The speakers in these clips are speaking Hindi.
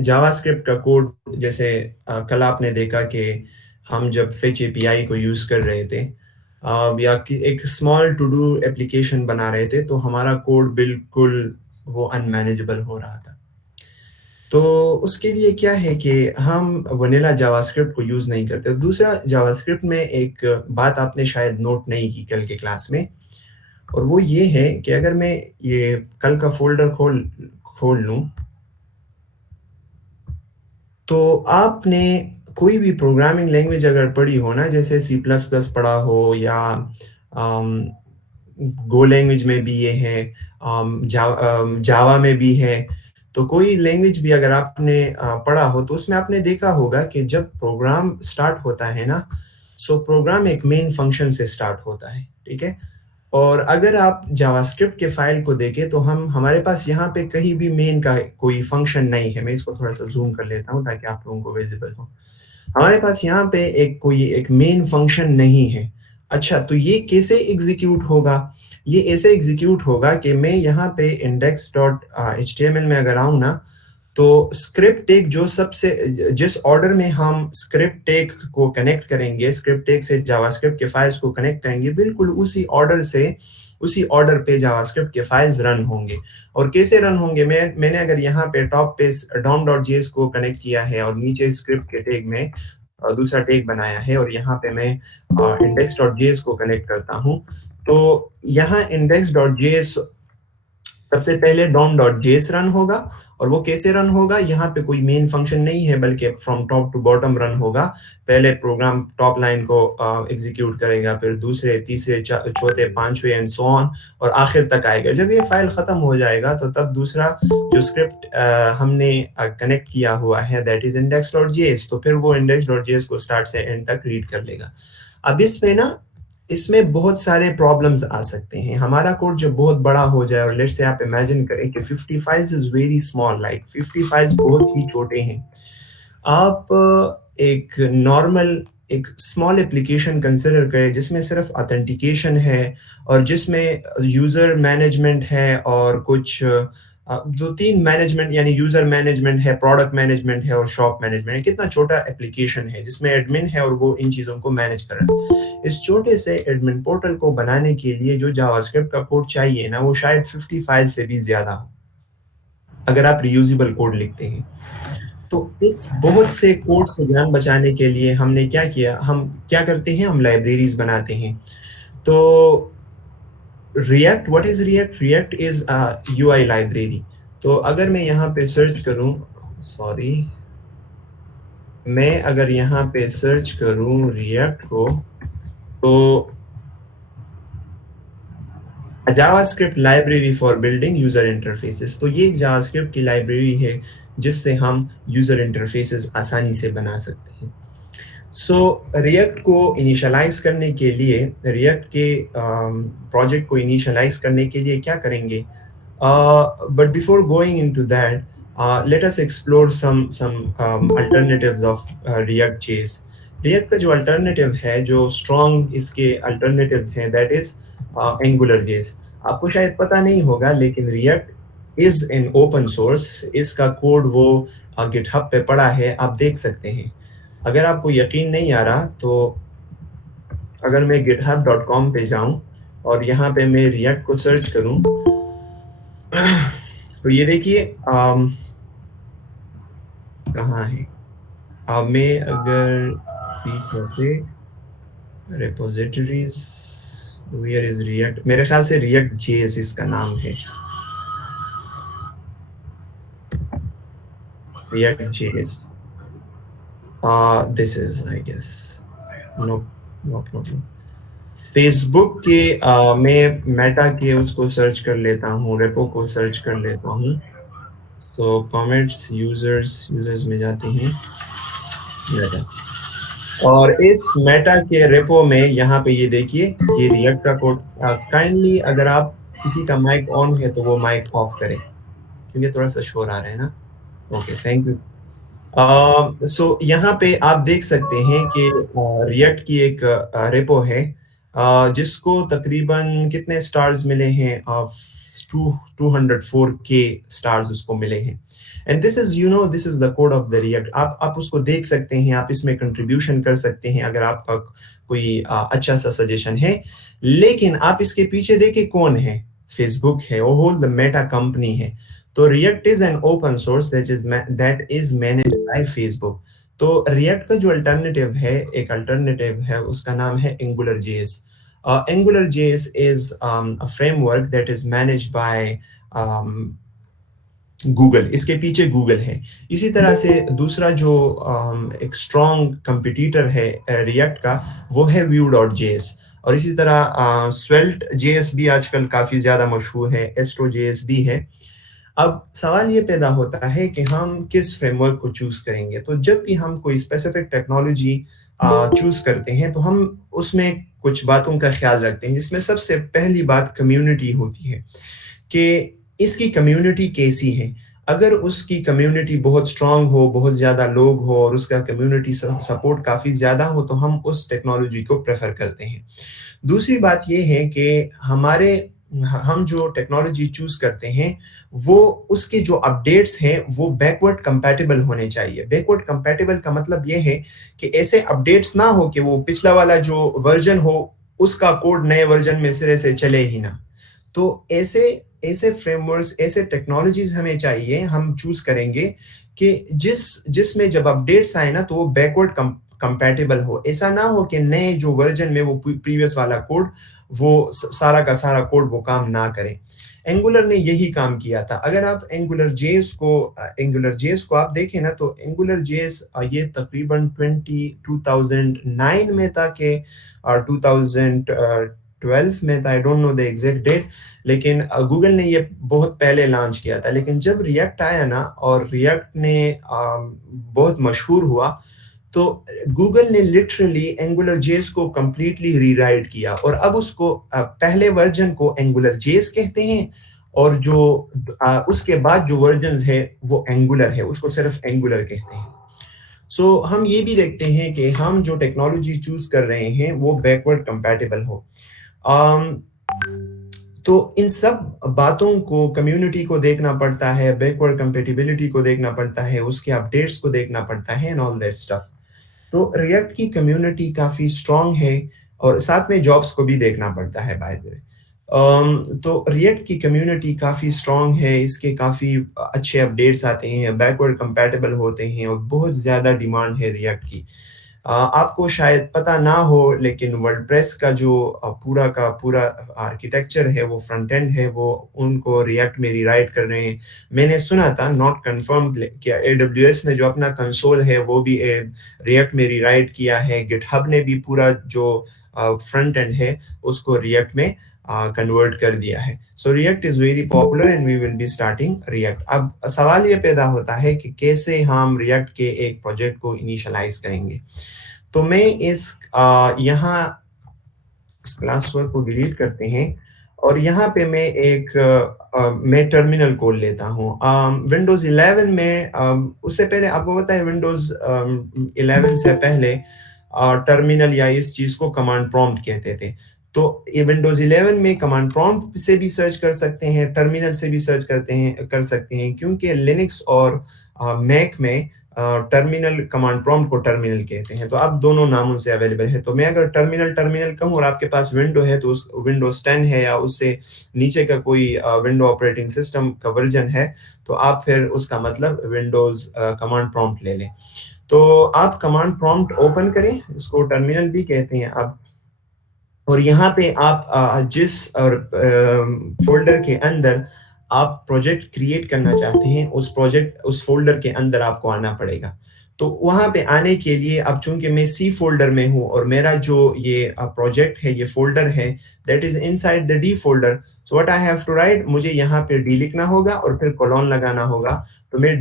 जावास्क्रिप्ट का कोड जैसे कल आपने देखा कि हम जब फेच एपीआई को यूज़ कर रहे थे या कि एक स्मॉल टू डू एप्लीकेशन बना रहे थे, तो हमारा कोड बिल्कुल वो अनमैनेजेबल हो रहा था। तो उसके लिए क्या है कि हम वनीला जावास्क्रिप्ट को यूज़ नहीं करते। दूसरा, जावास्क्रिप्ट में एक बात आपने शायद नोट नहीं की कल के क्लास में, और वो ये है कि अगर मैं ये कल का फ़ोल्डर खोल खोल लूँ, तो आपने कोई भी प्रोग्रामिंग लैंग्वेज अगर पढ़ी हो ना, जैसे सी प्लस प्लस पढ़ा हो या गो लैंग्वेज में भी ये है, जावा में भी है, तो कोई लैंग्वेज भी अगर आपने पढ़ा हो, तो उसमें आपने देखा होगा कि जब प्रोग्राम स्टार्ट होता है ना, सो प्रोग्राम एक मेन फंक्शन से स्टार्ट होता है, ठीक है? और अगर आप जावास्क्रिप्ट के फाइल को देखें, तो हम हमारे पास यहाँ पे कहीं भी मेन का कोई फंक्शन नहीं है। मैं इसको थोड़ा-सा ज़ूम कर लेता हूँ ताकि आप लोगों को विज़िबल हो। हमारे पास यहाँ पे एक मेन फंक्शन नहीं है। अच्छा, तो ये कैसे एग्ज़ीक्यूट होगा? ये ऐसे एग्ज़ीक्यूट होगा कि मैं यहाँ पे index.html में अगर आऊँ ना, तो स्क्रिप्ट टैग जो सबसे जिस ऑर्डर में हम स्क्रिप्ट टैग को कनेक्ट करेंगे, स्क्रिप्ट टैग से जावास्क्रिप्ट के फाइल्स को कनेक्ट करेंगे, बिल्कुल उसी ऑर्डर पे जावास्क्रिप्ट के फाइल्स रन होंगे। और कैसे रन होंगे? मैंने अगर यहाँ पे टॉप पे डॉम.जेएस को कनेक्ट किया है और नीचे स्क्रिप्ट के टैग में दूसरा टैग बनाया है, और यहाँ पे मैं index.js को कनेक्ट करता हूँ। तो यहाँ index.js सबसे पहले डॉम.जेएस रन होगा, और वो कैसे रन होगा? यहाँ पे कोई मेन फंक्शन नहीं है, बल्कि from top to bottom run होगा। पहले प्रोग्राम टॉप लाइन को एग्जीक्यूट करेगा, फिर दूसरे, तीसरे, चौथे, पांचवे एंड सो ऑन, और आखिर तक आएगा। जब ये फाइल खत्म हो जाएगा, तो तब दूसरा जो स्क्रिप्ट हमने कनेक्ट किया हुआ है, दैट इज index.js, तो फिर वो index.js को स्टार्ट से एंड तक रीड कर लेगा। अब इसमें बहुत सारे प्रॉब्लम्स आ सकते हैं। हमारा कोड जब बहुत बड़ा हो जाए, और लेट्स से आप इमेजिन करें कि 50 files is very small, like 50 files बहुत ही छोटे हैं। आप एक स्मॉल एप्लीकेशन कंसिडर करें जिसमें सिर्फ ऑथेंटिकेशन है, और जिसमें यूज़र मैनेजमेंट है, और कुछ 2-3 मैनेजमेंट, यानी यूज़र मैनेजमेंट है, प्रोडक्ट मैनेजमेंट है, और शॉप मैनेजमेंट है। कितना छोटा एप्लीकेशन है जिसमें एडमिन है और वो इन चीज़ों को मैनेज कर रहा है। इस छोटे से एडमिन पोर्टल को बनाने के लिए जो जावास्क्रिप्ट का कोड चाहिए ना, वो शायद 50 फाइल से भी ज़्यादा हो, अगर आप रियूजेबल कोड लिखते हैं। तो इस बहुत से कोड से जान बचाने के लिए हमने क्या किया, हम क्या करते हैं, हम लाइब्रेरीज़ बनाते हैं। तो react, what is react? React is UI library. तो अगर मैं यहाँ पे सर्च करूँ, सॉरी, मैं अगर यहाँ पे सर्च करूँ रिएक्ट को, तो JavaScript library for building user interfaces, तो ये एक जावास्क्रिप्ट की लाइब्रेरी है जिससे हम यूजर इंटरफेसेस आसानी से बना सकते हैं। सो रिएक्ट को इनिशियलाइज करने के लिए, रिएक्ट के प्रोजेक्ट को इनिशियलाइज करने के लिए क्या करेंगे? But before going into that, let us explore some alternatives of React JS. React का जो अल्टरनेटिव है, जो स्ट्रॉन्ग इसके अल्टरनेटिव्स हैं, दैट इज एंगुलर जेएस। आपको शायद पता नहीं होगा, लेकिन react is an open source. इसका कोड वो गिटहब पे पड़ा है, आप देख सकते हैं। अगर आपको यकीन नहीं आ रहा, तो अगर मैं github.com पे जाऊं और यहाँ पे मैं रिएक्ट को सर्च करूं, तो ये देखिए कहाँ है। अब मैं अगर see cafe repositories, where is React, मेरे ख्याल से रिएक्ट जेएस इसका नाम है, React JS. This is, I guess, no no problem. Facebook के मैं मेटा के उसको सर्च कर लेता हूँ, रेपो को सर्च कर लेता हूँ। सो कमेंट्स, यूजर्स में जाते हैं, मेटा, और इस मेटा के रेपो में यहाँ पे ये देखिए, ये रिएक्ट का कोड। काइंडली अगर आप किसी का माइक ऑन है तो वो माइक ऑफ करें, क्योंकि थोड़ा सा शोर आ रहा है ना। Okay, thank you. सो यहाँ पे आप देख सकते हैं कि रिएक्ट की एक रेपो है, जिसको तकरीबन कितने स्टार्स मिले हैं, 204 के स्टार्स उसको मिले हैं। And this is the code of the react. आप उसको देख सकते हैं, आप इसमें कंट्रीब्यूशन कर सकते हैं अगर आपका कोई अच्छा सा सजेशन है। लेकिन आप इसके पीछे देखिए कौन है? फेसबुक है, वो होल द मेटा कंपनी है। तो react is an open source that is managed by Facebook. तो रिएक्ट का जो अल्टरनेटिव है, एक अल्टरनेटिव है, उसका नाम है angular JS. Angular JS is a framework that is managed by Google. इसके पीछे गूगल है। इसी तरह से दूसरा जो एक स्ट्रॉन्ग कंपटीटर है रिएक्ट का, वो है व्यू डॉट जेएस। और इसी तरह स्वेल्ट जेएस भी आजकल काफ़ी ज़्यादा मशहूर है, एस्ट्रो जेएस भी है। अब सवाल ये पैदा होता है कि हम किस फ्रेमवर्क को चूज़ करेंगे। तो जब भी हम कोई स्पेसिफिक टेक्नोलॉजी चूज़ करते हैं, तो हम उसमें कुछ बातों का ख्याल रखते हैं, जिसमें सबसे पहली बात कम्युनिटी होती है कि इसकी कम्युनिटी कैसी है। अगर उसकी कम्युनिटी बहुत स्ट्रांग हो, बहुत ज़्यादा लोग हो और उसका कम्युनिटी सपोर्ट काफ़ी ज़्यादा हो, तो हम उस टेक्नोलॉजी को प्रेफ़र करते हैं। दूसरी बात ये है कि हम जो टेक्नोलॉजी चूज़ करते हैं, वो उसके जो अपडेट्स हैं, वो बैकवर्ड कंपैटिबल होने चाहिए। बैकवर्ड कंपैटिबल का मतलब ये है कि ऐसे अपडेट्स ना हो कि वो पिछला वाला जो वर्ज़न हो, उसका कोड नए वर्ज़न में सिरे से चले ही ना। तो ऐसे ऐसे फ्रेमवर्क्स, ऐसे टेक्नोलॉजीज़ हमें चाहिए, हम चूज़ करेंगे कि जिसमें जब अपडेट्स आए ना, तो वो बैकवर्ड कंपैटिबल हो। ऐसा ना हो कि नए जो वर्ज़न में वो प्रीवियस वाला कोड, वो सारा का सारा कोड वो काम ना करे। एंगुलर ने यही काम किया था। अगर आप एंगुलर जेएस को आप देखें ना, तो एंगुलर जेएस ये तकरीबन 2009 में था कि 2012 में था, I don't know the exact date. लेकिन गूगल ने ये बहुत पहले लॉन्च किया था। लेकिन जब रिएक्ट आया ना और रिएक्ट ने बहुत मशहूर हुआ, तो गूगल ने लिटरली एंगुलर जेएस को कंप्लीटली रीराइट किया और अब उसको पहले वर्जन को एंगुलर जेएस कहते हैं और जो उसके बाद जो वर्जन है वो एंगुलर है, उसको सिर्फ एंगुलर कहते हैं। सो हम ये भी देखते हैं कि हम जो टेक्नोलॉजी चूज कर रहे हैं वो बैकवर्ड कंपैटिबल हो। अम, तो इन सब बातों को, कम्युनिटी को देखना पड़ता है, बैकवर्ड कंपैटिबिलिटी को देखना पड़ता है, उसके अपडेट्स को देखना पड़ता है एंड ऑल दैट स्टफ। तो रिएक्ट की कम्युनिटी काफ़ी स्ट्रॉन्ग है और साथ में जॉब्स को भी देखना पड़ता है बाय द वे। तो रिएक्ट की कम्युनिटी काफ़ी स्ट्रॉन्ग है, इसके काफ़ी अच्छे अपडेट्स आते हैं, बैकवर्ड कंपैटिबल होते हैं और बहुत ज़्यादा डिमांड है रिएक्ट की। आपको शायद पता ना हो, लेकिन वर्डप्रेस का जो पूरा का पूरा आर्किटेक्चर है, वो फ्रंट एंड है, वो उनको रिएक्ट में रीराइट कर रहे हैं। मैंने सुना था, नॉट कन्फर्म्ड, कि एडब्ल्यूएस ने जो अपना कंसोल है वो भी रिएक्ट में रीराइट किया है। गिटहब ने भी पूरा जो फ्रंट एंड है उसको रिएक्ट में कन्वर्ट कर दिया है। So React is very popular and we will be starting React. अब सवाल ये पैदा होता है कि कैसे हम रिएक्ट के एक प्रोजेक्ट को इनिशियलाइज़ करेंगे। तो मैं यहाँ इस क्लास वर्क को डिलीट करते हैं और यहाँ पे मैं टर्मिनल खोल लेता हूँ। विंडोज़ 11 में उससे पहले आपको पता है, विंडोज़ 11 से पहले टर्मिनल या इस चीज़ को कमांड प्रॉम्प्ट कहते थे। तो ये विंडोज़ 11 में कमांड प्रॉम्प्ट से भी सर्च कर सकते हैं, टर्मिनल से भी सर्च कर सकते हैं, क्योंकि लिनक्स और मैक में टर्मिनल, कमांड प्रॉम्प्ट को टर्मिनल कहते हैं। तो आप दोनों नामों से अवेलेबल है। तो मैं अगर टर्मिनल टर्मिनल कहूँ और आपके पास विंडो है, तो उस विंडोज 10 है या उससे नीचे का कोई विंडो ऑपरेटिंग सिस्टम का वर्जन है, तो आप फिर उसका मतलब विंडोज कमांड प्रॉम्प्ट ले लें। तो आप कमांड प्रॉम्प्ट ओपन करें, इसको टर्मिनल भी कहते हैं अब। और यहाँ पे आप जिस फ़ोल्डर के अंदर आप प्रोजेक्ट क्रिएट करना चाहते हैं, उस फ़ोल्डर के अंदर आपको आना पड़ेगा। तो वहाँ पे आने के लिए, अब चूँकि मैं सी फ़ोल्डर में हूँ और मेरा जो ये प्रोजेक्ट है, ये फ़ोल्डर है, that is inside the D folder. So what I have to write, मुझे यहाँ पे डी लिखना होगा और फिर कोलोन लगाना होगा। तो मैं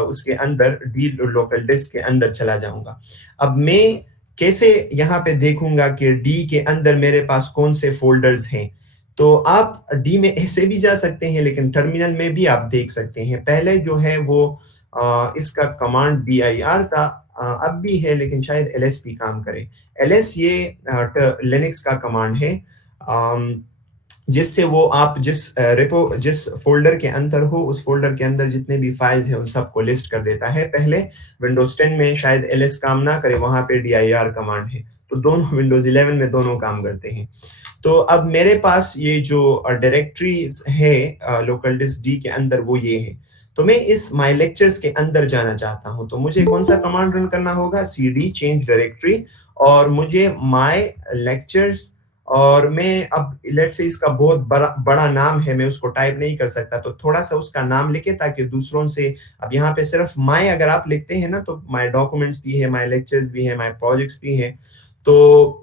उसके अंदर डी लोकल डिस्क के अंदर चला जाऊँगा। अब मैं कैसे यहाँ पे देखूंगा कि डी के अंदर मेरे पास कौन से फोल्डर्स हैं। तो आप डी में ऐसे भी जा सकते हैं, लेकिन टर्मिनल में भी आप देख सकते हैं। पहले जो है वो इसका कमांड dir था, अब भी है लेकिन शायद ls भी काम करे। ls ये लिनक्स का कमांड है। जिससे वो आप जिस फ़ोल्डर के अंदर हो, उस फ़ोल्डर के अंदर जितने भी फाइल्स हैं, उन सबको लिस्ट कर देता है। पहले विंडोज़ 10 में शायद एलएस काम ना करे, वहाँ पे dir कमांड है। तो दोनों विंडोज़ 11 में दोनों काम करते हैं। तो अब मेरे पास ये जो डायरेक्टरीज़ है लोकल डिस्क डी के अंदर वो ये है। तो मैं इस माय लेक्चर्स के अंदर जाना चाहता हूँ, तो मुझे कौन-सा कमांड रन करना होगा? सीडी चेंज डायरेक्टरी और मुझे माय लेक्चर्स और मैं अब लेट्स से इसका बहुत बड़ा बड़ा नाम है, मैं उसको टाइप नहीं कर सकता, तो थोड़ा-सा उसका नाम लिखें ताकि दूसरों से अब यहाँ पे सिर्फ माय अगर आप लिखते हैं ना, तो माय डॉक्यूमेंट्स भी है, माय लेक्चर्स भी है, माय प्रोजेक्ट्स भी हैं, तो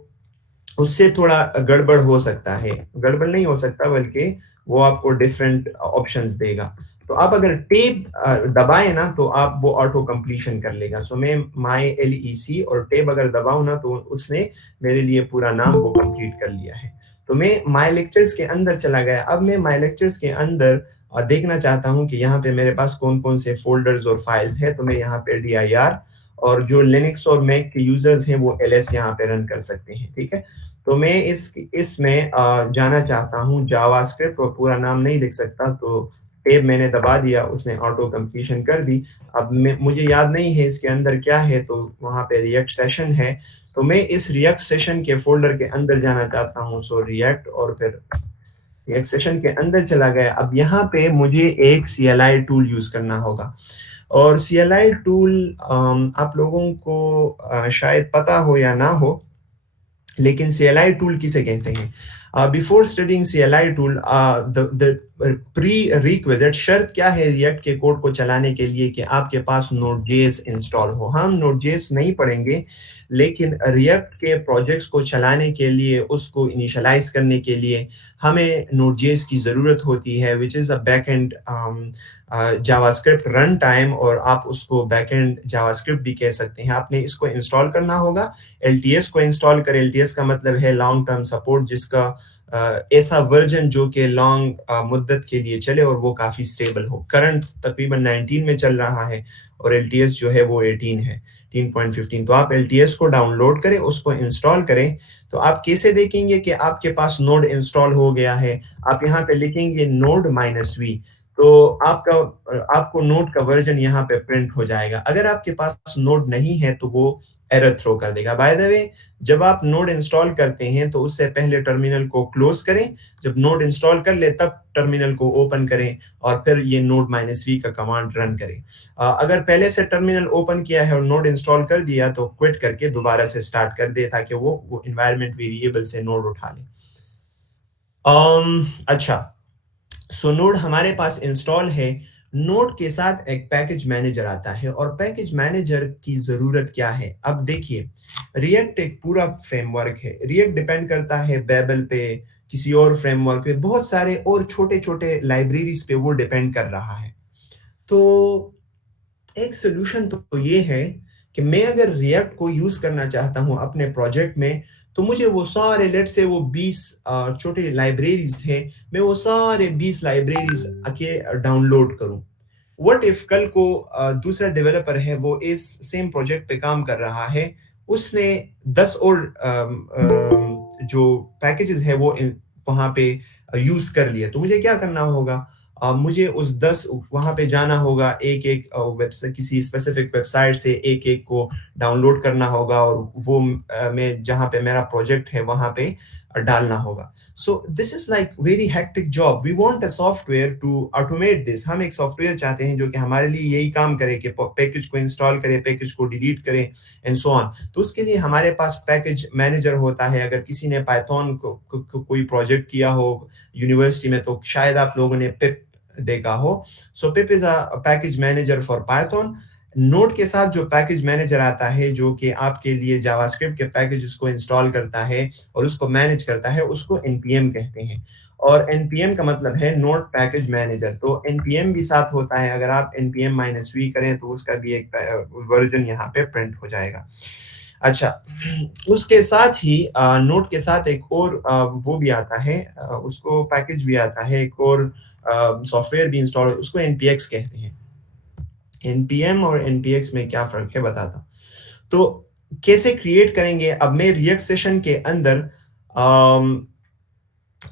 उससे थोड़ा गड़बड़ हो सकता है। गड़बड़ नहीं हो सकता बल्कि वो आपको डिफरेंट ऑप्शंस देगा। तो आप अगर टैब दबाएँ ना तो आप वो ऑटो कंप्लीशन कर लेगा। सो मैं माय लेक और टैब अगर दबाऊँ ना तो उसने मेरे लिए पूरा नाम वो कंप्लीट कर लिया है। तो मैं माय लेक्चर्स के अंदर चला गया। अब मैं माय लेक्चर्स के अंदर देखना चाहता हूँ कि यहाँ पे मेरे पास कौन-कौन से फ़ोल्डर्स और फाइल्स हैं। तो मैं यहाँ पे dir और जो लिनक्स और मैक के यूज़र्स हैं वो एलएस यहाँ पे रन कर सकते हैं, ठीक है? तो मैं इसमें जाना चाहता हूँ जावास्क्रिप्ट और पूरा नाम नहीं लिख सकता तो टैब मैंने दबा दिया, उसने ऑटो कंप्लीशन कर दी। अब मैं मुझे याद नहीं है इसके अंदर क्या है तो वहाँ पे रिएक्ट सेशन है, तो मैं इस रिएक्ट सेशन के फ़ोल्डर के अंदर जाना चाहता हूँ। सो रिएक्ट और फिर रिएक्ट सेशन के अंदर चला गया। अब यहाँ पे मुझे एक सीएलआई टूल यूज़ करना होगा और सीएलआई टूल आप लोगों को शायद पता हो या ना हो लेकिन CLI टूल किसे कहते हैं? Before studying CLI tool the prerequisite शर्त क्या है रिएक्ट के कोड को चलाने के लिए कि आपके पास नोड.जेएस इंस्टॉल हो। हम नोड.जेएस नहीं पढ़ेंगे, लेकिन रिएक्ट के प्रोजेक्ट्स को चलाने के लिए, उसको इनिशियलाइज़ करने के लिए हमें नोड.जेएस की ज़रूरत होती है, which is a backend JavaScript run time और आप उसको बैकएंड जावास्क्रिप्ट भी कह सकते हैं। आपने इसको इंस्टॉल करना होगा एलटीएस को इंस्टॉल करें। एलटीएस का मतलब है लॉन्ग टर्म सपोर्ट जिसका ऐसा वर्जन जो कि लॉन्ग मुद्दत के लिए चले और वो काफ़ी स्टेबल हो। करंट तकरीबन 19 में चल रहा है और एलटीएस जो है वो 18 है, 10.15 तो आप एलटीएस को डाउनलोड करें, उसको इंस्टॉल करें। तो आप कैसे देखेंगे कि आपके पास नोड इंस्टॉल हो गया है? आप यहाँ पे लिखेंगे नोड -v तो आपको नोड का वर्जन यहाँ पे प्रिंट हो जाएगा। अगर आपके पास नोड नहीं है तो वो एरर थ्रो कर देगा। बाय द वे जब आप नोड इंस्टॉल करते हैं तो उससे पहले टर्मिनल को क्लोज़ करें। जब नोड इंस्टॉल कर ले तब टर्मिनल को ओपन करें और फिर ये नोड -v का कमांड रन करें। अगर पहले से टर्मिनल ओपन किया है और नोड इंस्टॉल कर दिया तो क्विट करके दोबारा से स्टार्ट कर दे ताकि वो एनवायरनमेंट वेरिएबल से नोड उठा ले। अच्छा सो नोड हमारे पास इंस्टॉल है। नोड के साथ एक पैकेज मैनेजर आता है और पैकेज मैनेजर की ज़रूरत क्या है? अब देखिए, रिएक्ट एक पूरा फ्रेमवर्क है। रिएक्ट डिपेंड करता है बेबल पे, किसी और फ्रेमवर्क पे, बहुत सारे और छोटे-छोटे लाइब्रेरीज़ पे वो डिपेंड कर रहा है। तो एक सॉल्यूशन तो ये है कि मैं अगर रिएक्ट को यूज़ करना चाहता हूँ अपने प्रोजेक्ट में, तो मुझे वो सारे लेट्स से वो 20 छोटे लाइब्रेरीज़ हैं, मैं वो सारे 20 लाइब्रेरीज़ आके डाउनलोड करूँ। व्हाट इफ कल को दूसरा डेवलपर है वो इस सेम प्रोजेक्ट पे काम कर रहा है, उसने 10 और जो पैकेजेस है वो वहाँ पे यूज़ कर लिए, तो मुझे क्या करना होगा? मुझे उस 10 वहाँ पे जाना होगा, एक-एक वेबसाइट किसी स्पेसिफिक वेबसाइट से एक-एक को डाउनलोड करना होगा और वो मैं जहाँ पे मेरा प्रोजेक्ट है वहाँ पे डालना होगा। So this is like very hectic job. We want a software to automate this. हम एक सॉफ्टवेयर चाहते हैं जो कि हमारे लिए यही काम करे कि पैकेज को इंस्टॉल करे, पैकेज को डिलीट करे एंड सो ऑन। तो उसके लिए हमारे पास पैकेज मैनेजर होता है। अगर किसी ने पाइथन को कोई प्रोजेक्ट किया हो यूनिवर्सिटी में तो शायद आप लोगों ने पिप देखा हो। So pip is a package manager for Python. Node के साथ जो पैकेज मैनेजर आता है जो कि आपके लिए जावास्क्रिप्ट के पैकेजेस को इंस्टॉल करता है और उसको मैनेज करता है, उसको एनपीएम कहते हैं। और एनपीएम का मतलब है नोड पैकेज मैनेजर। तो एनपीएम भी साथ होता है, अगर आप npm -v करें तो उसका भी एक वर्जन यहाँ पे प्रिंट हो जाएगा। अच्छा, उसके साथ ही नोड के साथ एक और वो भी आता है, उसको पैकेज भी आता है, एक और सॉफ्टवेयर भी इंस्टॉल उसको एनपीएक्स कहते हैं। एनपीएम और एनपीएक्स में क्या फ़र्क है बताता हूँ। तो कैसे क्रिएट करेंगे? अब मैं रिएक्ट सेशन के अंदर अम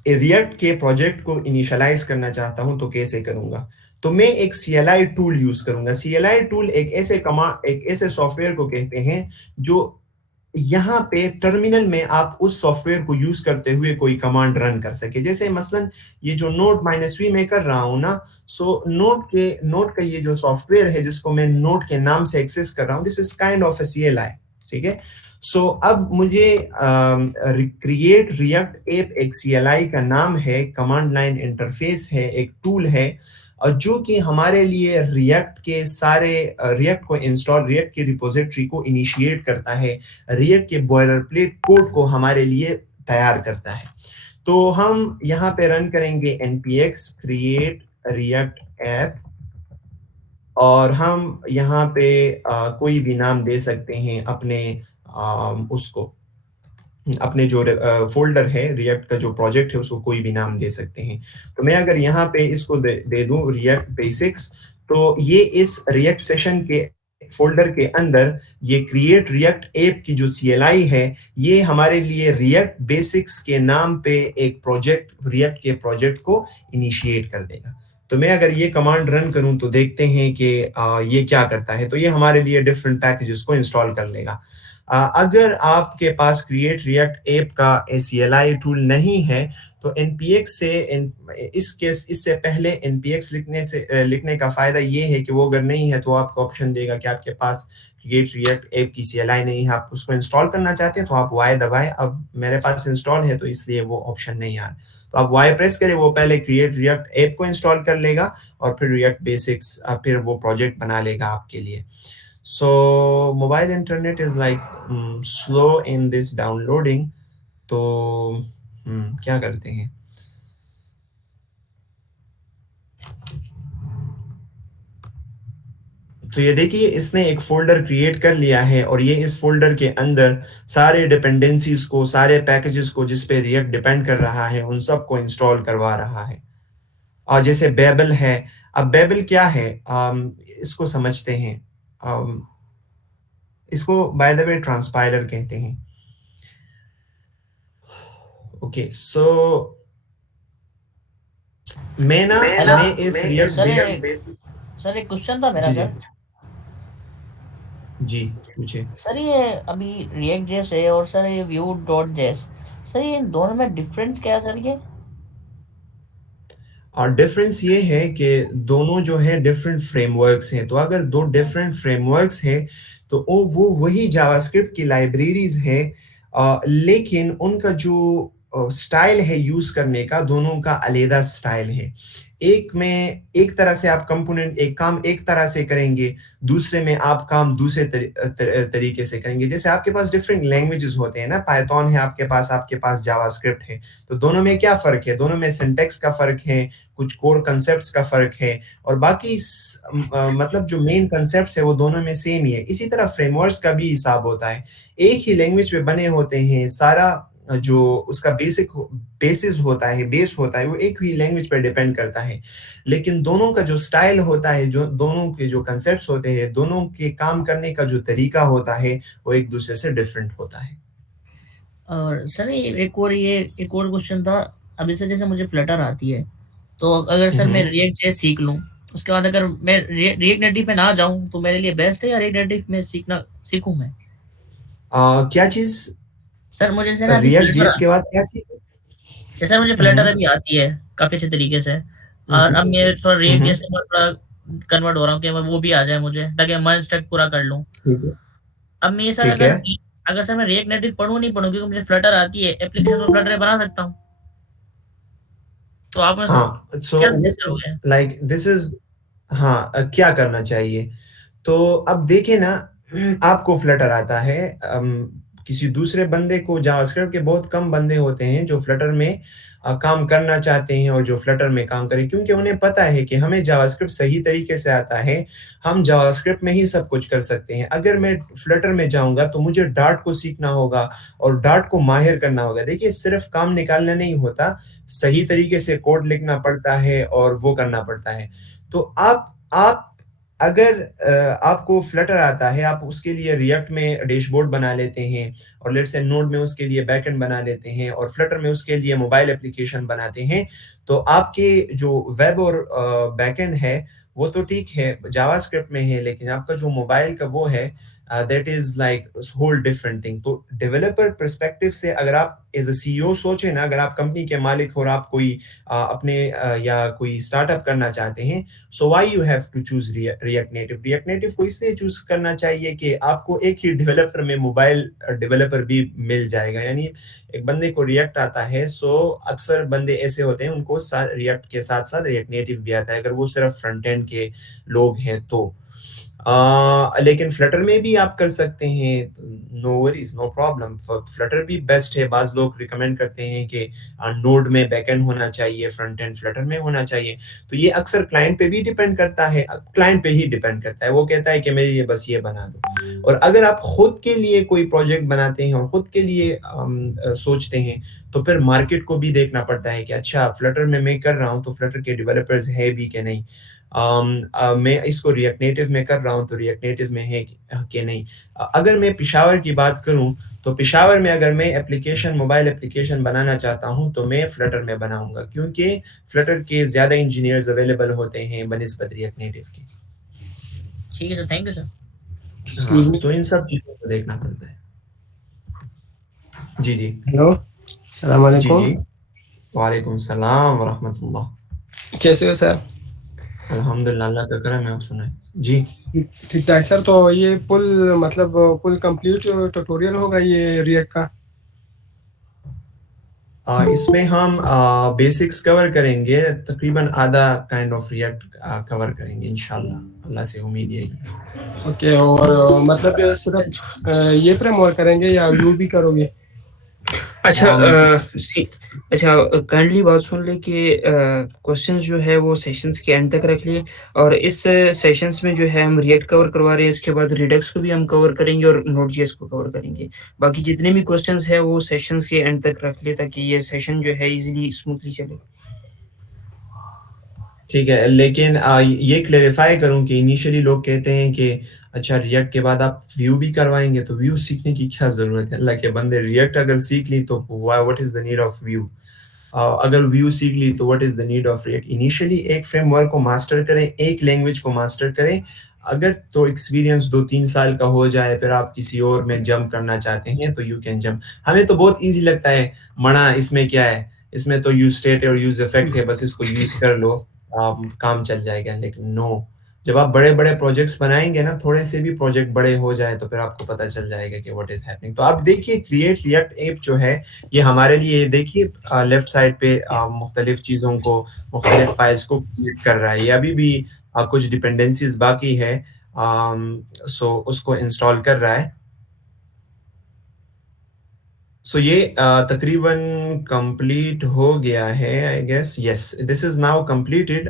रिएक्ट के प्रोजेक्ट को इनिशियलाइज़ करना चाहता हूँ, तो कैसे करूँगा? तो मैं एक सीएलआई टूल यूज़ करूँगा। सीएलआई टूल एक ऐसे सॉफ्टवेयर को कहते हैं, जो यहाँ पे टर्मिनल में आप उस सॉफ्टवेयर को यूज़ करते हुए कोई कमांड रन कर सके। जैसे मसलन ये जो नोट -v मैं कर रहा हूँ ना, सो नोट का ये जो सॉफ्टवेयर है जिसको मैं नोट के नाम से एक्सेस कर रहा हूँ, this is kind of a CLI, ठीक है? सो अब मुझे क्रिएट रिएक्ट ऐप एक सीएलआई का नाम है, कमांड लाइन इंटरफ़ेस है, एक टूल है जो कि हमारे लिए रिएक्ट की रिपॉज़िटरी को इनिशिएट करता है, रिएक्ट के बॉयलरप्लेट कोड को हमारे लिए तैयार करता है। तो हम यहाँ पे रन करेंगे npx create react app और हम यहाँ पे कोई भी नाम दे सकते हैं उसको अपने जो फ़ोल्डर है, रिएक्ट का जो प्रोजेक्ट है, उसको कोई भी नाम दे सकते हैं। तो मैं अगर यहाँ पे इसको दे दूँ रिएक्ट बेसिक्स, तो ये इस रिएक्ट सेशन के फ़ोल्डर के अंदर ये क्रिएट रिएक्ट ऐप की जो सीएलआई है, ये हमारे लिए रिएक्ट बेसिक्स के नाम पे एक रिएक्ट के प्रोजेक्ट को इनिशिएट कर देगा। तो मैं अगर ये कमांड रन करूँ, तो देखते हैं कि ये क्या करता है। तो ये हमारे लिए डिफरेंट पैकेजेस को इंस्टॉल कर लेगा। अगर आपके पास क्रिएट रिएक्ट ऐप का सीएलआई टूल नहीं है, तो एनपीएक्स से एन इससे पहले एनपीएक्स लिखने का फ़ायदा ये है कि वो अगर नहीं है, तो आपको ऑप्शन देगा कि आपके पास क्रिएट रिएक्ट ऐप की सीएलआई नहीं है, आप उसको इंस्टॉल करना चाहते हैं, तो आप वाई दबाएँ। अब मेरे पास इंस्टॉल है, तो इसलिए वो ऑप्शन नहीं आ रहा। तो आप वाई प्रेस करें, वो पहले क्रिएट रिएक्ट ऐप को इंस्टॉल कर लेगा और फिर रिएक्ट बेसिक्स फिर वो प्रोजेक्ट बना लेगा आपके लिए। So mobile internet is like slow in this downloading. तो क्या करते हैं? तो ये देखिए इसने एक फ़ोल्डर क्रिएट कर लिया है और ये इस फ़ोल्डर के अंदर सारे डिपेंडेंसीज़ को, सारे पैकेजेज़ को जिस पे रिएक्ट डिपेंड कर रहा है, उन सबको इंस्टॉल करवा रहा है। और जैसे बेबल है, अब बेबल क्या है? इसको समझते हैं। अम, इसको बाय द वे ट्रांसपाइलर कहते हैं। ओके, सो हेलो मैं इस रिएक्ट सर, बेस सर एक क्वेश्चन था मेरा जी, सर। जी। जी, पूछिए। सर ये अभी रिएक्ट जेस है और सर ये व्यू डॉट जेस, सर ये इन दोनों में डिफरेंस क्या है सर ये? और डिफरेंस ये है कि दोनों जो है डिफरेंट फ्रेमवर्क्स हैं। तो अगर 2 डिफरेंट फ्रेमवर्क्स हैं, तो वो वही जावास्क्रिप्ट की लाइब्रेरीज़ हैं, लेकिन उनका जो स्टाइल है यूज़ करने का, दोनों का अलग स्टाइल है। एक तरह से आप एक काम एक तरह से करेंगे, दूसरे में आप काम दूसरे तरीके से करेंगे। जैसे आपके पास डिफरेंट लैंग्वेजेज़ होते हैं ना, पाइथन है आपके पास जावास्क्रिप्ट है। तो दोनों में क्या फ़र्क है? दोनों में सिंटैक्स का फ़र्क है, कुछ कोर कॉन्सेप्ट्स का फ़र्क है और बाकी मतलब जो मेन कॉन्सेप्ट्स है वो दोनों में सेम ही है। इसी तरह फ्रेमवर्क्स का भी हिसाब होता है। एक ही लैंग्वेज पे बने होते हैं, सारा जो उसका बेस होता है वो एक ही लैंग्वेज पे डिपेंड करता है। लेकिन दोनों का जो स्टाइल होता है, जो दोनों के जो कॉन्सेप्ट्स होते हैं, दोनों के काम करने का जो तरीका होता है, वो एक-दूसरे से डिफरेंट होता है। और सर ये एक और क्वेश्चन था। अभी से जैसे मुझे फ्लटर आती है, तो अगर हुँ, सर मैं हुँ। रिएक्ट जेस सीख लूँ, उसके बाद अगर मैं रिएक्ट नेटिव पे ना जाऊँ, तो मेरे लिए बेस्ट है या रिएक्ट नेटिव में सीखूँ मैं? क्या चीज़? सर मुझे जैसे ना अभी रिएक्ट फ्लटर जेएस के बाद क्या सीखे? जैसे मुझे हुँ, फ्लटर हुँ। अभी आती है काफ़ी अच्छे तरीके से, हुँ, और हुँ। अब मैं थोड़ा हुँ, रिएक्ट जेस हुँ। में थोड़ा कन्वर्ट हो रहा हूँ कि मैं वो भी आ जाए मुझे, ताकि मैं मर्ज तक पूरा कर लूँ। ठीक है, अब मैं सर ठीक है। अगर सर मैं रिएक्ट नेटिव पढूँ नहीं पढूँ, क्योंकि मुझे फ्लटर आती है, एप्लीकेशन तो फ्लटर पे बना सकता हूँ। तो आप मुझे हाँ, सो क्या व्हाट सजेस्ट इज़ करोगे? लाइक दिस इज़ हाँ, क्या करना चाहिए? तो अब देखिए ना, आपको फ्लटर आता है, किसी दूसरे बंदे को जावास्क्रिप्ट के बहुत कम बंदे होते हैं जो फ्लटर में काम करना चाहते हैं और जो फ्लटर में काम करें, क्योंकि उन्हें पता है कि हमें जावास्क्रिप्ट सही तरीके से आता है, हम जावास्क्रिप्ट में ही सब कुछ कर सकते हैं। अगर मैं फ्लटर में जाऊँगा, तो मुझे डार्ट को सीखना होगा और डार्ट को माहिर करना होगा। देखिए, सिर्फ़ काम निकालना नहीं होता, सही तरीके से कोड लिखना पड़ता है और वो करना पड़ता है। तो आप अगर आपको फ्लटर आता है, आप उसके लिए रिएक्ट में डैशबोर्ड बना लेते हैं और लेट्स से नोड में उसके लिए बैकएंड बना लेते हैं और फ्लटर में उसके लिए मोबाइल एप्लीकेशन बनाते हैं, तो आपके जो वेब और बैकएंड है, वो तो ठीक है, जावास्क्रिप्ट में है, लेकिन आपका जो मोबाइल का वो है, that is like whole different thing. तो डेवलपर पर्सपेक्टिव से अगर आप एज़ अ सीईओ सोचें ना, अगर आप कंपनी के मालिक हो और आप कोई अपने या कोई स्टार्टअप करना चाहते हैं, so why you have to choose React Native. React Native को इसलिए चूज करना चाहिए कि आपको एक ही डेवलपर में मोबाइल डेवलपर भी मिल जाएगा, यानी एक बंदे को रिएक्ट आता है, सो अक्सर बंदे ऐसे होते हैं उनको रिएक्ट के साथ साथ रिएक्ट नेटिव भी आता है, अगर वो सिर्फ फ्रंट एंड के लोग हैं तो। लेकिन फ्लटर में भी आप कर सकते हैं, no worries no problem, Flutter भी बेस्ट है। बाज लोग रिकमेंड करते हैं कि नोड में बैकएंड होना चाहिए, फ्रंट एंड फ्लटर में होना चाहिए। तो ये अक्सर क्लाइंट पे भी डिपेंड करता है, क्लाइंट पे ही डिपेंड करता है, वो कहता है कि मेरे लिए बस ये बना दो। और अगर आप खुद के लिए कोई प्रोजेक्ट बनाते हैं और खुद के लिए सोचते हैं, तो फिर मार्केट को भी देखना पड़ता है कि अच्छा फ्लटर में मैं कर रहा हूँ तो फ्लटर के डेवलपर्स है भी कि नहीं। मैं इसको रिएक्ट नेटिव में कर रहा हूँ तो रिएक्ट नेटिव में है कि नहीं। अगर मैं पेशावर की बात करूँ, तो पेशावर में अगर मैं एप्लीकेशन मोबाइल एप्लीकेशन बनाना चाहता हूँ तो मैं फ्लटर में बनाऊंगा, क्योंकि फ्लटर के ज़्यादा इंजीनियर्स अवेलेबल होते हैं बनिस्बत रिएक्ट नेटिव के। ठीक है sir, thank you sir. Excuse हाँ, मी। तो इन सब चीज़ों को देखना पड़ता है। जी जी। हेलो, सलाम जी जी। वालेकुम। वालेकुम सलाम वरहमतुल्लाह। कैसे हो सर? अल्हम्दुलिल्लाह, अल्लाह का करम है, आप सुनाए जी। ठीक ठाक सर। तो ये फुल मतलब फुल कंप्लीट ट्यूटोरियल होगा ये रिएक्ट का? इसमें हम बेसिक्स कवर करेंगे, तकरीबन आधा काइंड ऑफ रिएक्ट कवर करेंगे इंशाल्लाह, अल्लाह से उम्मीद यही है। ओके। और मतलब ये सिर्फ ये फ्रेमवर्क करेंगे या व्यू भी करोगे? अच्छा um, अच्छा, काइंडली बात सुन ले कि क्वेश्चंस जो है वो सेशंस के एंड तक रख लिए, और इस सेशंस में जो है हम रिएक्ट कवर करवा रहे हैं, इसके बाद रिडक्स को भी हम कवर करेंगे और नोड.जेएस को कवर करेंगे। बाकी जितने भी क्वेश्चंस है वो सेशंस के एंड तक रख लिए ताकि ये सेशन जो है इजीली स्मूथली चले। ठीक है, लेकिन ये क्लेरिफाई करूं कि इनिशियली लोग कहते हैं कि अच्छा रिएक्ट के बाद आप व्यू भी करवाएंगे, तो व्यू सीखने की क्या जरूरत है, अल्लाह के बंदे, रिएक्ट अगर सीख ली तो what is the need of view. अगर व्यू सीख ली तो what is the need of react. Initially एक फ्रेमवर्क को मास्टर करें, एक लैंग्वेज को मास्टर करें, अगर तो एक्सपीरियंस 2-3 साल का हो जाए, फिर आप किसी और में जंप करना चाहते हैं तो यू कैन जंप। हमें तो बहुत इजी लगता है, मना इसमें क्या है, इसमें तो यूज स्टेट और यूज इफेक्ट है, बस इसको यूज कर लो, काम चल जाएगा। लेकिन नो, जब आप बड़े बड़े प्रोजेक्ट्स बनाएंगे ना, थोड़े से भी प्रोजेक्ट बड़े हो जाए तो फिर आपको पता चल जाएगा कि व्हाट इज हैपनिंग। तो आप देखिए क्रिएट रिएक्ट ऐप जो है, ये हमारे लिए देखिए लेफ्ट साइड पे मुख्तलिफ चीज़ों को, मुख्तलिफ फाइल्स को क्रिएट कर रहा है। ये अभी भी कुछ डिपेंडेंसीज बाकी है, सो उसको इंस्टॉल कर रहा है। सो ये तकरीबन कंप्लीट हो गया है, I guess, yes this is now completed.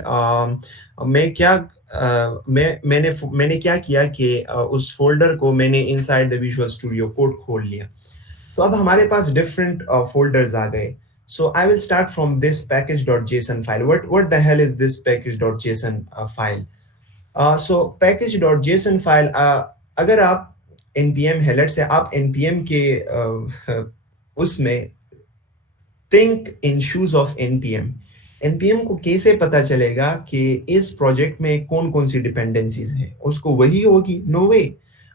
मैं क्या मैंने क्या किया कि उस फोल्डर को मैंने inside the visual studio code खोल लिया, तो अब हमारे पास डिफरेंट फोल्डर्स आ गए। So I will start from this package.json file. What the hell is this package.json file? So package.json file, अगर आप npm है, लेट्स से आप npm के उसमें think in shoes of npm, npm को कैसे पता चलेगा कि इस प्रोजेक्ट में कौन कौन सी डिपेंडेंसीज हैं? उसको वही होगी? नो वे,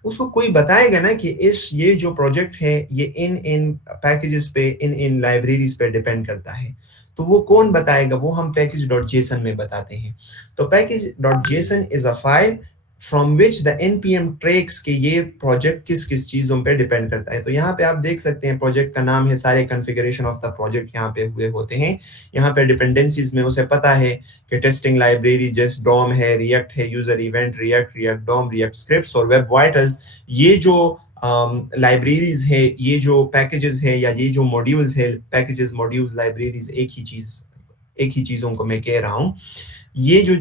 उसको कोई बताएगा ना कि इस ये जो प्रोजेक्ट है ये इन इन पैकेजेस पे, इन इन लाइब्रेरीज पे डिपेंड करता है। तो वो कौन बताएगा? वो हम package.json में बताते हैं। तो package.json is a file from which the npm tracks कि ये प्रोजेक्ट किस किस चीजों पे डिपेंड करता है। तो यहाँ पे आप देख सकते हैं प्रोजेक्ट का नाम है, सारे कॉन्फ़िगरेशन ऑफ द प्रोजेक्ट यहाँ पे हुए होते हैं। यहाँ पे डिपेंडेंसीज में उसे पता है कि टेस्टिंग लाइब्रेरी जस्ट डॉम है, रिएक्ट है, user event, React DOM, React scripts और वेब वाइटल्स। ये जो लाइब्रेरीज है, ये जो पैकेजेस है या ये जो मॉड्यूल्स है, पैकेजेस मॉड्यूल्स लाइब्रेरीज एक ही चीजों को मैं कह रहा हूँ। ये जो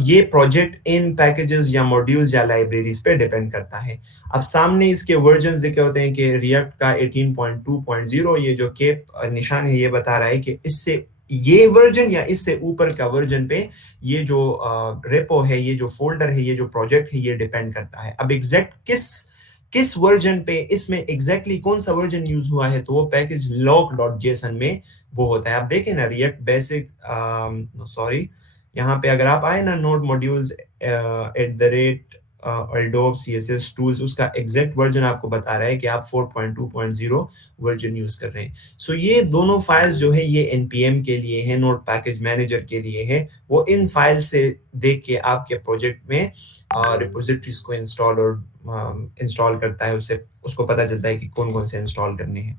ये प्रोजेक्ट इन पैकेजेस या मॉड्यूल्स या लाइब्रेरीज पे डिपेंड करता है। अब सामने इसके वर्जन्स लिखे होते हैं कि रिएक्ट का 18.2.0, ये जो केप निशान है ये बता रहा है कि इससे ये वर्जन या इससे ऊपर का वर्जन पे ये जो रेपो है, ये जो फोल्डर है, ये जो प्रोजेक्ट है, ये डिपेंड करता है। अब एग्जैक्ट किस किस वर्जन पे इसमें एग्जैक्टली कौन सा वर्जन यूज हुआ है, तो वो पैकेज log.json में वो होता है। आप देखें ना रिएक्ट बेसिक, सॉरी, यहाँ पे अगर आप आए ना node modules @adobe css tools, उसका एग्जैक्ट वर्जन आपको बता रहा है कि आप 4.2.0 वर्जन यूज कर रहे हैं। सो ये दोनों फाइल्स जो है ये npm के लिए है, नोड पैकेज मैनेजर के लिए है। वो इन फाइल से देख के आपके प्रोजेक्ट में रिपोजिटरीज को इंस्टॉल और इंस्टॉल करता है, उससे उसको पता चलता है कि कौन कौन से इंस्टॉल करने हैं।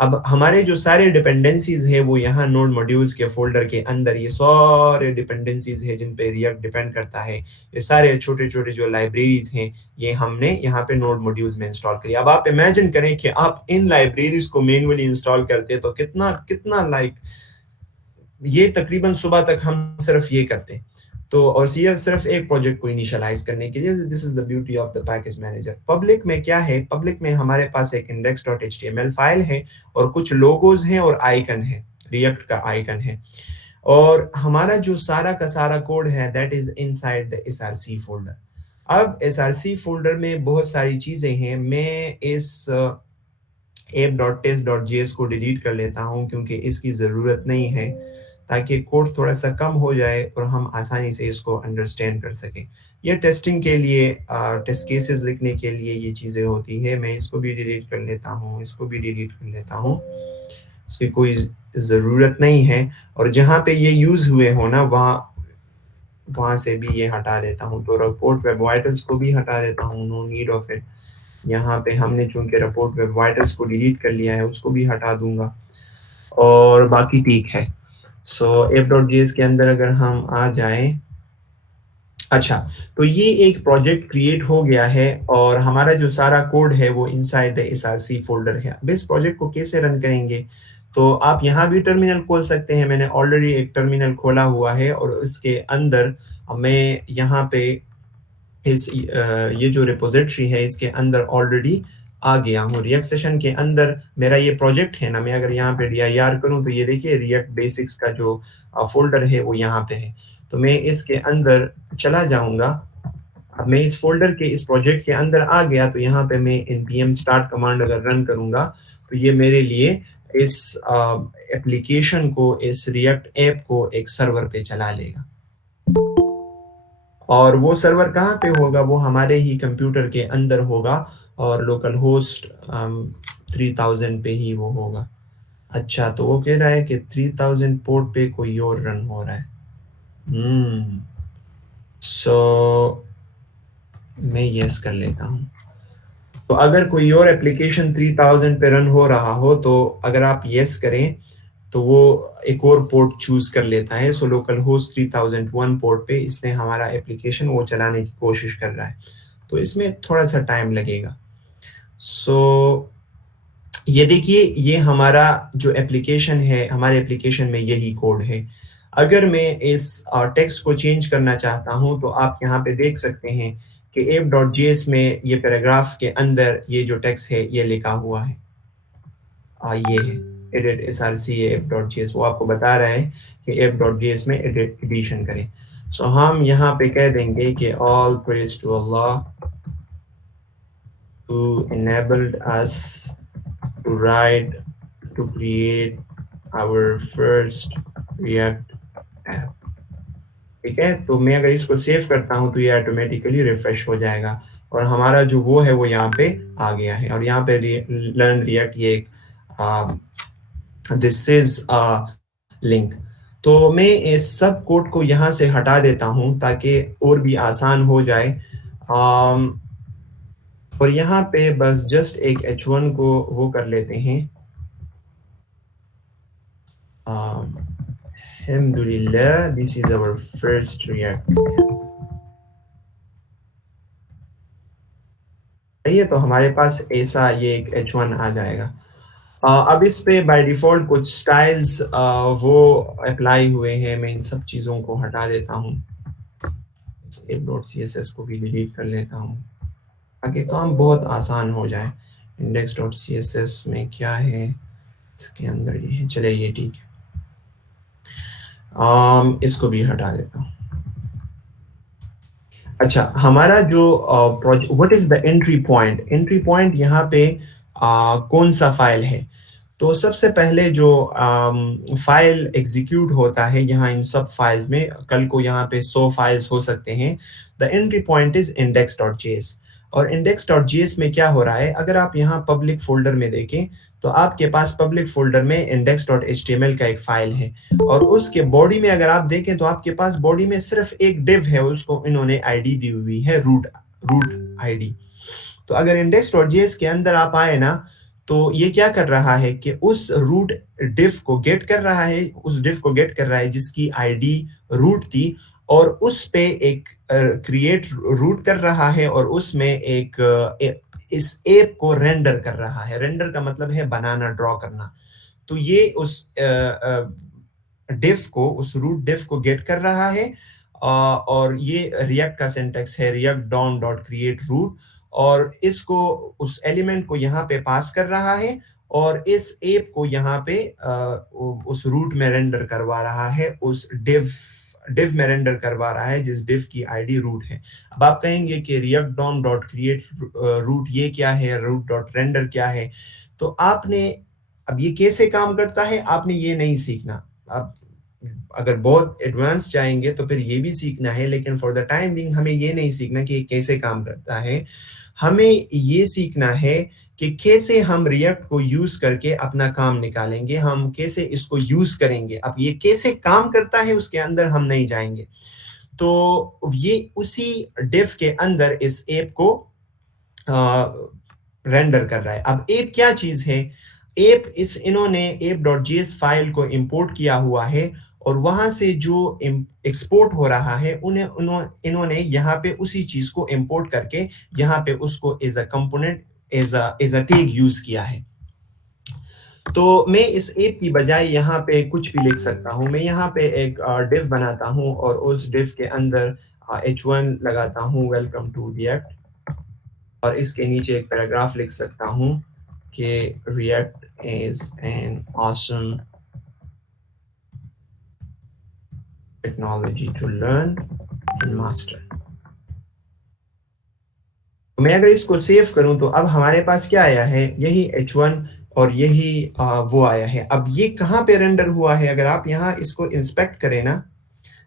अब हमारे जो सारे डिपेंडेंसीज है वो यहाँ नोड मॉड्यूल्स के फोल्डर के अंदर, ये सारे डिपेंडेंसीज है जिन पे रिएक्ट डिपेंड करता है, ये सारे छोटे छोटे जो लाइब्रेरीज हैं ये हमने यहाँ पे नोड मॉड्यूल्स में इंस्टॉल करी। अब आप इमेजिन करें कि आप इन लाइब्रेरीज को मैन्युअली इंस्टॉल करते तो कितना कितना ये तकरीबन सुबह तक हम सिर्फ ये करते। तो और सिर्फ एक प्रोजेक्ट को इनिशियलाइज करने के लिए, this is the beauty of the package manager. Public में क्या है, पब्लिक में हमारे पास एक index.html फाइल है और कुछ लोगोज हैं और आइकन है, रिएक्ट का आइकन है, और हमारा जो सारा का सारा कोड है that is inside the src folder. अब src फोल्डर में बहुत सारी चीजें हैं। मैं इस app.test.js को डिलीट कर लेता हूं क्योंकि इसकी जरूरत नहीं है, ताकि कोड थोड़ा सा कम हो जाए और हम आसानी से इसको अंडरस्टैंड कर सकें। ये टेस्टिंग के लिए, टेस्ट केसेस लिखने के लिए ये चीज़ें होती है। मैं इसको भी डिलीट कर लेता हूँ, इसको भी डिलीट कर लेता हूँ, इसकी कोई ज़रूरत नहीं है। और जहाँ पे ये यूज़ हुए हो ना वहाँ से भी ये हटा देता हूँ। तो रिपोर्ट वेब वाइटल्स को भी हटा देता हूँ, नो नीड ऑफ इट। यहाँ पे हमने चूंकि रिपोर्ट वेब वाइटल्स को डिलीट कर लिया है, उसको भी हटा दूंगा और बाकी ठीक है। सो app.js के अंदर अगर हम आ जाएं, अच्छा, तो ये एक प्रोजेक्ट क्रिएट हो गया है और हमारा जो सारा कोड है वो इनसाइड द src फोल्डर है। अब इस प्रोजेक्ट को कैसे रन करेंगे, तो आप यहाँ भी टर्मिनल खोल सकते हैं। मैंने ऑलरेडी एक टर्मिनल खोला हुआ है और उसके अंदर मैं यहाँ पे ये जो रिपोजिटरी है इसके अंदर ऑलरेडी आ गया हूँ। रिएक्ट सेशन के अंदर मेरा ये प्रोजेक्ट है ना, मैं अगर यहाँ पे dir करूँ तो ये देखिए रिएक्ट बेसिक्स का जो फोल्डर है वो यहाँ पे है। तो मैं इसके अंदर चला जाऊंगा। अब मैं इस फोल्डर के इस प्रोजेक्ट के अंदर आ गया, तो यहाँ पे मैं npm start कमांड अगर रन करूंगा तो ये मेरे लिए इस एप्लीकेशन को, इस रिएक्ट ऐप को एक सर्वर पे चला लेगा। और वो सर्वर कहाँ पे होगा, वो हमारे ही कंप्यूटर के अंदर होगा और लोकल होस्ट 3000 पे ही वो होगा। अच्छा, तो वो कह रहा है कि 3000 पोर्ट पे कोई और रन हो रहा है। सो मैं यस कर लेता हूँ। तो अगर कोई और एप्लीकेशन 3000 पे रन हो रहा हो तो अगर आप यस करें तो वो एक और पोर्ट चूज कर लेता है। सो लोकल होस्ट 3001 पोर्ट पे इसने हमारा एप्लीकेशन वो चलाने की कोशिश कर रहा है, तो इसमें थोड़ा सा टाइम लगेगा। सो ये देखिए, ये हमारा जो एप्लीकेशन है, हमारे एप्लीकेशन में यही कोड है। अगर मैं इस टेक्स्ट को चेंज करना चाहता हूं तो आप यहाँ पे देख सकते हैं कि app.js में ये पैराग्राफ के अंदर ये जो टेक्स्ट है ये लिखा हुआ है, ये है edit src app.js। वो आपको बता रहा है कि app.js में एडिशन करें। सो हम यहाँ पे कह देंगे कि all praise to Allah who enabled us to write, to create our first React app। ठीक है, तो मैं अगर इसको सेव करता हूँ तो ये ऑटोमेटिकली रिफ्रेश हो जाएगा और हमारा जो वो है वो यहाँ पे आ गया है। और यहाँ पे लर्न रिएक्ट, ये एक दिस इज लिंक। तो मैं इस सब कोड को यहाँ से हटा देता हूँ ताकि और भी आसान हो जाए। और यहाँ पे बस जस्ट एक h1 को वो कर लेते हैं। Alhamdulillah, this is our first React। ये तो हमारे पास ऐसा ये एक h1 आ जाएगा। अब इस पे बाय डिफॉल्ट कुछ स्टाइल्स वो अप्लाई हुए हैं। मैं इन सब चीज़ों को हटा देता हूँ, app.css को भी डिलीट कर लेता हूँ ताकि काम बहुत आसान हो जाए। index.css में क्या है, इसके अंदर ये है, चले ये ठीक है। इसको भी हटा देता हूँ। अच्छा, हमारा जो what is the entry point, entry point यहाँ पे कौन सा फाइल है? तो सबसे पहले जो फाइल एग्जीक्यूट होता है यहाँ इन सब फाइल्स में, कल को यहाँ पे 100 फाइल्स हो सकते हैं। The entry point is index.js। और index.js में क्या हो रहा है, अगर आप यहाँ पब्लिक फोल्डर में देखें तो आपके पास पब्लिक फोल्डर में index.html का एक फाइल है, और उसके बॉडी में अगर आप देखें तो आपके पास बॉडी में सिर्फ एक डिव है, उसको इन्होंने आईडी दी हुई है, रूट आईडी। तो अगर index.js के अंदर आप आए ना, तो ये क्या कर रहा है कि उस रूट डिव को गेट कर रहा है, उस डिव को गेट कर रहा है जिसकी आईडी रूट थी, और उस पे एक क्रिएट रूट कर रहा है, और उसमें इस ऐप को रेंडर कर रहा है। रेंडर का मतलब है बनाना, ड्रॉ करना। तो ये उस डिव को, उस रूट डिव को गेट कर रहा है, और ये रिएक्ट का सिंटैक्स है react dom.create root, और इसको, उस एलिमेंट को यहाँ पे पास कर रहा है, और इस ऐप को यहाँ पे उस रूट में रेंडर करवा रहा है, उस डिव में रेंडर करवा रहा है जिस डिव की आईडी रूट है। अब आप कहेंगे कि react dom.create root ये क्या है, root.render क्या है? तो आपने, अब ये कैसे काम करता है आपने ये नहीं सीखना। अब अगर बहुत एडवांस चाहेंगे तो फिर ये भी सीखना है, लेकिन फॉर द टाइम बिंग हमें ये नहीं सीखना कि ये कैसे काम करता है। हमें ये सीखना है कि कैसे हम रिएक्ट को यूज करके अपना काम निकालेंगे, हम कैसे इसको यूज करेंगे। अब ये कैसे काम करता है उसके अंदर हम नहीं जाएंगे। तो ये उसी डिव के अंदर इस ऐप को रेंडर कर रहा है। अब ऐप क्या चीज है? ऐप, इन्होंने app.js फाइल को इंपोर्ट किया हुआ है, और वहां से जो एक्सपोर्ट हो रहा है इन्होंने यहाँ पे उसी चीज को इंपोर्ट करके यहाँ पे उसको as a component, as a tag use किया है। तो मैं इस ऐप की बजाय यहाँ पे कुछ भी लिख सकता हूँ। मैं यहाँ पे एक डिव बनाता हूँ, और उस डिव के अंदर h1 लगाता हूँ, वेलकम टू रिएक्ट, और इसके नीचे एक पैराग्राफ लिख सकता हूँ कि React is an awesome technology to learn and master. मैं अगर इसको सेव करूं तो अब हमारे पास क्या आया है, यही h1 और यही वो आया है। अब ये कहाँ पे रेंडर हुआ है? अगर आप यहाँ इसको इंस्पेक्ट करें ना,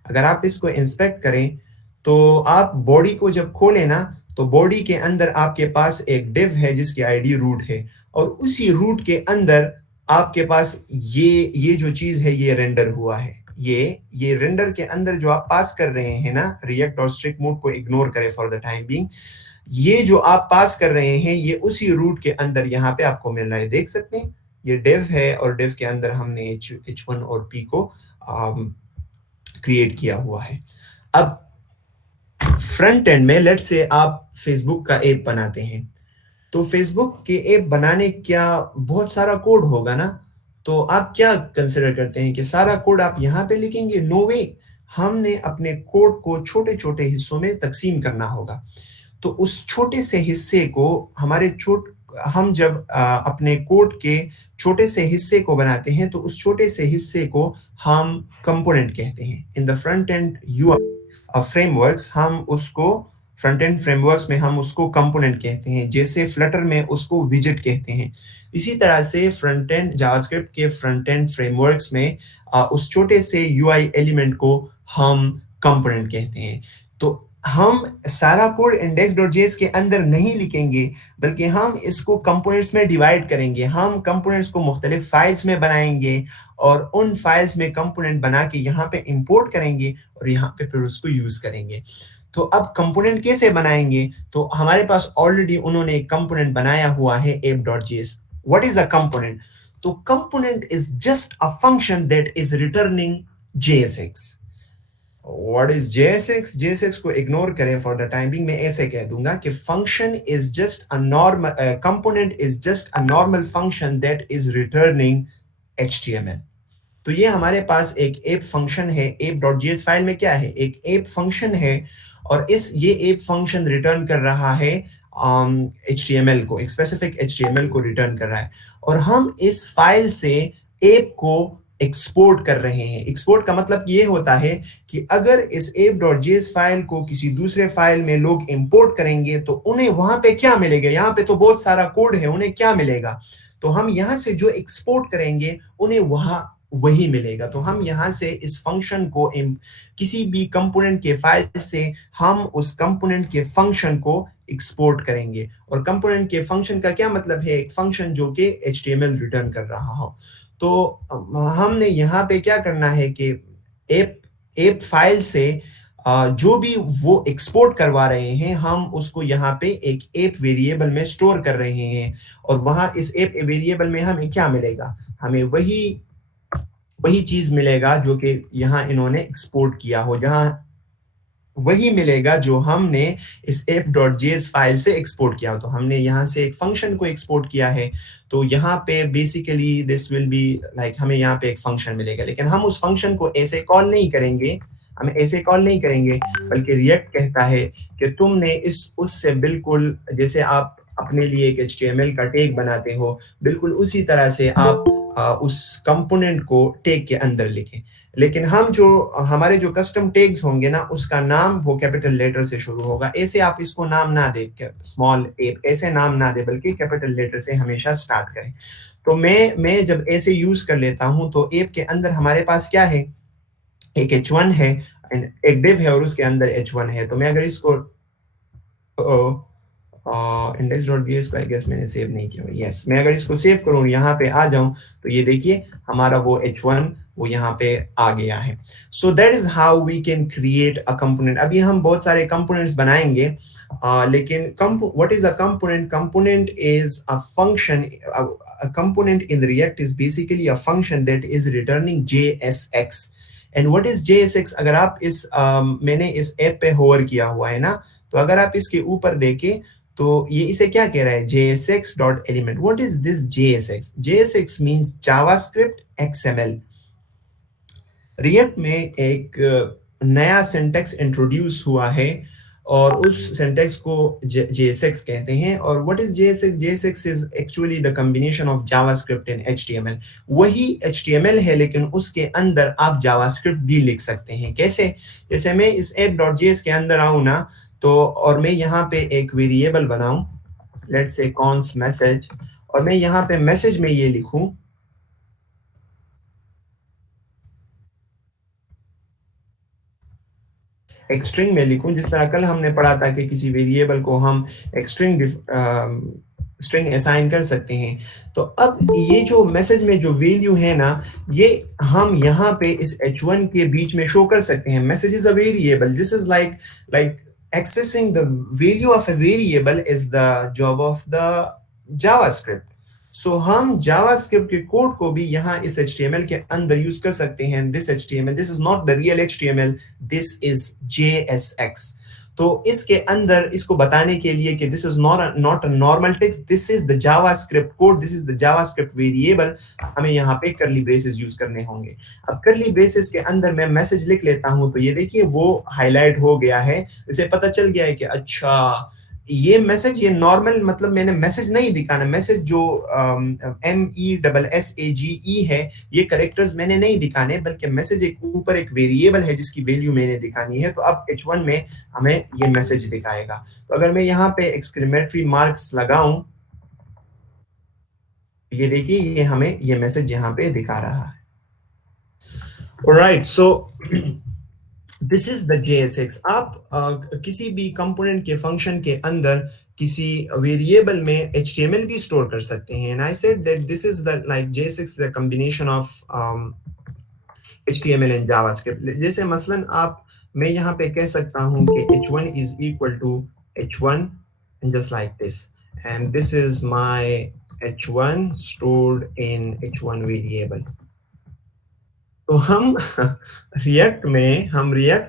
अगर आप इसको इंस्पेक्ट करें तो आप बॉडी को जब खोलें ना, तो बॉडी के अंदर आपके पास एक डिव है जिसकी आईडी रूट है, और उसी रूट के अंदर आपके पास ये जो चीज है ये रेंडर हुआ है। ये रेंडर के अंदर जो आप पास कर रहे हैं ना, रिएक्ट और स्ट्रिक्ट मोड को इग्नोर करें फॉर द टाइम बीइंग, ये जो आप पास कर रहे हैं ये उसी रूट के अंदर यहाँ पे आपको मिल रहा है। देख सकते हैं ये डिव है, और डिव के अंदर हमने h1 और p को क्रिएट किया हुआ है। अब फ्रंट एंड में लेट्स से आप फेसबुक का ऐप बनाते हैं, तो फेसबुक के ऐप बनाने क्या बहुत सारा कोड होगा ना, तो आप क्या कंसिडर करते हैं कि सारा कोड आप यहाँ पे लिखेंगे? नो वे, हमने अपने कोड को छोटे छोटे हिस्सों में तकसीम करना होगा। तो उस छोटे से हिस्से को हम जब अपने कोड के छोटे से हिस्से को बनाते हैं तो उस छोटे से हिस्से को हम कंपोनेंट कहते हैं। In the front end UI frameworks हम उसको, फ्रंट एंड फ्रेमवर्क्स में हम उसको कंपोनेंट कहते हैं, जैसे फ्लटर में उसको विजेट कहते हैं। इसी तरह से फ्रंट एंड जावास्क्रिप्ट के फ्रंट एंड फ्रेमवर्क्स में उस छोटे से यूआई एलिमेंट को हम कंपोनेंट कहते हैं। तो हम सारा कोड index.js के अंदर नहीं लिखेंगे, बल्कि हम इसको कंपोनेंट्स में डिवाइड करेंगे। हम कंपोनेंट्स को मुख्तलिफ फाइल्स में बनाएंगे, और उन फाइल्स में कंपोनेंट बना के यहाँ पे इंपोर्ट करेंगे, और यहाँ पे फिर उसको यूज करेंगे। तो अब कंपोनेंट कैसे बनाएंगे? तो हमारे पास ऑलरेडी उन्होंने एक कंपोनेंट बनाया हुआ है app.js। What is a component? तो component is just a function that is returning JSX। What is JSX? JSX को इग्नोर करें फॉर द टाइम बिंग। मैं ऐसे कह दूंगा कि function is just a normal, component is just a normal function that is returning HTML। तो ये हमारे पास एक ऐप फंक्शन है। app.js फाइल में क्या है? एक ऐप फंक्शन है, और ये ऐप फंक्शन रिटर्न कर रहा है HTML को, एक स्पेसिफिक HTML को रिटर्न कर रहा है, और हम इस फाइल से ऐप को एक्सपोर्ट कर रहे हैं। एक्सपोर्ट का मतलब ये होता है कि अगर इस app.js फाइल को किसी दूसरे फाइल में लोग इंपोर्ट करेंगे तो उन्हें वहां पे क्या मिलेगा, यहाँ पे तो बहुत सारा कोड है, उन्हें क्या मिलेगा, तो हम यहाँ से जो एक्सपोर्ट करेंगे उन्हें वहां वही मिलेगा। तो हम यहाँ से इस फंक्शन को किसी भी कंपोनेंट के फाइल से हम उस कंपोनेंट के फंक्शन को एक्सपोर्ट करेंगे। और कंपोनेंट के फंक्शन का क्या मतलब है, एक फंक्शन जो कि HTML रिटर्न कर रहा हो। तो हमने यहाँ पे क्या करना है कि एप फाइल से जो भी वो एक्सपोर्ट करवा रहे हैं हम उसको यहाँ पे एक एप वेरिएबल में स्टोर कर रहे हैं, और वहां इस एप वेरिएबल में हमें क्या मिलेगा, हमें वही चीज मिलेगा जो कि यहाँ इन्होंने एक्सपोर्ट किया हो, जहां वही मिलेगा जो हमने इस app.js फाइल से एक्सपोर्ट किया हो। तो हमने यहाँ से एक फंक्शन को एक्सपोर्ट किया है, तो यहाँ पे basically this will be like हमें यहाँ पे एक फंक्शन मिलेगा, लेकिन हम उस फंक्शन को ऐसे कॉल नहीं करेंगे, बल्कि रिएक्ट कहता है कि तुमने उससे बिल्कुल जैसे आप अपने लिए एक HTML का टैग बनाते हो, बिल्कुल उसी तरह से आप उस कंपोनेंट को टैग के अंदर लिखें। लेकिन हमारे जो कस्टम टैग्स होंगे ना, उसका नाम वो कैपिटल लेटर से शुरू होगा। ऐसे आप इसको नाम ना दे, स्मॉल एप ऐसे नाम ना दे, बल्कि कैपिटल लेटर से हमेशा स्टार्ट करें। तो मैं जब ऐसे यूज कर लेता हूं तो एप के अंदर हमारे पास क्या है, एक h1 है, एक div है और उसके अंदर h1 है। तो मैं अगर इसको index.js को आई गेस मैंने सेव नहीं किया, यस मैं अगर इसको सेव करूं, यहाँ पे आ जाऊं, तो ये देखिए हमारा वो h1 वो यहाँ पे आ गया है। So that is how we can create a component. अभी हम बहुत सारे कंपोनेंट्स बनाएंगे, लेकिन what is a component? Component is a function, a component in React is basically a function that is returning JSX. And what is JSX? अगर आप मैंने इस ऐप पे होवर किया हुआ है ना, तो अगर आप इसके ऊपर देखें तो ये इसे क्या कह रहा है, JSX.element. What is this JSX? JSX means JavaScript XML. React में एक नया सिंटैक्स इंट्रोड्यूस हुआ है और उस सिंटैक्स को JSX कहते हैं। और what is JSX? JSX is actually the combination of JavaScript and HTML। वही HTML है, लेकिन उसके अंदर आप जावास्क्रिप्ट भी लिख सकते हैं। कैसे? जैसे मैं इस app.js के अंदर आऊं ना, तो और मैं यहाँ पे एक वेरिएबल बनाऊं, लेट्स से कॉन्स मैसेज, और मैं यहाँ पे मैसेज में ये लिखूं, एक स्ट्रिंग में लिखूं, जिस तरह कल हमने पढ़ा था कि किसी वेरिएबल को हम एक स्ट्रिंग असाइन कर सकते हैं। तो अब ये जो मैसेज में जो वैल्यू है ना, ये हम यहाँ पे इस h1 के बीच में शो कर सकते हैं। Message is a variable, this is like accessing the value of a variable is the job of the JavaScript. So हम JavaScript के कोड को भी यहाँ इस HTML के अंदर यूज कर सकते हैं। This HTML, this is not the real HTML, this is JSX. तो इसके अंदर इसको बताने के लिए कि this is not a normal text, this is the JavaScript code, this is the JavaScript variable, हमें यहाँ पे curly braces यूज करने होंगे। अब curly braces के अंदर मैं मैसेज लिख लेता हूँ, तो ये देखिए वो हाईलाइट हो गया है, इसे पता चल गया है कि अच्छा ये मैसेज, ये नॉर्मल, मतलब मैंने मैसेज नहीं दिखाना, मैसेज जो MESSAGE है, ये कैरेक्टर्स मैंने नहीं दिखाने, बल्कि मैसेज एक ऊपर एक वेरिएबल है जिसकी वैल्यू मैंने दिखानी है। तो अब h1 में हमें ये मैसेज दिखाएगा। तो अगर मैं यहाँ पे एक्सक्लेमेटरी मार्क्स लगाऊं, ये देखिए ये हमें ये मैसेज यहाँ पे दिखा रहा है। Alright, so this is the JSX। आप किसी भी कंपोनेंट के फंक्शन के अंदर किसी वेरिएबल में HTML भी स्टोर कर सकते हैं। And I said that this is the JSX the combination of HTML and JavaScript। जैसे मसलन मैं यहाँ पे कह सकता हूँ कि h1 is equal to h1 and just like this, and this is my h1 stored in h1 variable। तो हम रिएक्ट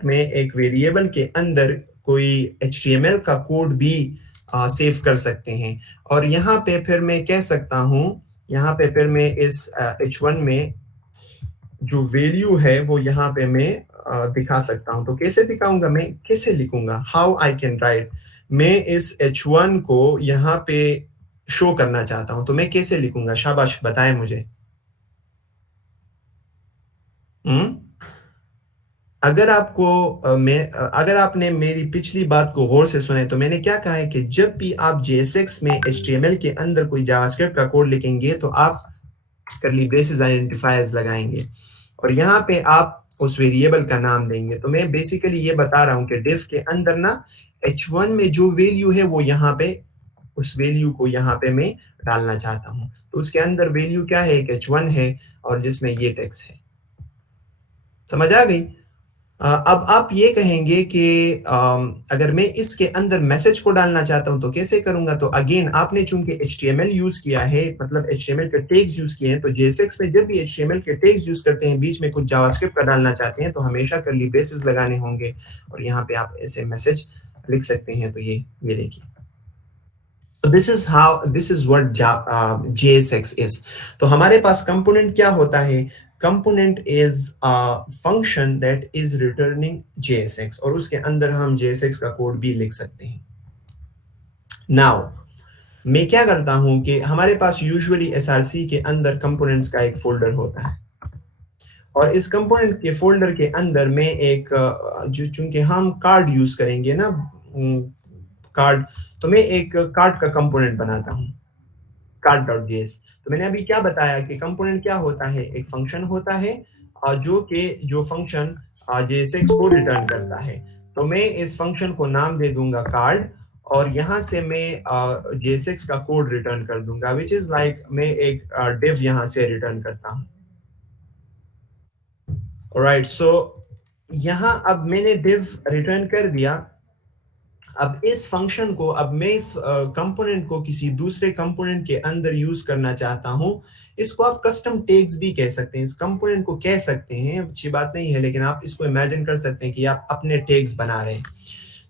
में एक वेरिएबल के अंदर कोई HTML का कोड भी सेव कर सकते हैं। और यहाँ पे फिर मैं कह सकता हूँ, यहाँ पे फिर मैं इस h1 में जो वैल्यू है वो यहाँ पे मैं दिखा सकता हूँ। तो कैसे दिखाऊंगा, मैं कैसे लिखूंगा, हाउ आई कैन राइट। मैं इस h1 को यहाँ पे शो करना चाहता हूँ, तो मैं कैसे लिखूंगा, शाबाश बताएं मुझे। अगर आपको अगर आपने मेरी पिछली बात को गौर से सुने तो मैंने क्या कहा है कि जब भी आप JSX में HTML के अंदर कोई जावास्क्रिप्ट का कोड लिखेंगे तो आप करली ब्रेसेस आइडेंटिफायर्स लगाएंगे और यहाँ पे आप उस वेरिएबल का नाम देंगे। तो मैं बेसिकली ये बता रहा हूँ कि div के अंदर ना h1 में जो वैल्यू है वो यहाँ पे उस वैल्यू को यहाँ पे मैं डालना चाहता हूँ। तो उसके अंदर वैल्यू क्या है, एक h1 है और जिसमें ये टेक्स्ट है। समझ आ गई? अब आप ये कहेंगे कि अगर मैं इसके अंदर मैसेज को डालना चाहता हूं तो कैसे करूंगा? तो अगेन आपने चूंकि HTML यूज किया है, मतलब HTML के टैग्स यूज किए हैं, तो JSX में जब भी HTML के टैग्स यूज करते हैं, बीच में कुछ जावास्क्रिप्ट का डालना चाहते हैं तो हमेशा कर्ली ब्रेसेस लगाने होंगे और यहाँ पे आप ऐसे मैसेज लिख सकते हैं। तो ये देखिए, तो this is what JSX is। तो हमारे पास कंपोनेंट क्या होता है? Component is function that is returning JSX और उसके अंदर हम JSX का कोड भी लिख सकते हैं। नाउ मैं क्या करता हूं कि हमारे पास यूजुअली SRC के अंदर कंपोनेंट्स का एक फोल्डर होता है और इस कंपोनेंट के फोल्डर के अंदर मैं एक जो चूंकि हम कार्ड यूज करेंगे ना, कार्ड, तो मैं एक कार्ड का कंपोनेंट बनाता हूं, card.js। तो मैंने अभी क्या बताया कि कंपोनेंट क्या होता है? एक फंक्शन होता है जो फंक्शन JSX को रिटर्न करता है। तो मैं इस फंक्शन को नाम दे दूंगा कार्ड और यहाँ से मैं JSX का कोड रिटर्न कर दूंगा, विच इज लाइक मैं एक div यहाँ से रिटर्न करता हूँ। ऑलराइट, सो यहाँ अब मैंने div रिटर्न कर दिया। अब इस फंक्शन को, अब मैं इस कंपोनेंट को किसी दूसरे कंपोनेंट के अंदर यूज करना चाहता हूं। इसको आप कस्टम टैग्स भी कह सकते हैं, इस कंपोनेंट को कह सकते हैं, अच्छी बात नहीं है, लेकिन आप इसको इमेजिन कर सकते हैं कि आप अपने टैग्स बना रहे हैं।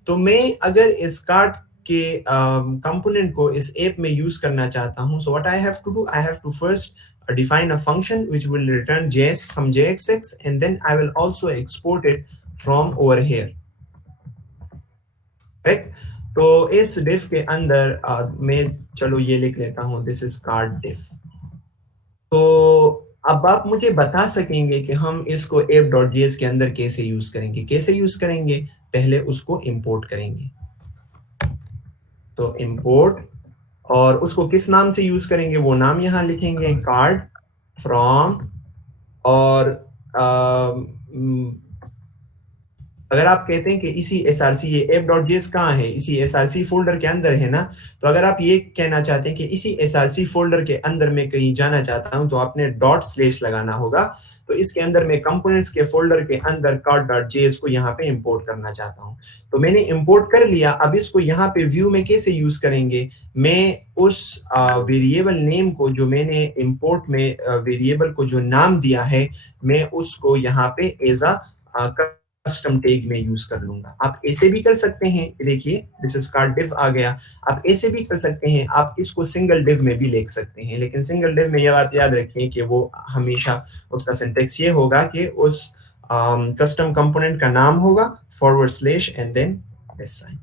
तो मैं अगर इस कार्ड के कंपोनेंट को इस ऐप में यूज करना चाहता हूं, so what I have to do, I have to first define a function which will return some JSX and then I will also export it from over here। Correct? तो इस div के अंदर मैं चलो ये लिख लेता हूं, दिस इज कार्ड div। तो अब आप मुझे बता सकेंगे कि हम इसको app.js के अंदर कैसे यूज करेंगे? कैसे यूज करेंगे? पहले उसको इंपोर्ट करेंगे। तो इंपोर्ट, और उसको किस नाम से यूज करेंगे वो नाम यहां लिखेंगे, कार्ड फ्रॉम। और अगर आप कहते हैं कि इसी SRC, ये app.js कहाँ है? इसी SRC फोल्डर के अंदर है ना। तो अगर आप ये कहना चाहते हैं कि इसी SRC फोल्डर के अंदर मैं कहीं जाना चाहता हूं तो आपने डॉट/ लगाना होगा। तो इसके अंदर मैं कंपोनेंट्स के फोल्डर के अंदर card.js को यहाँ पे इंपोर्ट करना चाहता हूँ। तो मैंने इंपोर्ट कर लिया। अब इसको यहाँ पे व्यू में कैसे यूज करेंगे? मैं उस वेरिएबल नेम को, जो मैंने इंपोर्ट में वेरिएबल को जो नाम दिया है, मैं उसको यहाँ पे एज अ कस्टम टैग में यूज कर लूंगा। आप ऐसे भी कर सकते हैं, देखिए दिस इज कार्ड div आ गया। आप ऐसे भी कर सकते हैं, आप इसको सिंगल div में भी लिख सकते हैं, लेकिन सिंगल div में यह बात याद रखें कि वो हमेशा उसका सिंटेक्स ये होगा कि उस कस्टम कंपोनेंट का नाम होगा / एंड देन दिस साइन।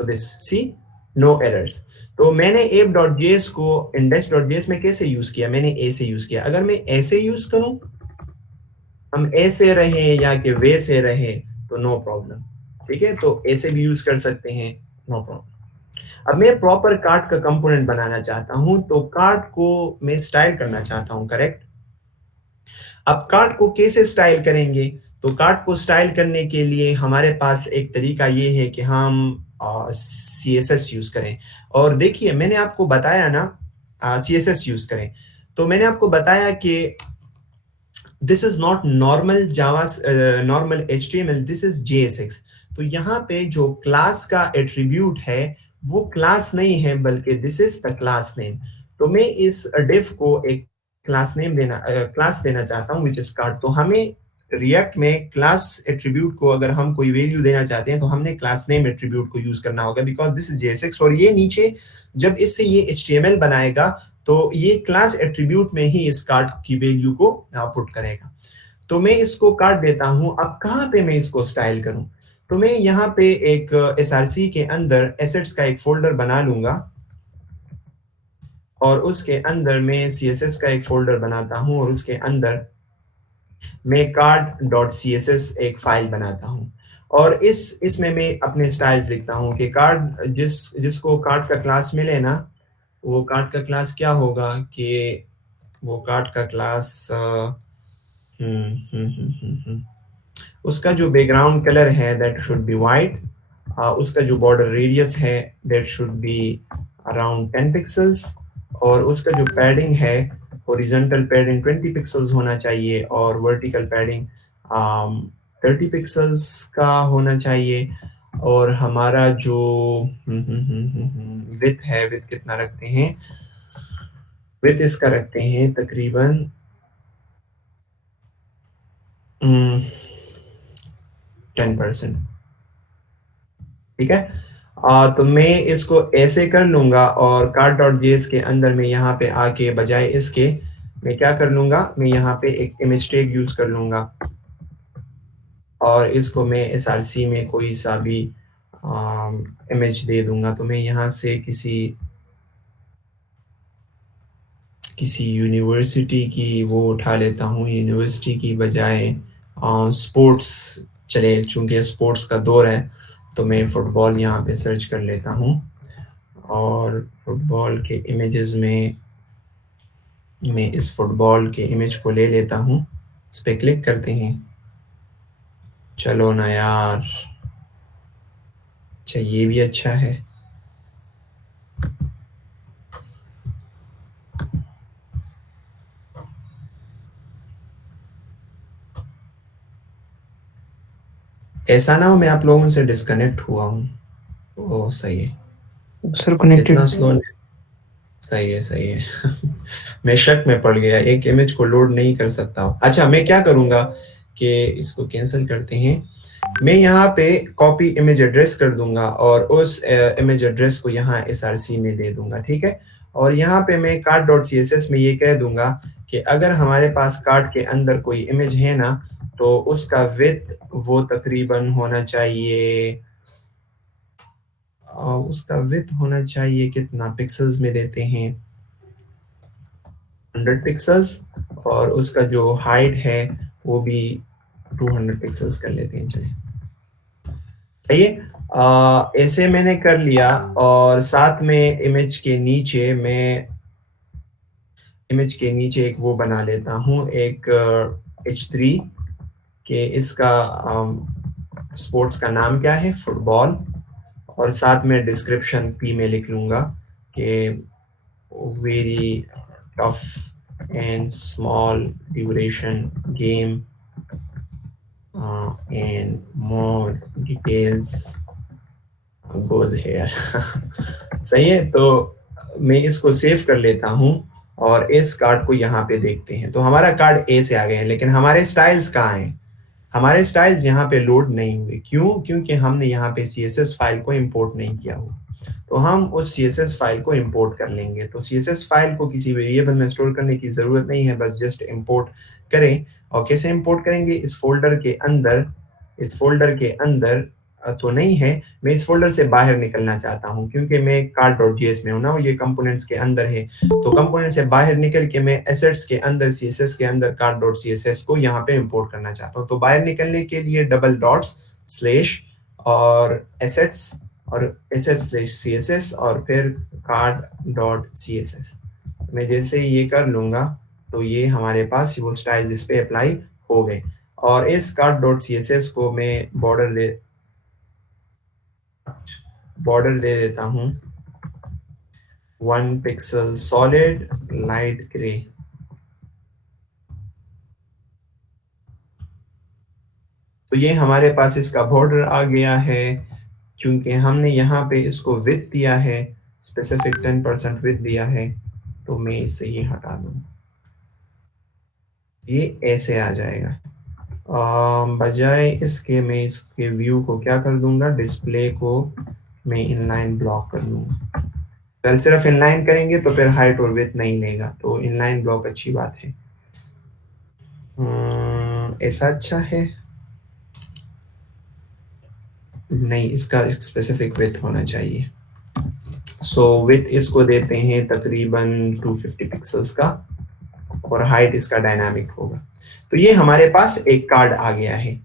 तो दिस, सी, नो एरर्स। तो मैंने app.js को index.js में कैसे यूज किया? मैंने ऐसे यूज किया। अगर मैं ऐसे यूज करूं, हम ऐसे रहे या कि वैसे रहे, तो नो प्रॉब्लम, ठीक है। तो ऐसे भी यूज कर सकते हैं, नो प्रॉब्लम। अब मैं प्रॉपर कार्ड का कंपोनेंट बनाना चाहता हूं, तो कार्ड को मैं स्टाइल करना चाहता हूं, करेक्ट। अब कार्ड को कैसे स्टाइल करेंगे? तो कार्ड को स्टाइल करने के लिए हमारे पास एक तरीका ये है कि हम CSS यूज करें। और देखिए मैंने आपको बताया ना, CSS यूज करें। तो मैंने आपको बताया कि this is not normal normal HTML, this is JSX। तो यहाँ पे जो क्लास का एट्रीब्यूट है वो क्लास नहीं है, बल्कि this is the class name. तो मैं इस div को एक क्लास देना चाहता हूँ, which is card। तो हमें रिएक्ट में क्लास एट्रीब्यूट को अगर हम कोई वैल्यू देना चाहते हैं तो हमने क्लास नेम एट्रीब्यूट को यूज करना होगा, बिकॉज दिस इज JSX। और ये नीचे जब इससे ये HTML बनाएगा तो ये क्लास एट्रीब्यूट में ही इस कार्ड की वैल्यू को पुट करेगा। तो मैं इसको काट देता हूं। अब कहां पे मैं इसको स्टाइल करूं? तो मैं यहाँ पे एक SRC के अंदर एसेट्स का एक फोल्डर बना लूंगा और उसके अंदर मैं CSS का एक फोल्डर बनाता हूं और उसके अंदर मैं card.css एक फाइल बनाता हूँ और इसमें मैं अपने स्टाइल्स लिखता हूँ कि कार्ड जिसको कार्ड का क्लास मिले ना, वो कार्ड का क्लास क्या होगा कि वो कार्ड का क्लास उसका जो बैकग्राउंड कलर है दैट शुड बी वाइट, उसका जो बॉर्डर रेडियस है that should be around 10 pixels, और उसका जो पैडिंग है हॉरिजॉन्टल पैडिंग 20 पिक्सेल्स होना चाहिए और वर्टिकल पैडिंग 30 पिक्सेल्स का होना चाहिए। और हमारा जो विड्थ है, विड्थ कितना रखते हैं, विड्थ इसका रखते हैं तकरीबन 10%। ठीक है, तो मैं इसको ऐसे कर लूंगा और card.js के अंदर में यहाँ पे आके बजाय इसके मैं क्या कर लूंगा, मैं यहाँ पे एक इमेज टैग यूज कर लूंगा और इसको मैं src में कोई सा भी इमेज दे दूंगा। तो मैं यहाँ से किसी यूनिवर्सिटी की वो उठा लेता हूँ, यूनिवर्सिटी की बजाय स्पोर्ट्स चले, चूंकि स्पोर्ट्स का दौर है तो मैं फुटबॉल यहाँ पे सर्च कर लेता हूँ और फुटबॉल के इमेजेस में मैं इस फुटबॉल के इमेज को ले लेता हूँ, इस पर क्लिक करते हैं। चलो ना यार, अच्छा ये भी अच्छा है। ऐसा ना हो मैं आप लोगों से डिस्कनेक्ट हुआ हूँ। ओ सही है सर कनेक्टेड इतना स्लो, सही है सही है मैं शक में पड़ गया, एक इमेज को लोड नहीं कर सकता हूँ। अच्छा मैं क्या करूँगा कि इसको कैंसिल करते हैं, मैं यहाँ पे कॉपी इमेज एड्रेस कर दूंगा और उस इमेज एड्रेस को यहाँ src में दे दूंगा। ठीक है, और यहाँ पे मैं card.css में ये कह दूंगा कि अगर हमारे पास कार्ड के अंदर कोई इमेज है ना, तो उसका विड्थ वो तकरीबन होना चाहिए, उसका विड्थ होना चाहिए कितना, पिक्सेल्स में देते हैं 100 पिक्सेल्स, और उसका जो हाइट है वो भी 200 पिक्सेल्स कर लेते हैं। चलिए सही है, ऐसे मैंने कर लिया और साथ में इमेज के नीचे मैं एक वो बना लेता हूँ, एक h3 के इसका स्पोर्ट्स का नाम क्या है, फुटबॉल, और साथ में डिस्क्रिप्शन p में लिख लूंगा कि very tough and small duration game and more details goes here सही है, तो मैं इसको सेव कर लेता हूँ और इस कार्ड को यहाँ पे देखते हैं। तो हमारा कार्ड ए से आ गए हैं, लेकिन हमारे स्टाइल्स कहाँ हैं, हमारे स्टाइल्स यहाँ पे लोड नहीं हुए। क्यों? क्योंकि हमने यहाँ पे CSS फाइल को इंपोर्ट नहीं किया हुआ। तो हम उस CSS फाइल को इंपोर्ट कर लेंगे। तो CSS फाइल को किसी वेरिएबल में स्टोर करने की जरूरत नहीं है, बस जस्ट इंपोर्ट करें। और कैसे इंपोर्ट करेंगे, इस फोल्डर के अंदर तो नहीं है, मैं इस फोल्डर से बाहर निकलना चाहता हूँ क्योंकि मैं card.js में हूँ ना, ये कंपोनेंट्स के अंदर है। तो कंपोनेंट से बाहर निकल के मैं एसेट्स के अंदर CSS के अंदर card.css को यहाँ पे इंपोर्ट करना चाहता हूँ। तो बाहर निकलने के लिए डबल डॉट्स स्लैश और एसेट्स और /css और फिर card.css। मैं जैसे ये कर लूंगा तो ये हमारे पास वो स्टाइल्स इस पे अप्लाई हो गए। और इस card.css को मैं बॉर्डर दे देता हूँ 1 पिक्सल सॉलिड लाइट ग्रे। तो ये हमारे पास इसका बॉर्डर आ गया है, क्योंकि हमने यहाँ पे इसको विड्थ दिया है, स्पेसिफिक 10% विड्थ दिया है। तो मैं इसे ये हटा दूँ, ये ऐसे आ जाएगा। बजाय इसके मैं इसके व्यू को क्या कर दूंगा, डिस्प्ले को मैं इनलाइन ब्लॉक कर दूंगा। कल सिर्फ इनलाइन करेंगे तो फिर हाइट और विड्थ नहीं लेगा, तो इनलाइन ब्लॉक अच्छी बात है। ऐसा अच्छा है नहीं, इसका स्पेसिफिक विड्थ होना चाहिए। सो विड्थ इसको देते हैं तकरीबन 250 पिक्सेल्स का और हाइट इसका डायनामिक होगा। तो ये हमारे पास एक कार्ड आ गया है।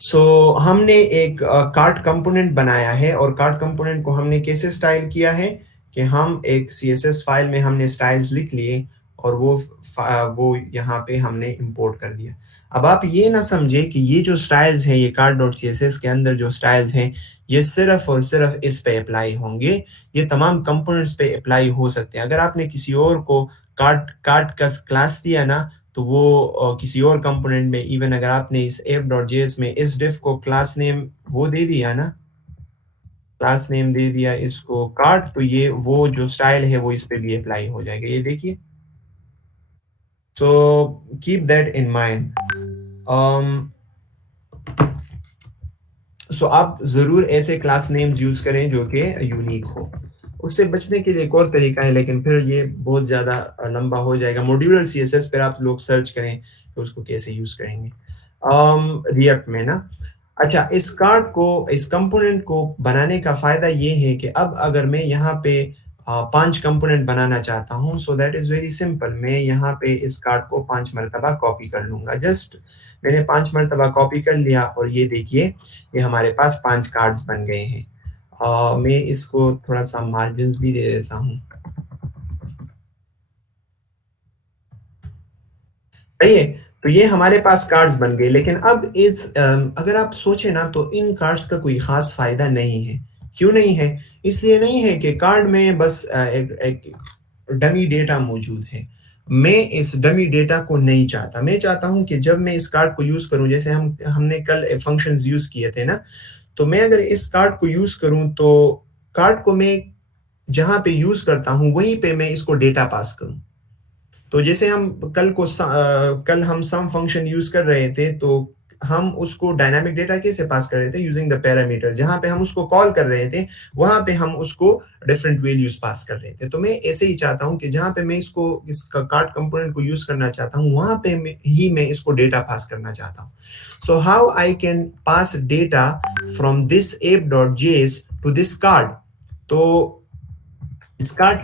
सो हमने एक कार्ड कंपोनेंट बनाया है और कार्ड कंपोनेंट को हमने कैसे स्टाइल किया है कि हम एक सीएसएस फाइल में हमने स्टाइल्स लिख लिए और वो यहाँ पे हमने इंपोर्ट कर दिया। अब आप ये ना समझे कि ये जो स्टाइल्स हैं, ये कार्ड डॉट सीएसएस के अंदर जो स्टाइल्स हैं, ये सिर्फ और सिर्फ इस पे अप्लाई होंगे। ये तमाम कंपोनेंट्स पे अप्लाई हो सकते हैं। अगर आपने किसी और को कार्ड कार्ड का क्लास दिया ना, तो वो किसी और कंपोनेंट में, इवन अगर आपने इस app.js में इस div को क्लास नेम वो दे दिया ना, क्लास नेम दे दिया इसको कार्ड, तो ये वो जो स्टाइल है वो इस पे भी अप्लाई हो जाएगा। ये देखिए, so keep that in mind. So आप जरूर ऐसे क्लास नेम्स यूज करें जो कि यूनिक हो। उससे बचने के लिए एक और तरीका है, लेकिन फिर ये बहुत ज्यादा लंबा हो जाएगा। मॉड्यूलर सीएसएस पर आप लोग सर्च करें कि उसको कैसे यूज करेंगे रिएक्ट में ना। अच्छा, इस कार्ड को, इस कंपोनेंट को बनाने का फायदा ये है कि अब अगर मैं यहाँ पे 5 कंपोनेंट बनाना चाहता हूँ, सो दैट इज वेरी सिंपल। मैं यहाँ पे इस कार्ड को 5 मरतबा कॉपी कर लूंगा। जस्ट मैंने 5 मरतबा कॉपी कर लिया और ये देखिए, ये हमारे पास 5 कार्ड्स बन गए हैं। मैं इसको थोड़ा सा मार्जिन्स भी दे देता हूँ। सही है, तो ये हमारे पास कार्ड्स बन गए। लेकिन अब अगर आप सोचें ना, तो इन कार्ड्स का कोई खास फायदा नहीं है। क्यों नहीं है? इसलिए नहीं है कि कार्ड में बस एक डमी डेटा मौजूद है। मैं इस डमी डेटा को नहीं चाहता। मैं चाहता हूं कि जब मैं इस कार्ड को यूज करूं, जैसे हमने कल फंक्शंस यूज किए थे ना, तो मैं अगर इस कार्ड को यूज करूं, तो कार्ड को मैं जहां पे यूज करता हूं वहीं पे मैं इसको डेटा पास करूं। तो जैसे हम कल हम सम फंक्शन यूज कर रहे थे, तो हम उसको डायनामिक डेटा कैसे पास कर रहे थे? Using the parameter. जहां पे हम उसको कॉल कर रहे थे, वहां पे हम उसको डिफरेंट वैल्यूज पास कर रहे थे। तो मैं ऐसे ही चाहता हूं कि जहां पे मैं इस कार्ड कंपोनेंट को यूज करना चाहता हूं, वहां पे मैं इसको डेटा पास करना चाहता हूं। So how I can pass data from this app.js to this card? तो इस कार्ड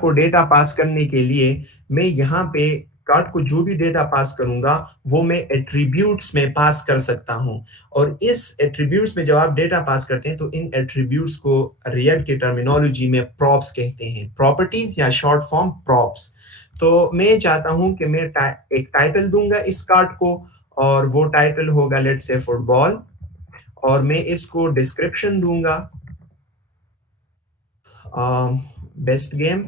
को डेटा पास करने के लिए मैं यहाँ पे कार्ड को जो भी डेटा पास करूंगा वो मैं एट्रीब्यूट्स में पास कर सकता हूं। और इस एट्रीब्यूट्स में जब आप डेटा पास करते हैं, तो इन एट्रीब्यूट्स को रिएक्ट की टर्मिनोलॉजी में प्रॉप्स कहते हैं, प्रॉपर्टीज या शॉर्ट फॉर्म प्रॉप्स। तो मैं चाहता हूं कि मैं एक टाइटल दूंगा इस कार्ड को, और वो टाइटल होगा लेट्स से फुटबॉल, और मैं इसको डिस्क्रिप्शन दूंगा बेस्ट गेम,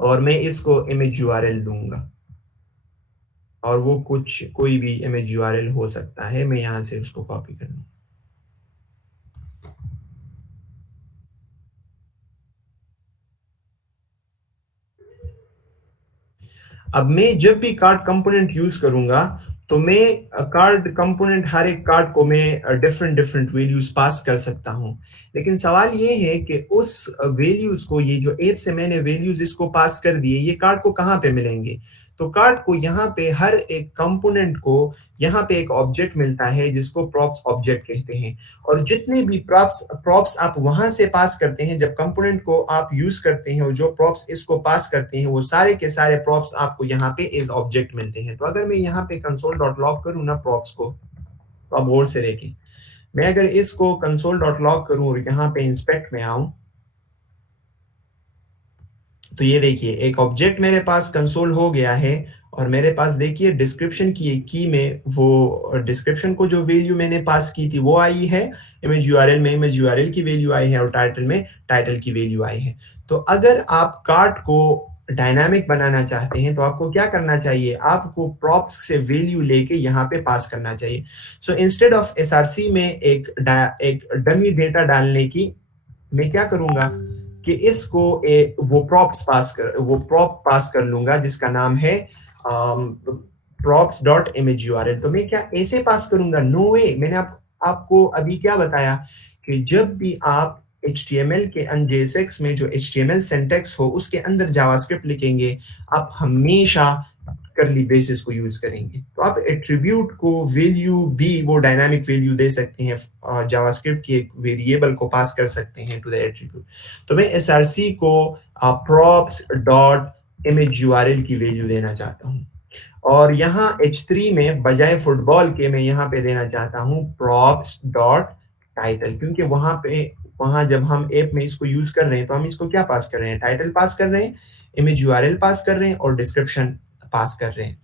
और मैं इसको इमेज यूआरएल दूंगा, और वो कोई भी इमेज यूआरएल हो सकता है। मैं यहां से उसको कॉपी कर लूँ। अब मैं जब भी कार्ड कंपोनेंट यूज करूंगा, तो मैं कार्ड कंपोनेंट, हर एक कार्ड को मैं डिफरेंट डिफरेंट वैल्यूज पास कर सकता हूं। लेकिन सवाल ये है कि उस वैल्यूज को, ये जो ऐप से मैंने वैल्यूज इसको पास कर दिए, ये कार्ड को कहाँ पे मिलेंगे? तो कार्ड को यहाँ पे, हर एक कंपोनेंट को यहाँ पे एक ऑब्जेक्ट मिलता है जिसको प्रॉप्स ऑब्जेक्ट कहते हैं। और जितने भी प्रॉप्स आप वहां से पास करते हैं, जब कंपोनेंट को आप यूज करते हैं और जो प्रॉप्स इसको पास करते हैं, वो सारे के सारे प्रॉप्स आपको यहाँ पे एज ऑब्जेक्ट मिलते हैं। तो अगर मैं यहाँ पे console.log करूँ ना प्रॉप्स को, तो आप गौर से देखें, मैं अगर इसको console.log करूँ और यहाँ पे इंस्पेक्ट में आऊं, तो ये देखिए एक ऑब्जेक्ट मेरे पास कंसोल हो गया है। और मेरे पास देखिए डिस्क्रिप्शन की में वो डिस्क्रिप्शन को जो वैल्यू मैंने पास की थी वो आई है, इमेज यूआरएल में इमेज यूआरएल की वैल्यू आई है, और टाइटल में टाइटल की वैल्यू आई है। तो अगर आप कार्ड को डायनामिक बनाना चाहते हैं, तो आपको क्या करना चाहिए? आपको प्रॉप्स से वैल्यू लेके यहाँ पे पास करना चाहिए। सो इंस्टेड ऑफ एसआरसी में एक डमी डेटा डालने की, मैं क्या करूंगा कि इसको वो प्रॉप पास कर लूंगा जिसका नाम है props.image_url। तो मैं क्या ऐसे पास करूंगा? नो वे। मैंने आपको अभी क्या बताया कि जब भी आप HTML के JSX में जो HTML सिंटैक्स हो उसके अंदर जावास्क्रिप्ट लिखेंगे, आप हमेशा करली ब्रेसेस को यूज करेंगे। तो आप एट्रीब्यूट को वैल्यू भी वो डायनामिक वैल्यू दे सकते हैं, जावास्क्रिप्ट की एक वेरिएबल को पास कर सकते हैं टू द एट्रीब्यूट। तो मैं src को props.image_url की वैल्यू देना चाहता हूँ। और यहाँ H3 में बजाय फुटबॉल के मैं यहाँ पे देना चाहता हूँ props डॉट टाइटल, क्योंकि वहाँ जब हम ऐप में इसको यूज़ कर रहे हैं तो हम इसको क्या पास कर रहे हैं, टाइटल पास कर रहे हैं, इमेज यूआरएल पास कर रहे हैं और डिस्क्रिप्शन पास कर रहे हैं।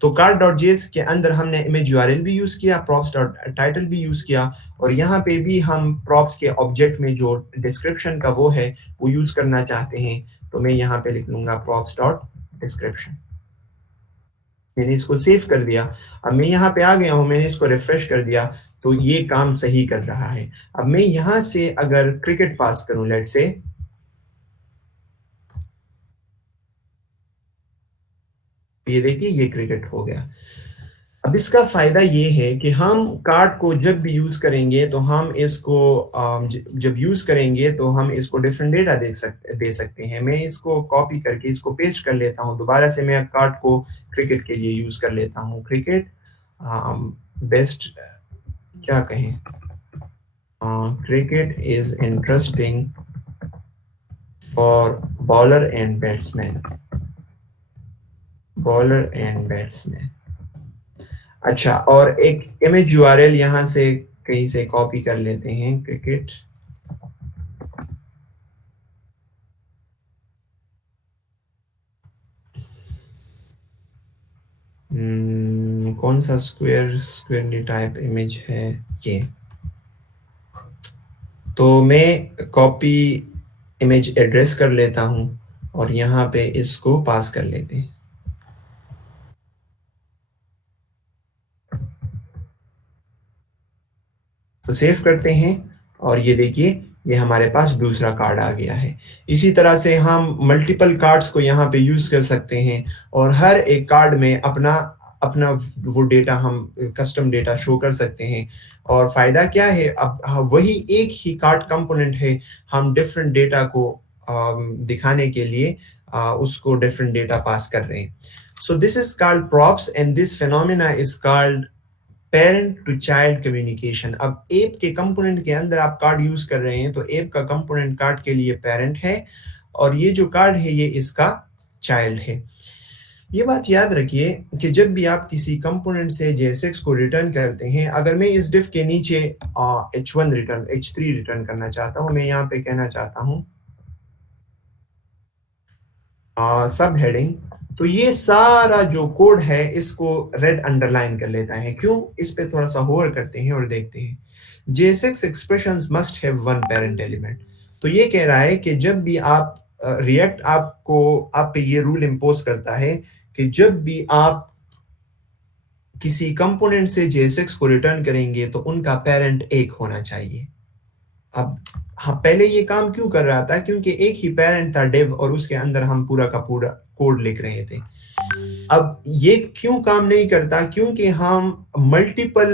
तो cart.js के अंदर हमने इमेज यूआरएल भी यूज़ किया, props डॉट टाइटल भी यूज़ किया, और यहाँ पे भी हम props के ऑब्जेक्ट में जो डिस्क्रिप्शन का वो है वो यूज़ करना चाहते हैं, तो मैं यहाँ पे लिख लूँगा props डॉट डिस्क्रिप्शन। मैंने इसको सेव कर दिया। अब मैं यहाँ पे आ गया हूँ, मैंने इसको रिफ्रेश कर दिया, तो ये काम सही कर रहा है। अब मैं यहाँ से अगर क्रिकेट पास करूँ, लेट्स से, ये देखिए ये क्रिकेट हो गया। अब इसका फायदा ये है कि हम कार्ड को जब भी यूज करेंगे तो हम इसको जब यूज करेंगे तो हम इसको डिफरेंट डेटा दे सकते हैं। मैं इसको कॉपी करके इसको पेस्ट कर लेता हूँ, दोबारा से मैं कार्ड को क्रिकेट के लिए यूज कर लेता हूँ। क्रिकेट बेस्ट क्या कहें, cricket is interesting for bowler and batsman, bowler and batsman. अच्छा, और एक इमेज यूआरएल यहाँ से कहीं से कॉपी कर लेते हैं, क्रिकेट कौन सा स्क्वेयरली टाइप इमेज है ये, तो मैं कॉपी इमेज एड्रेस कर लेता हूँ और यहाँ पे इसको पास कर लेते हैं। तो सेव करते हैं और ये देखिए ये हमारे पास दूसरा कार्ड आ गया है। इसी तरह से हम मल्टीपल कार्ड्स को यहाँ पे यूज कर सकते हैं और हर एक कार्ड में अपना अपना वो डेटा हम कस्टम डेटा शो कर सकते हैं। और फायदा क्या है, अब वही एक ही कार्ड कंपोनेंट है, हम डिफरेंट डेटा को दिखाने के लिए उसको डिफरेंट डेटा पास कर रहे हैं। So this is called props and this phenomena is called parent to child communication. अब ऐप के कंपोनेंट के अंदर आप कार्ड यूज कर रहे हैं तो ऐप का कंपोनेंट कार्ड के लिए पेरेंट है और ये जो कार्ड है ये इसका चाइल्ड है। ये बात याद रखिए कि जब भी आप किसी कंपोनेंट से JSX को रिटर्न करते हैं, अगर मैं इस डिफ के नीचे H1 रिटर्न H3 रिटर्न करना चाहता हूं, मैं यहाँ पे कहना चाहता हूं सब हेडिंग, तो ये सारा जो कोड है इसको रेड अंडरलाइन कर लेता है। क्यों, इस पे थोड़ा सा होवर करते हैं और देखते हैं। JSX expressions must have one parent element. तो ये कह रहा है कि जब भी आप रिएक्ट आप पे ये रूल इम्पोज करता है कि जब भी आप किसी कंपोनेंट से JSX को रिटर्न करेंगे तो उनका पेरेंट एक होना चाहिए। अब हाँ, पहले ये काम क्यों कर रहा था, क्योंकि एक ही पेरेंट था डिव और उसके अंदर हम पूरा का पूरा कोड लिख रहे थे। अब ये क्यों काम नहीं करता, क्योंकि हम मल्टीपल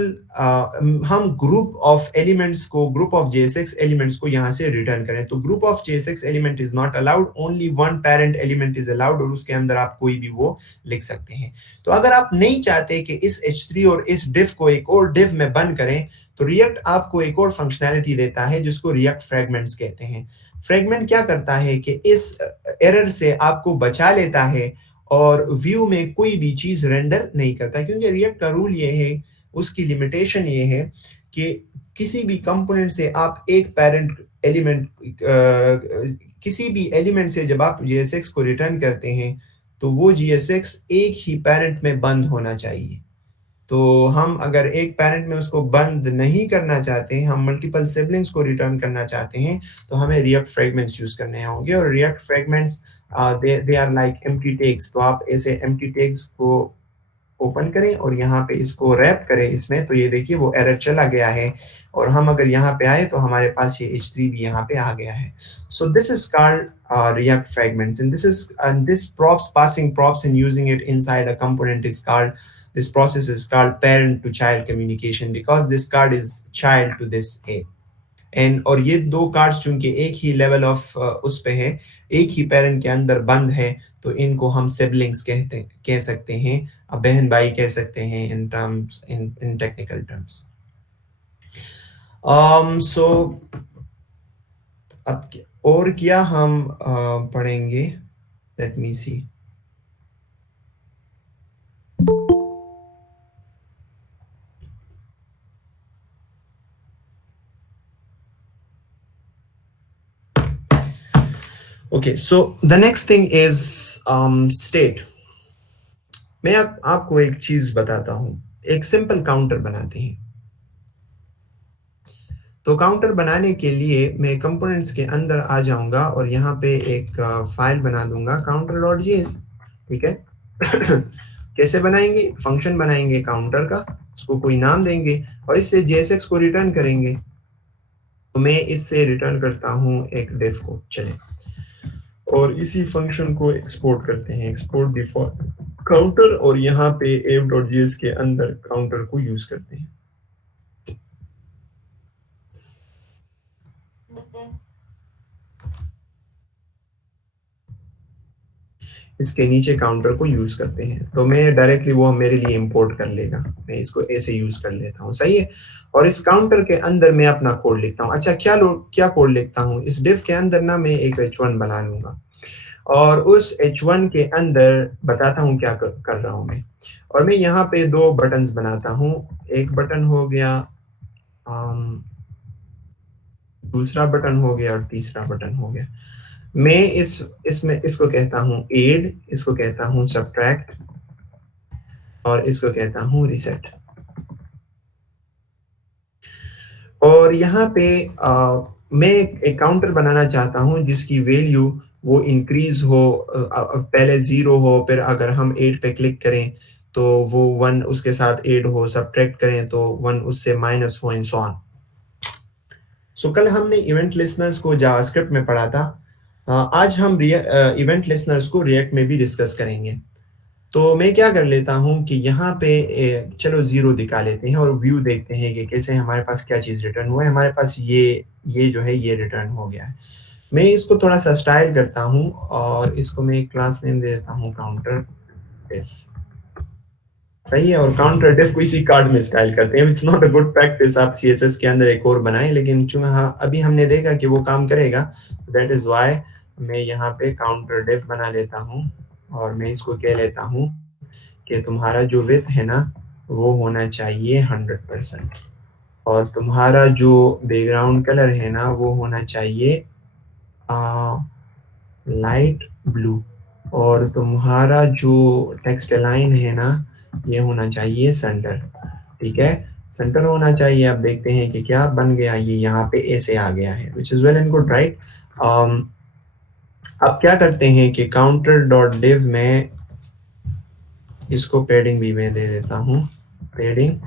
हम ग्रुप ऑफ एलिमेंट्स को, ग्रुप ऑफ JSX एलिमेंट्स को यहाँ से रिटर्न करें। तो group of JSX element is not allowed, only one parent element is allowed और उसके अंदर आप कोई भी वो लिख सकते हैं। तो अगर आप नहीं चाहते कि इस H3 और इस डिव को एक और डिव में बंद करें तो रिएक्ट आपको एक और फंक्शनैलिटी देता है जिसको रिएक्ट फ्रेगमेंट्स कहते हैं। फ्रेगमेंट क्या करता है कि इस एरर से आपको बचा लेता है और व्यू में कोई भी चीज रेंडर नहीं करता, क्योंकि रिएक्ट का रूल ये है, उसकी लिमिटेशन ये है कि किसी भी कंपोनेंट से आप एक पेरेंट एलिमेंट किसी भी एलिमेंट से जब आप JSX को रिटर्न करते हैं तो वो JSX एक ही पेरेंट में बंद होना चाहिए। तो हम अगर एक पेरेंट में उसको बंद नहीं करना चाहते हैं, हम मल्टीपल सिबलिंग्स को रिटर्न करना चाहते हैं, तो हमें रिएक्ट फ्रेगमेंट्स यूज करने होंगे। और React fragments they are like empty tags. तो आप ऐसे एम्प्टी टैग्स को ओपन करें और यहाँ पे इसको रैप करें इसमें, तो ये देखिए वो एरर चला गया है। और हम अगर यहाँ पे आए तो हमारे पास ये H3 भी यहाँ पे आ गया है। सो this is called React fragments, and this props, passing props and using it inside a component is called, this process is called parent to child communication, because this card is child to this A. And और ये दो कार्ड्स चूंकि एक ही लेवल ऑफ उस पे है, एक ही पेरेंट के अंदर बंद है, तो इनको हम सिबलिंग्स कह सकते हैं, बहन भाई कह सकते हैं in terms, in technical terms. So अब और क्या हम पढ़ेंगे, let me see. Okay, so the next thing is state. मैं आपको एक चीज बताता हूं, एक सिंपल काउंटर बनाते हैं। तो काउंटर बनाने के लिए मैं कंपोनेंट्स के अंदर आ जाऊंगा और यहाँ पे एक फाइल बना दूंगा counter.js, ठीक है। कैसे बनाएंगे? फंक्शन बनाएंगे काउंटर का, उसको कोई नाम देंगे और इससे JSX को रिटर्न करेंगे। तो मैं इससे रिटर्न करता हूँ एक डेफ को, चले, और इसी फंक्शन को एक्सपोर्ट करते हैं, एक्सपोर्ट डिफॉल्ट काउंटर, और यहाँ पे app.js के अंदर काउंटर को यूज करते हैं। इसके नीचे काउंटर को यूज करते हैं, तो मैं डायरेक्टली वो मेरे लिए इंपोर्ट कर लेगा। मैं इसको ऐसे यूज कर लेता हूँ, सही है। और इस काउंटर के अंदर मैं अपना कोड लिखता हूँ। अच्छा, क्या कोड लिखता हूँ? इस डिफ के अंदर ना मैं एक h1 बना लूंगा और उस h1 के अंदर बताता हूँ क्या कर रहा हूँ मैं। और मैं यहाँ पे दो बटन्स बनाता हूँ, एक बटन हो गया, दूसरा बटन हो गया और तीसरा बटन हो गया। मैं इसमें इसको कहता हूँ एड, इसको कहता हूँ सब्ट्रैक्ट और इसको कहता हूँ रीसेट। और यहाँ पे मैं एक काउंटर बनाना चाहता हूँ जिसकी वैल्यू वो इंक्रीज हो, पहले 0 हो, फिर अगर हम 8 पे क्लिक करें तो वो 1 उसके साथ ऐड हो, सब्ट्रैक्ट करें तो 1 उससे माइनस हो, एंड सो ऑन। सो कल हमने इवेंट लिसनर्स को जावास्क्रिप्ट में पढ़ा था। आज हम इवेंट लिसनर्स को रिएक्ट में भी डिस्कस करेंगे। तो मैं क्या कर लेता हूँ कि यहाँ पे चलो 0 दिखा लेते हैं और व्यू देखते हैं कि कैसे हमारे पास क्या चीज़ रिटर्न हुआ है। हमारे पास ये जो है ये रिटर्न हो गया है। मैं इसको थोड़ा सा स्टाइल करता हूँ और इसको मैं एक क्लास नेम दे देता हूँ काउंटर डिफ, सही है। और काउंटर डिफ को इसी कार्ड में स्टाइल करते हैं। It's not a good practice आप CSS के अंदर एक और बनाएं, लेकिन चूंकि अभी हमने देखा कि वो काम करेगा, दैट इज वाई मैं यहाँ पे काउंटर डिफ बना लेता हूँ और मैं इसको कह लेता हूँ कि तुम्हारा जो विड्थ है ना वो होना चाहिए 100% और तुम्हारा जो बैकग्राउंड कलर है ना वो होना चाहिए लाइट ब्लू, और तुम्हारा जो टेक्स्ट लाइन है ना ये होना चाहिए सेंटर, ठीक है, सेंटर होना चाहिए। अब देखते हैं कि क्या बन गया, ये यहाँ पे ऐसे आ गया है, which is well and good, right. अब क्या करते हैं कि counter.div में इसको पैडिंग भी मैं दे देता हूँ, पैडिंग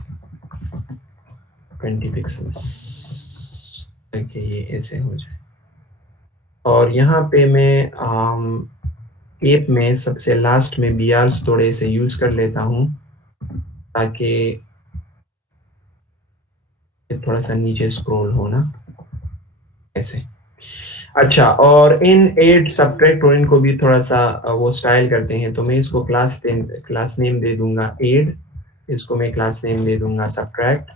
20 पिक्सल्स, ताकि ये ऐसे हो जाए। और यहाँ पे मैं एप में सबसे लास्ट में BRs थोड़े से यूज कर लेता हूँ ताकि थोड़ा सा नीचे स्क्रॉल हो ना, ऐसे। अच्छा, और इन एड सब्ट्रैक्ट और इनको भी थोड़ा सा वो स्टाइल करते हैं। तो मैं इसको क्लास नेम दे दूंगा एड, इसको मैं क्लास नेम दे दूंगा सब्ट्रैक्ट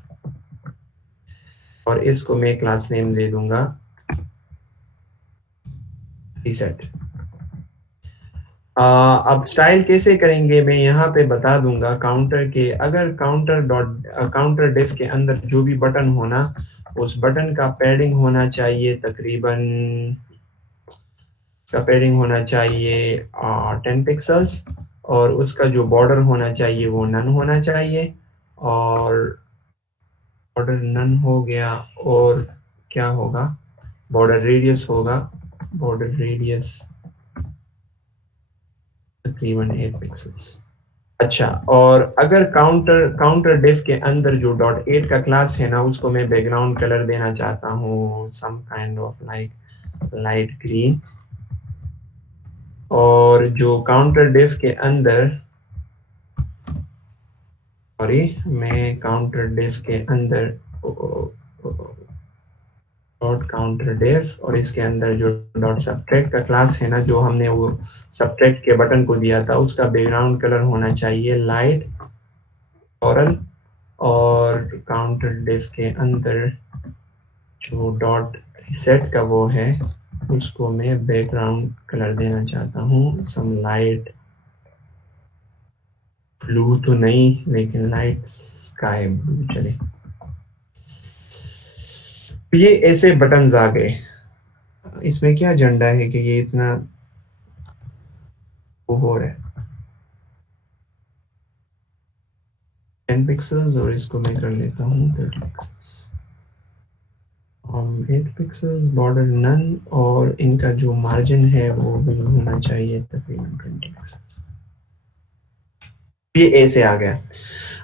और इसको मैं क्लास नेम दे दूंगा रीसेट। अब स्टाइल कैसे करेंगे मैं यहाँ पे बता दूंगा। काउंटर के अगर काउंटर डिफ के अंदर जो भी बटन होना, उस बटन का पैडिंग होना चाहिए तकरीबन, का पैडिंग होना चाहिए 10 पिक्सल्स, और उसका जो बॉर्डर होना चाहिए वो नन होना चाहिए। और बॉर्डर नन हो गया, और क्या होगा, बॉर्डर रेडियस होगा, बॉर्डर रेडियस तकरीबन 8 पिक्सल्स। अच्छा, और अगर काउंटर डिफ के अंदर जो .8 का क्लास है ना उसको मैं बैकग्राउंड कलर देना चाहता हूँ some kind of like light green, और जो काउंटर डिफ के अंदर, सॉरी, मैं काउंटर डिफ के अंदर डॉट काउंटर डिफ और इसके अंदर जो डॉट सब्ट्रैक्ट का क्लास है ना, जो हमने वो सब्ट्रैक्ट के बटन को दिया था, उसका बैकग्राउंड कलर होना चाहिए लाइट ऑरल, और काउंटर डिफ के अंदर जो डॉट रीसेट का वो है उसको मैं बैकग्राउंड कलर देना चाहता हूँ सम लाइट ब्लू तो नहीं, लेकिन लाइट स्काई ब्लू चले। ये ऐसे बटन्स आ गए। इसमें क्या झंडा है कि ये इतना वो हो रहा है। 10 पिक्सल्स और इसको मैं कर लेता हूँ 30 पिक्सल्स। 8 पिक्सल्स, बॉर्डर नन, और इनका जो मार्जिन है वो भी होना चाहिए तकरीबन 20 पिक्सल्स। ये ऐसे आ गया।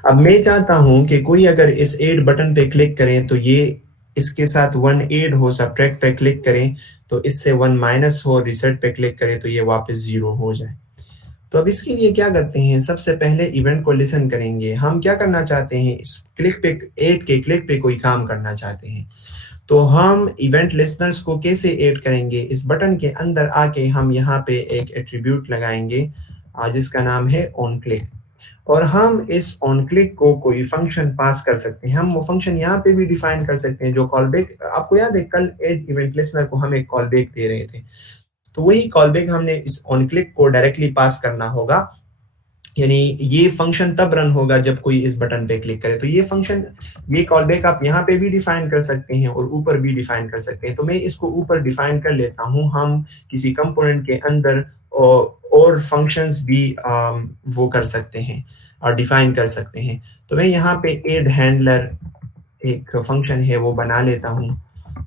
अब मैं चाहता हूं कि कोई अगर इस ऐड बटन पे क्लिक करें तो ये इसके साथ 1 ऐड हो, सब्ट्रैक्ट पे क्लिक करें तो इससे 1 माइनस हो, रिसेट पे क्लिक करें तो ये वापस 0 हो जाए। तो अब इसके लिए क्या करते हैं, सबसे पहले इवेंट को लिसन करेंगे। हम क्या करना चाहते हैं, इस क्लिक पे, ऐड के क्लिक पे कोई काम करना चाहते हैं। तो हम इवेंट लिसनर्स को कैसे ऐड करेंगे, इस बटन के अंदर आके हम यहाँ पे एक एट्रीब्यूट लगाएंगे जिसका नाम है ऑन क्लिक, और हम इस ऑन क्लिक को कोई फंक्शन पास कर सकते हैं। हम वो फंक्शन यहाँ पे भी डिफाइन कर सकते हैं जो कॉलबैक, आपको याद है कल ऐड इवेंट लिसनर को हम एक कॉलबैक दे रहे थे, तो वही कॉलबैक हमने इस ऑन क्लिक को डायरेक्टली पास करना होगा। यानी ये फंक्शन तब रन होगा जब कोई इस बटन पे क्लिक करे। तो ये फंक्शन, ये कॉलबैक आप यहाँ पे भी डिफाइन कर सकते हैं और ऊपर भी डिफाइन कर सकते हैं। तो मैं इसको ऊपर डिफाइन कर लेता हूँ। हम किसी कंपोनेंट के अंदर और फंक्शंस भी वो कर सकते हैं और डिफाइन कर सकते हैं। तो मैं यहाँ पे ऐड हैंडलर एक फंक्शन है वो बना लेता हूँ,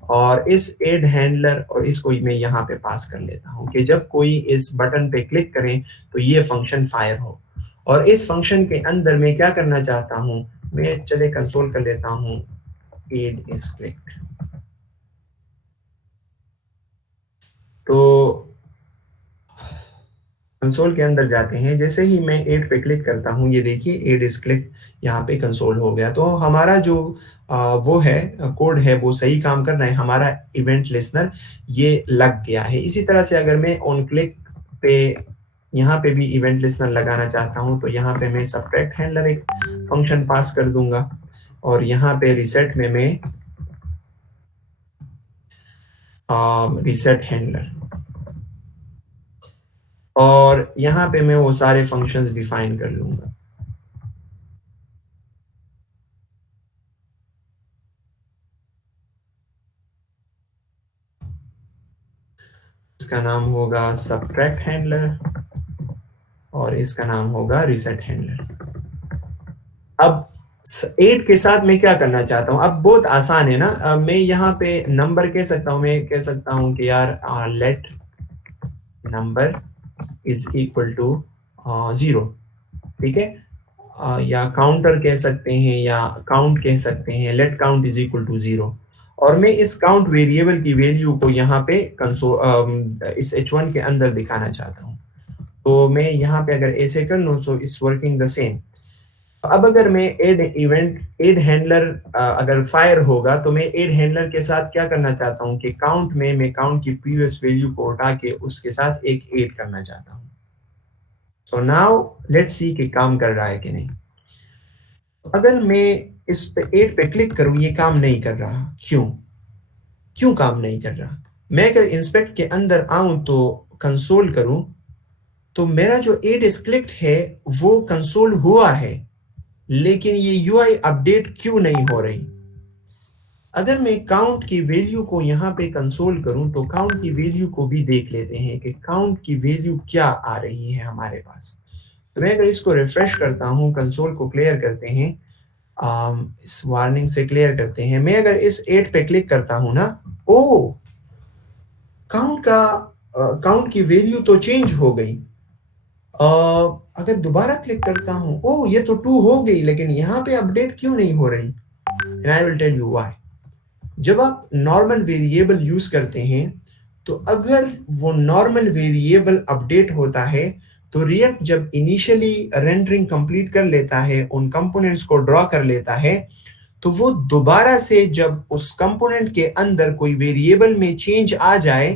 और इस ऐड हैंडलर और इसको मैं यहाँ पे पास कर लेता हूँ कि जब कोई इस बटन पे क्लिक करें तो ये फंक्शन फायर हो। और इस फंक्शन के अंदर मैं क्या करना चाहता हूँ, मैं चले कंसोल कर लेता हूँ ऐड इज क्लिक्ड। तो कंसोल के अंदर जाते हैं, जैसे ही मैं ऐड पे क्लिक करता हूँ ये देखिए ऐड इज क्लिक यहाँ पे कंसोल हो गया। तो हमारा जो वो है कोड है वो सही काम कर रहा है, हमारा इवेंट लिसनर ये लग गया है। इसी तरह से अगर मैं ऑन क्लिक पे यहाँ पे भी इवेंट लिसनर लगाना चाहता हूँ तो यहाँ पे मैं सब्ट्रैक्ट हैंडलर एक फंक्शन पास कर दूंगा, और यहाँ पे रिसेट में मैं रिसेट हैंडलर, और यहाँ पे मैं वो सारे फंक्शंस डिफाइन कर लूंगा। इसका नाम होगा सब्ट्रैक्ट हैंडलर और इसका नाम होगा रिसेट हैंडलर। अब 8 के साथ मैं क्या करना चाहता हूँ, अब बहुत आसान है ना। मैं यहाँ पे नंबर कह सकता हूँ, मैं कह सकता हूँ कि यार let number is equal to 0, ठीक है। या काउंटर कह सकते हैं या काउंट कह सकते हैं, let count is equal to 0। और मैं इस काउंट वेरिएबल की वैल्यू को यहाँ पे इस h1 के अंदर दिखाना चाहता हूँ। तो मैं यहाँ पे अगर ऐसे कर लूँ तो इट्स वर्किंग द सेम। अब अगर मैं ऐड हैंडलर अगर फायर होगा तो मैं ऐड हैंडलर के साथ क्या करना चाहता हूँ कि काउंट में मैं काउंट की प्रीवियस वैल्यू को उठा के उसके साथ एक ऐड करना चाहता हूँ। सो नाउ लेट्स सी कि काम कर रहा है कि नहीं। अगर मैं इस पे ऐड पे क्लिक करूँ ये काम नहीं कर रहा, क्यों काम नहीं कर रहा। मैं अगर इंस्पेक्ट के अंदर आऊं तो कंसोल करूं तो मेरा जो ऐड इज क्लिक्ड है वो कंसोल हुआ है, लेकिन ये यूआई अपडेट क्यों नहीं हो रही। अगर मैं काउंट की वैल्यू को यहाँ पे कंसोल करूं तो काउंट की वैल्यू को भी देख लेते हैं कि काउंट की वैल्यू क्या आ रही है हमारे पास। तो मैं अगर इसको रिफ्रेश करता हूं, कंसोल को क्लियर करते हैं, इस वार्निंग से क्लियर करते हैं, मैं अगर इस 8 पे क्लिक करता हूं ना, ओ काउंट की वैल्यू तो चेंज हो गई। अगर दोबारा क्लिक करता हूं, ओ ये तो 2 हो गई, लेकिन यहाँ पे अपडेट क्यों नहीं हो रही। And I will tell you why. जब आप नॉर्मल वेरिएबल यूज करते हैं तो अगर वो नॉर्मल वेरिएबल अपडेट होता है तो रिएक्ट जब इनिशियली रेंडरिंग कंप्लीट कर लेता है, उन कंपोनेंट्स को ड्रॉ कर लेता है, तो वो दोबारा से जब उस कंपोनेंट के अंदर कोई वेरिएबल में चेंज आ जाए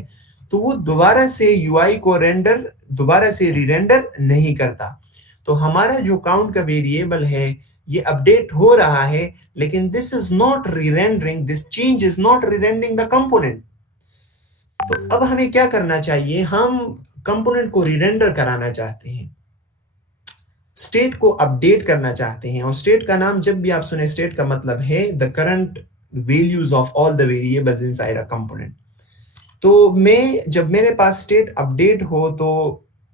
तो वो दोबारा से यूआई को दोबारा से रीरेंडर नहीं करता। तो हमारा जो काउंट का वेरिएबल है ये अपडेट हो रहा है, लेकिन this is not rerendering, this change is not rerendering the component. तो अब हमें क्या करना चाहिए, हम कंपोनेंट को रीरेंडर कराना चाहते हैं। स्टेट को अपडेट करना चाहते हैं, और स्टेट का नाम जब भी आप सुने, स्टेट का मतलब है the current values of all the variables inside a component. तो मैं जब मेरे पास स्टेट अपडेट हो तो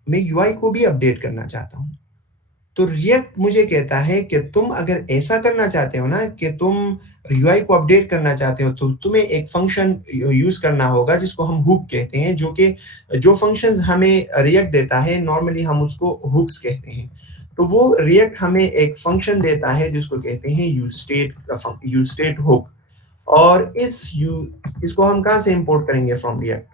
मैं यूआई को भी अपडेट करना चाहता हूँ। तो रिएक्ट मुझे कहता है कि तुम अगर ऐसा करना चाहते हो ना, कि तुम यूआई को अपडेट करना चाहते हो, तो तुम्हें एक फंक्शन यूज करना होगा जिसको हम हुक कहते हैं, जो कि जो फंक्शंस हमें रिएक्ट देता है नॉर्मली हम उसको हुक्स कहते हैं। तो वो रिएक्ट हमें एक फंक्शन देता है जिसको कहते हैं यूज स्टेट हुक, और इसको हम कहाँ से इंपोर्ट करेंगे? From react.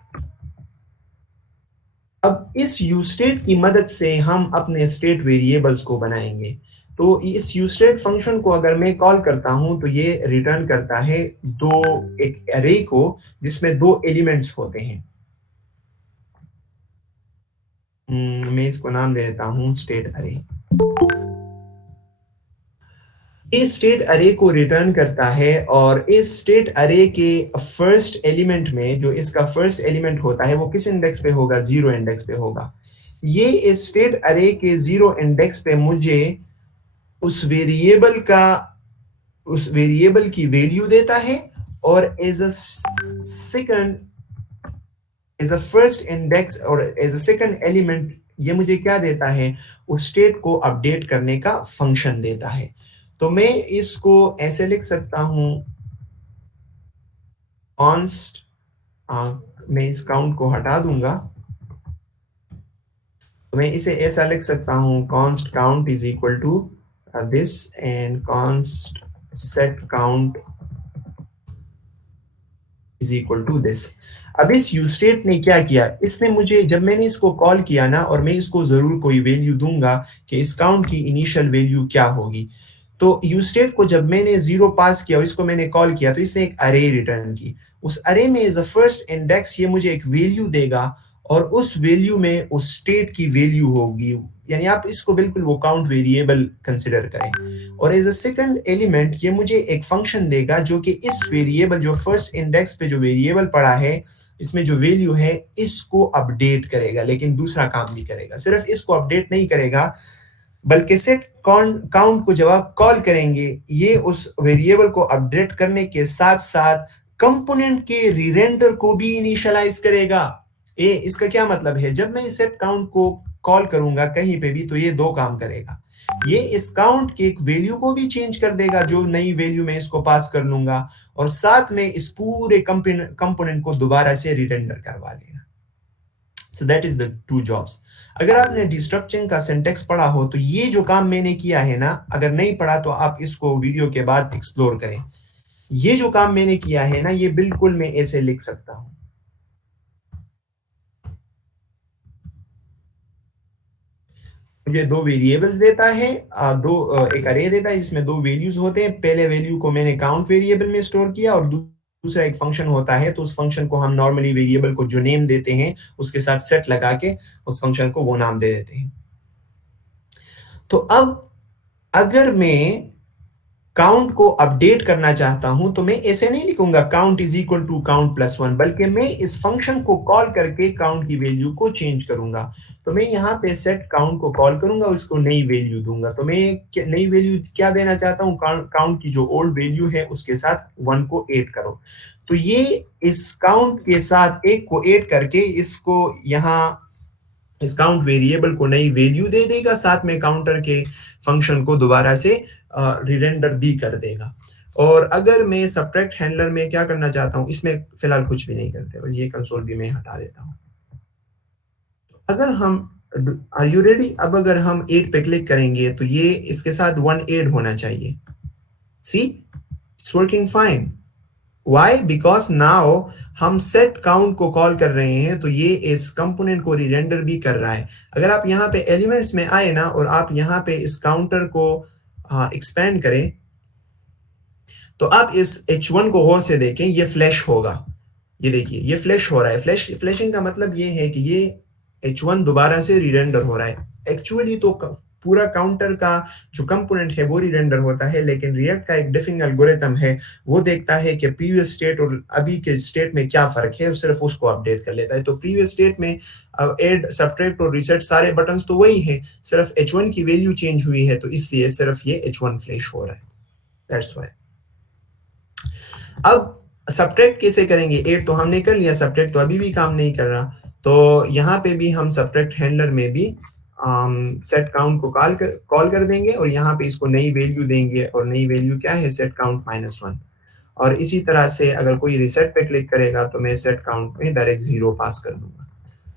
अब इस यूस्टेट की मदद से हम अपने स्टेट वेरिएबल्स को बनाएंगे। तो इस यूस्टेट फंक्शन को अगर मैं कॉल करता हूं तो ये रिटर्न करता है एक अरे को जिसमें 2 एलिमेंट्स होते हैं। मैं इसको नाम दे देता हूं स्टेट अरे। इस स्टेट अरे को रिटर्न करता है, और इस स्टेट अरे के फर्स्ट एलिमेंट में, जो इसका फर्स्ट एलिमेंट होता है, वो किस इंडेक्स पे होगा? 0 इंडेक्स पे होगा। ये इस स्टेट अरे के 0 इंडेक्स पे मुझे उस वेरिएबल की वैल्यू देता है, और एज अ फर्स्ट इंडेक्स और एज अ सेकंड एलिमेंट ये मुझे क्या देता है? उस स्टेट को अपडेट करने का फंक्शन देता है। तो मैं इसको ऐसे लिख सकता हूं, कॉन्स्ट, मैं इस काउंट को हटा दूंगा, तो मैं इसे ऐसा लिख सकता हूं, const count is equal to this, and const set count is equal to this. अब इस यूस्टेट ने क्या किया? इसने मुझे, जब मैंने इसको कॉल किया ना, और मैं इसको जरूर कोई वैल्यू दूंगा कि इस काउंट की इनिशियल वैल्यू क्या होगी, तो यूस्टेट को जब मैंने 0 पास किया और इसको मैंने कॉल किया, तो इसने एक अरे रिटर्न की। उस अरे में एज अ फर्स्ट इंडेक्स ये मुझे एक वैल्यू देगा, और उस वैल्यू में उस स्टेट की वैल्यू होगी, यानी आप इसको बिल्कुल वो काउंट वेरिएबल कंसिडर करें। और एज अ सेकंड एलिमेंट ये मुझे एक फंक्शन देगा जो कि इस वेरिएबल, जो फर्स्ट इंडेक्स पे जो वेरिएबल पड़ा है, इसमें जो वैल्यू है, इसको अपडेट करेगा, लेकिन दूसरा काम भी करेगा। सिर्फ इसको अपडेट नहीं करेगा, बल्कि सेट काउंट को जब आप कॉल करेंगे, ये उस वेरिएबल को अपडेट करने के साथ साथ कंपोनेंट के रिरेंडर को भी इनिशियलाइज करेगा। इसका क्या मतलब है? जब मैं सेट काउंट को कॉल करूंगा कहीं पे भी, तो ये 2 काम करेगा। ये इस काउंट के एक वैल्यू को भी चेंज कर देगा, जो नई वैल्यू मैं इसको पास कर लूंगा, और साथ में इस पूरे कंपोनेंट को दोबारा से रिरेंडर करवा देगा। सो दैट इज द 2 जॉब्स। अगर आपने डिस्ट्रक्शन का सिंटेक्स पढ़ा हो तो ये जो काम मैंने किया है ना, अगर नहीं पढ़ा तो आप इसको वीडियो के बाद एक्सप्लोर करें। ये जो काम मैंने किया है ना, ये बिल्कुल मैं ऐसे लिख सकता हूं। मुझे 2 वेरिएबल्स देता है, एक अरे देता है जिसमें 2 वैल्यूज होते हैं। पहले वैल्यू को मैंने काउंट वेरिएबल में स्टोर किया, और दूसरा एक फंक्शन होता है, तो उस फंक्शन को हम नॉर्मली वेरिएबल को जो नेम देते हैं उसके साथ सेट लगा के उस फंक्शन को वो नाम दे देते हैं। तो अब अगर मैं काउंट को अपडेट करना चाहता हूं तो मैं ऐसे नहीं लिखूंगा count is equal to count plus 1, बल्कि मैं इस फंक्शन को कॉल करके काउंट की वैल्यू को चेंज करूंगा। तो मैं यहाँ पे सेट काउंट को कॉल करूंगा और इसको नई वैल्यू दूंगा। तो मैं नई वैल्यू क्या देना चाहता हूँ? काउंट की जो ओल्ड वैल्यू है उसके साथ 1 को ऐड करो। तो ये इस काउंट के साथ 1 को ऐड करके इसको यहाँ इस काउंट वेरिएबल को नई वैल्यू दे देगा, साथ में काउंटर के फंक्शन को दोबारा से रिरेंडर भी कर देगा। और अगर मैं सबट्रैक्ट हैंडलर में क्या करना चाहता हूं, इसमें फिलहाल कुछ भी नहीं करते, और ये कंसोल भी मैं हटा देता हूं। अगर हम आर यू रेडी? अब अगर हम 8 पे क्लिक करेंगे तो ये इसके साथ 1 ऐड होना चाहिए। See, it's working fine. Why? Because now हम set count को कॉल कर रहे हैं, तो ये इस कंपोनेंट को रिरेंडर भी कर रहा है। अगर आप यहाँ पे एलिमेंट्स में आए ना, और आप यहाँ पे इस काउंटर को एक्सपेंड करें, तो आप इस H1 को गौर से देखें, ये फ्लैश होगा। ये देखिए, ये फ्लैश हो रहा है। फ्लैशिंग का मतलब ये है कि ये H1 दोबारा से रिरेंडर हो रहा है। एक्चुअली तो पूरा काउंटर का जो कंपोनेंट है वो री-रेंडर होता है, लेकिन रिएक्ट का एक डिफिंग एल्गोरिथम है, वो देखता है कि प्रीवियस स्टेट और अभी के स्टेट में क्या फ़र्क है और सिर्फ़ उसको अपडेट कर लेता है। तो प्रीवियस स्टेट में ऐड, सब्ट्रैक्ट और रीसेट सारे बटन्स तो वही हैं, सिर्फ़ H1 की वैल्यू चेंज हुई है, तो इसलिए सिर्फ़ ये H1 फ्लैश हो रहा है। That's why. अब सब्ट्रैक्ट कैसे करेंगे? ऐड तो हमने कर लिया, सब्ट्रैक्ट तो अभी भी काम नहीं कर रहा। तो यहाँ पे भी हम सब्ट्रैक्ट हैंडलर में भी सेट काउंट को कॉल कर देंगे और यहाँ पे इसको नई वैल्यू देंगे, और नई वैल्यू क्या है? Set count -1। और इसी तरह से अगर कोई रीसेट पे क्लिक करेगा तो मैं सेट काउंट में डायरेक्ट 0 पास कर दूंगा।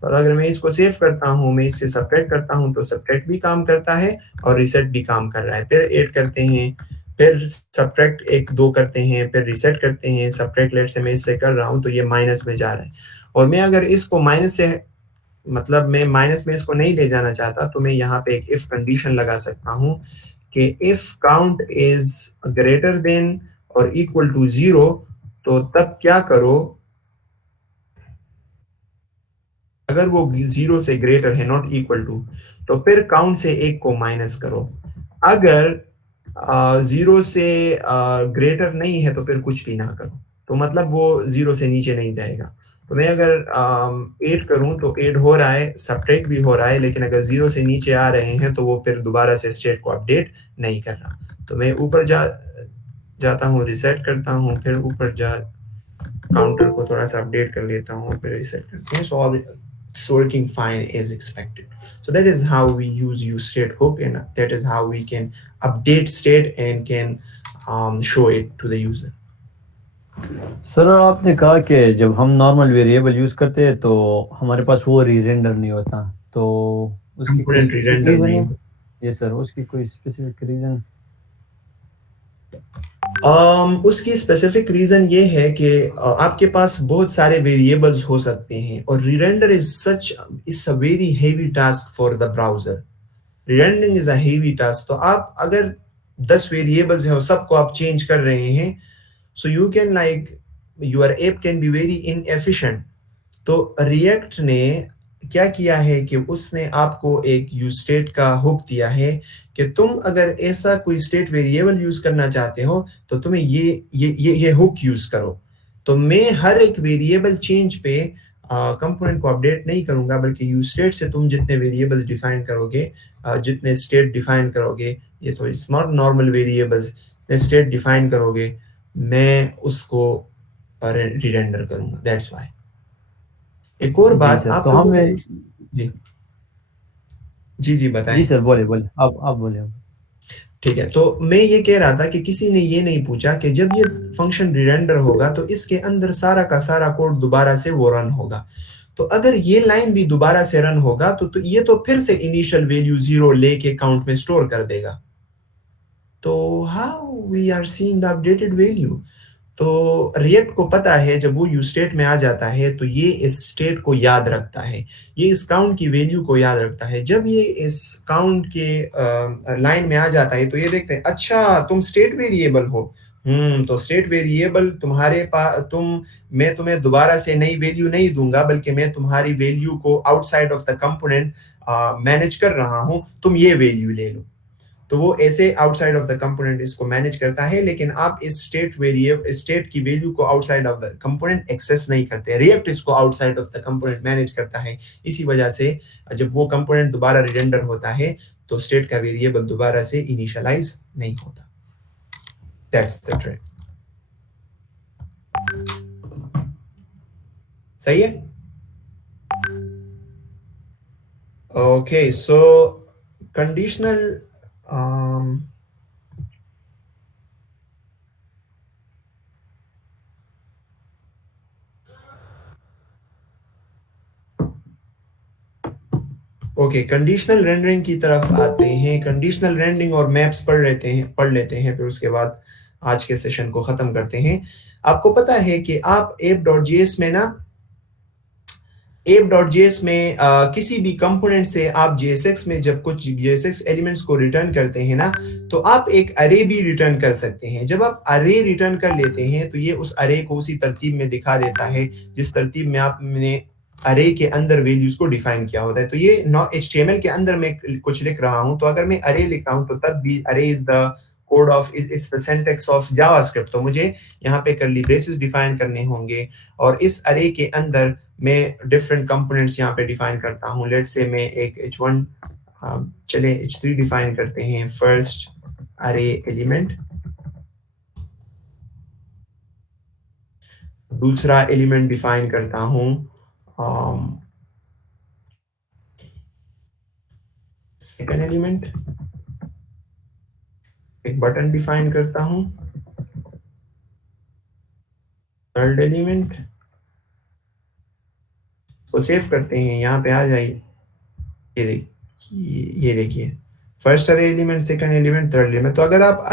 तो अगर मैं इसको सेव करता हूँ, मैं इससे सब्ट्रैक्ट करता हूँ, तो सब्ट्रैक्ट भी काम करता है और रीसेट भी काम कर रहा है। फिर ऐड करते हैं, फिर सब्ट्रैक्ट 1 2 करते हैं, फिर रीसेट करते हैं। सब्ट्रैक्ट लेट से मैं इससे कर रहा हूँ तो ये माइनस में जा रहा है, और मैं अगर इसको माइनस से, मतलब मैं माइनस में इसको नहीं ले जाना चाहता, तो मैं यहाँ पे एक इफ कंडीशन लगा सकता हूँ कि if count is greater than और इक्वल टू 0, तो तब क्या करो, अगर वो 0 से ग्रेटर है, नॉट इक्वल टू, तो फिर काउंट से 1 को माइनस करो। अगर 0 से ग्रेटर नहीं है तो फिर कुछ भी ना करो, तो मतलब वो 0 से नीचे नहीं जाएगा। तो मैं अगर 8 करूं तो 8 हो रहा है, सब्ट्रैक्ट भी हो रहा है, लेकिन अगर 0 से नीचे आ रहे हैं तो वो फिर दोबारा से स्टेट को अपडेट नहीं कर रहा। तो मैं ऊपर जाता हूँ, रिसेट करता हूँ, फिर ऊपर काउंटर को थोड़ा सा अपडेट कर लेता हूँ, फिर रिसेट करते हैं। सो it's working fine as expected. So that is how we use state hook, and that is how we can update state and can show it to the user. Sir, आपने कहा कि जब हम नॉर्मल वेरिएबल यूज करते हैं तो हमारे पास वो री-रेंडर नहीं होता, तो उसकी कोई Component स्पेसिफिक re-render रीजन नहीं है? होता। ये सर, उसकी कोई स्पेसिफिक रीजन? उसकी स्पेसिफिक रीजन ये है कि आपके पास बहुत सारे वेरिएबल्स हो सकते हैं, और rerender is a very heavy task for the browser. Rerendering is a heavy task. तो आप अगर 10 वेरिएबल्स हैं और सबको आप चेंज कर रहे हैं, so you can your app can be very inefficient. तो रिएक्ट ने क्या किया है कि उसने आपको एक यूज स्टेट का हुक दिया है कि तुम अगर ऐसा कोई स्टेट वेरिएबल यूज करना चाहते हो तो तुम्हें ये हुक यूज करो। तो मैं हर एक वेरिएबल चेंज पे कंपोनेंट को अपडेट नहीं करूंगा, बल्कि यूज स्टेट से तुम जितने वेरिएबल्स डिफाइन करोगे, जितने स्टेट डिफाइन करोगे, ये तो it's not normal variables, state define करोगे, मैं उसको री-रेंडर करूंगा। That's why. एक और बात सर, आप तो लोगों हमें जी जी बताएं। जी सर, बोले आप बोले। ठीक है, तो मैं ये कह रहा था कि किसी ने ये नहीं पूछा कि जब ये फंक्शन री-रेंडर होगा तो इसके अंदर सारा का सारा कोड दोबारा से वो रन होगा। तो अगर ये लाइन भी दोबारा से रन होगा तो ये तो फिर से इनिशियल वैल्यू 0 लेके काउंट में स्टोर कर देगा। तो how we are seeing the updated value? तो रिएक्ट को पता है जब वो यूज स्टेट में आ जाता है तो ये इस स्टेट को याद रखता है, ये इस काउंट की वैल्यू को याद रखता है। जब ये इस काउंट के लाइन में आ जाता है तो ये देखते हैं, अच्छा तुम स्टेट वेरिएबल हो, तो स्टेट वेरिएबल तुम्हारे पास, मैं तुम्हें दोबारा से नई वैल्यू नहीं दूंगा, बल्कि मैं तुम्हारी वैल्यू को outside of the component manage कर रहा हूं, तुम ये वैल्यू ले लो। तो वो ऐसे आउटसाइड ऑफ द कंपोनेंट इसको मैनेज करता है, लेकिन आप इस स्टेट की वैल्यू को outside of the component access नहीं करते। रिएक्ट इसको outside of the component manage करता है। इसी वजह से जब वो कंपोनेंट दोबारा री-रेंडर होता है तो स्टेट का वेरिएबल दोबारा से इनिशियलाइज नहीं होता। That's the trick. सही है? ओके, सो कंडीशनल ओके, कंडीशनल रेंडरिंग की तरफ आते हैं। कंडीशनल रेंडरिंग और मैप्स पढ़ लेते हैं, फिर उसके बाद आज के सेशन को खत्म करते हैं। आपको पता है कि आप app.js में किसी भी कंपोनेंट से आप JSX में जब कुछ JSX एलिमेंट्स को रिटर्न करते हैं ना, तो आप एक अरे भी रिटर्न कर सकते हैं। जब आप अरे रिटर्न कर लेते हैं तो ये उस अरे को उसी तरतीब में दिखा देता है जिस तरतीब में आपने अरे के अंदर वैल्यूज को डिफाइन किया होता है। तो ये HTML के अंदर मैं कुछ लिख रहा हूं, तो अगर मैं अरे लिख रहा हूं तो तब भी अरे is the code of is the syntax of JavaScript. तो मुझे यहाँ पे कर्ली ब्रेसेस डिफाइन करने होंगे और इस अरे के अंदर मैं डिफरेंट कंपोनेंट्स यहाँ पे डिफाइन करता हूँ। लेट्स से मैं एक H1 चले H3 डिफाइन करते हैं। फर्स्ट अरे एलिमेंट, दूसरा एलिमेंट डिफाइन करता हूँ सेकेंड एलिमेंट, एक बटन डिफाइन करता हूँ, थर्ड एलिमेंट को सेव करते हैं। यहाँ पे आ जाइए, ये देखिए फर्स्ट अरे element, second element, third element. तो अगर आप